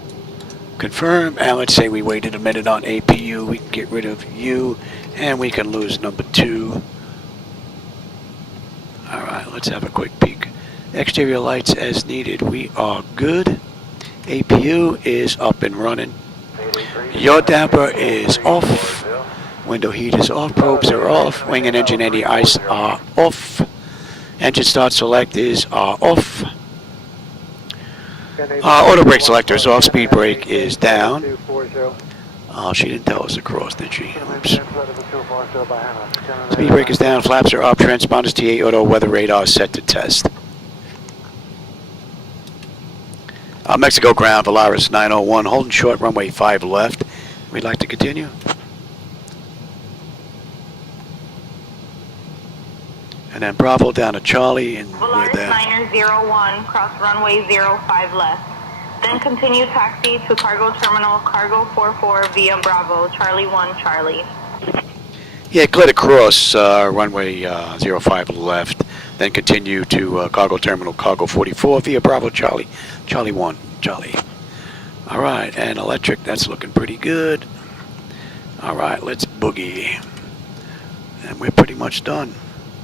Confirm, and let's say we waited a minute on APU, we can get rid of U, and we can lose number 2. Alright, let's have a quick peek. Exterior lights as needed, we are good. APU is up and running. Yaw damper is off. Window heat is off, probes are off. Wing and engine anti-ice are off. Engine start select is off. Auto brake selector is off, speed brake is down. She didn't tell us across, did she? Oops. Speed brake is down, flaps are up, transponders T8 auto weather radar set to test. Mexico ground, Volaris 901, holding short, runway 5 left. We'd like to continue. And then Bravo down to Charlie, and we're there. Volaris 901, cross runway 05 left. Then continue taxi to cargo terminal, cargo 44 via Bravo, Charlie 1, Charlie. Yeah, clear to cross runway 05 left. Then continue to cargo terminal, cargo 44 via Bravo, Charlie, Charlie 1, Charlie. All right, and electric, that's looking pretty good. All right, let's boogie. And we're pretty much done.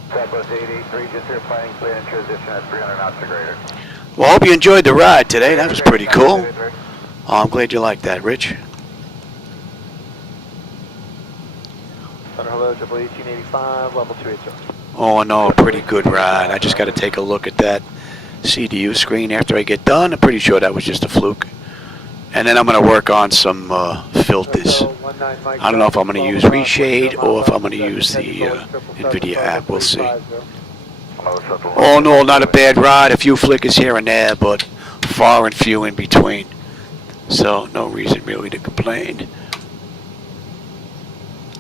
Southwest 883, just here planning, clear and transition at 300 knots or greater. Well, I hope you enjoyed the ride today. That was pretty cool. Oh, I'm glad you liked that, Rich. Hello, Triple 1885, level 280. Oh, no, pretty good ride. I just got to take a look at that CDU screen after I get done. I'm pretty sure that was just a fluke. And then I'm going to work on some filters. I don't know if I'm going to use Reshade or if I'm going to use the NVIDIA app. We'll see. Oh, no, not a bad ride. A few flickers here and there, but far and few in between. So, no reason really to complain.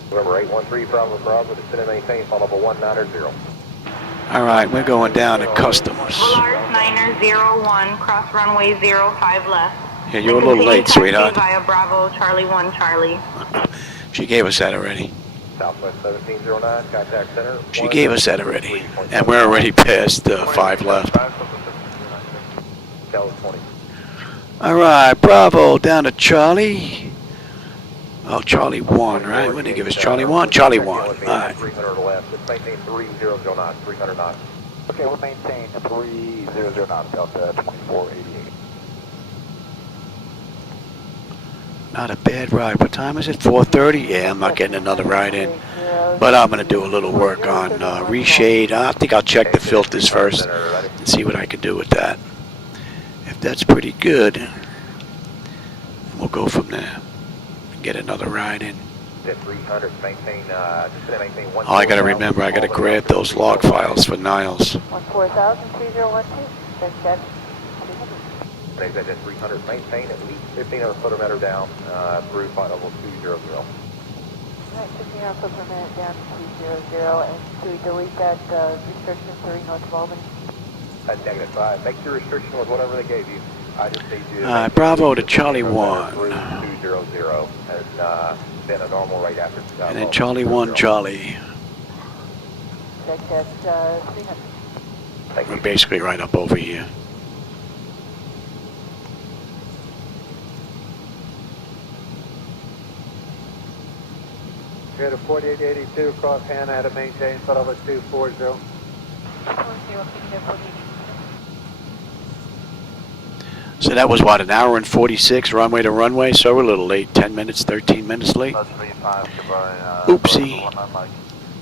Number 813, Bravo, descend and maintain, follow level 190. All right, we're going down to customs. Volaris 901, cross runway 05 left. Yeah, you're a little late, sweetheart. Via Bravo, Charlie 1, Charlie. She gave us that already. Southwest 1709, contact center. She gave us that already. And we're already past 5 left. All right, Bravo down to Charlie. Oh, Charlie 1, right? What did they give us? Charlie 1? Charlie 1. All right. 300 left. Let's maintain 300 knots, 300 knots. Okay, we'll maintain 300 knots, Delta 2488. Not a bad ride. What time is it? 4:30? Yeah, I'm not getting another ride in. But I'm going to do a little work on Reshade. I think I'll check the filters first and see what I can do with that. If that's pretty good, we'll go from there. Get another ride in. Oh, I got to remember, I got to grab those log files for Niles. 14000-3012, check. Today's at 300, maintain at least 1500 foot or better down through flight level 200. Right, 1500 foot per minute down to 200, and do we delete that restriction 3 north of Albany? At -5, make your restriction with whatever they gave you. I just need you Bravo to Charlie 1. 200 and then a normal rate after. And then Charlie 1, Charlie. Check that 300. We're basically right up over here. We had a 4882 across Hannah, had to maintain flight level 240. So that was what, an hour and 46 runway to runway, so we're a little late, 10 minutes, 13 minutes late. Oopsie.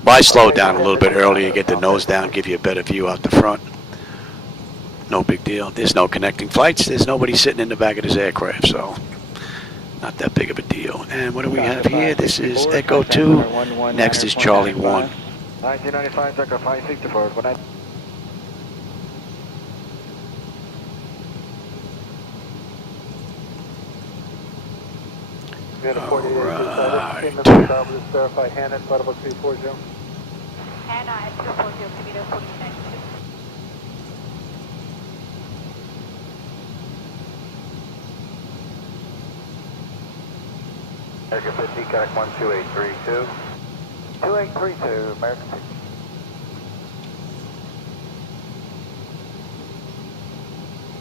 Well, I slowed down a little bit earlier, get the nose down, give you a better view out the front. No big deal. There's no connecting flights. There's nobody sitting in the back of this aircraft, so not that big of a deal. And what do we have here? This is Echo 2. Next is Charlie 1. 1995, Echo 560 forward. When I Right. Verify Hannah, flight level 340. Hannah at 240, altimeter 49. American 50, connect 12832. 2832, American 50.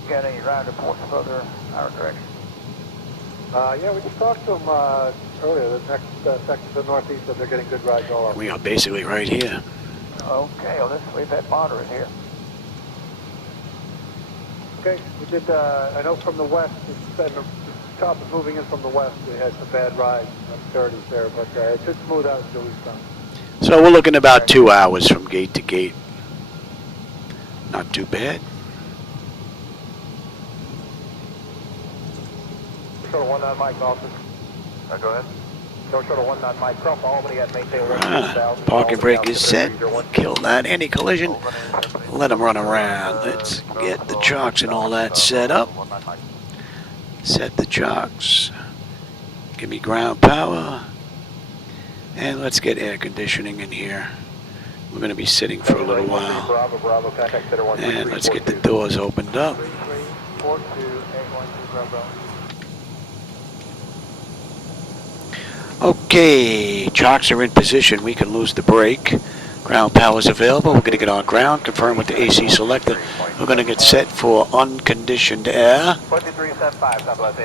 Got any ground reports further our direction? Yeah, we just talked to them earlier. The next section to the northeast said they're getting good rides all over. We are basically right here. Okay, well, we've had moderate here. Okay, we did, I know from the west, the top is moving in from the west. They had some bad rides on 30s there, but it should smooth out until we stop. So we're looking about 2 hours from gate to gate. Not too bad. Short of 19 Mike Austin. Go ahead. Short of 19 Mike Trump, Albany at maintain 1,000. Parking brake is set. Kill that. Any collision, let them run around. Let's get the chocks and all that set up. Set the chocks. Give me ground power. And let's get air conditioning in here. We're going to be sitting for a little while. And let's get the doors opened up. Okay, chocks are in position. We can lose the brake. Ground power is available. We're going to get on ground, confirm with the AC selector. We're going to get set for unconditioned air.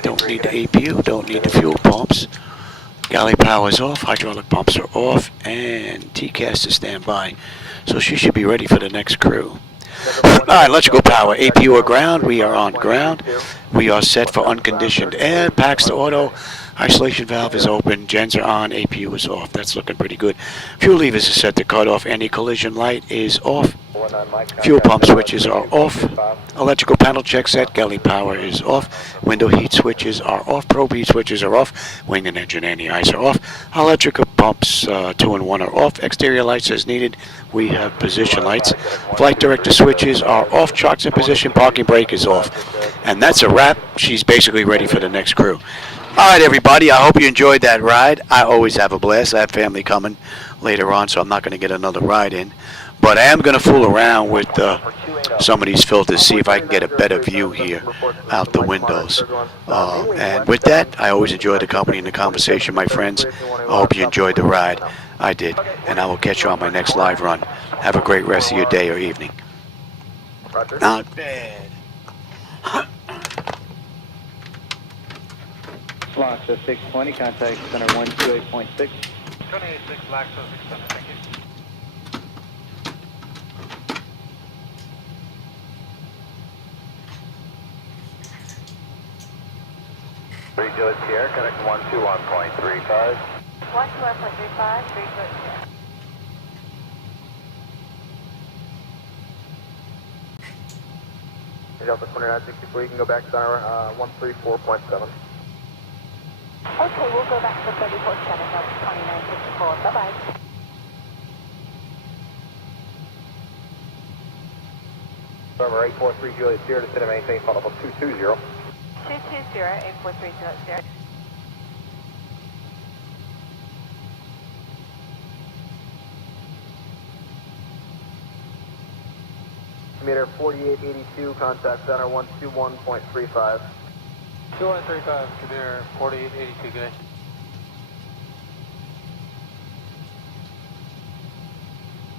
Don't need the APU, don't need the fuel pumps. Galley power is off, hydraulic pumps are off, and TCAS is standby. So she should be ready for the next crew. Alright, electrical power, APU or ground, we are on ground. We are set for unconditioned air, packs to auto, isolation valve is open, gens are on, APU is off. That's looking pretty good. Fuel levers are set to cut off, anti-collision light is off. Fuel pump switches are off. Electrical panel check set, galley power is off. Window heat switches are off. Probe heat switches are off. Wing and engine anti-ice are off. Electrical pumps 2 and 1 are off. Exterior lights as needed. We have position lights. Flight director switches are off. Chocks in position. Parking brake is off. And that's a wrap. She's basically ready for the next crew. All right, everybody. I hope you enjoyed that ride. I always have a blast. I have family coming later on, so I'm not going to get another ride in. But I am going to fool around with some of these filters, see if I can get a better view here out the windows. And with that, I always enjoy the company and the conversation, my friends. I hope you enjoyed the ride. I did. And I will catch you on my next live run. Have a great rest of your day or evening. Not bad. Lots of 620, contact center 128.6. 286, Black 600, thank you. Three Juliet Sierra, connect 121.35. 121.35, 3 Juliet Sierra. Delta 2964, you can go back to center 134.7. Okay, we'll go back to 34.7, Delta 2964. Bye-bye. November 843 Juliet Sierra, descend and maintain flight level 220. 220, 843 Juliet Sierra. Meter 4882, contact center 121.35. 2135, Commander 4882, good day.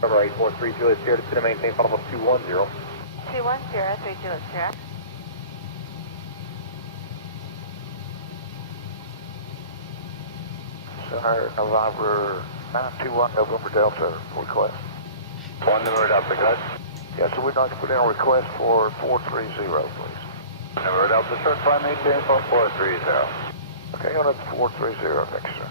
November 843 Juliet Sierra, descend and maintain flight level 210. 210, 3 Juliet Sierra. Center November 921 November Delta request. 1 November Delta, good. Yeah, so we'd like to put in a request for 430, please. November Delta. Delta, short climb, maintain for 430. Okay, unit 430, next, sir.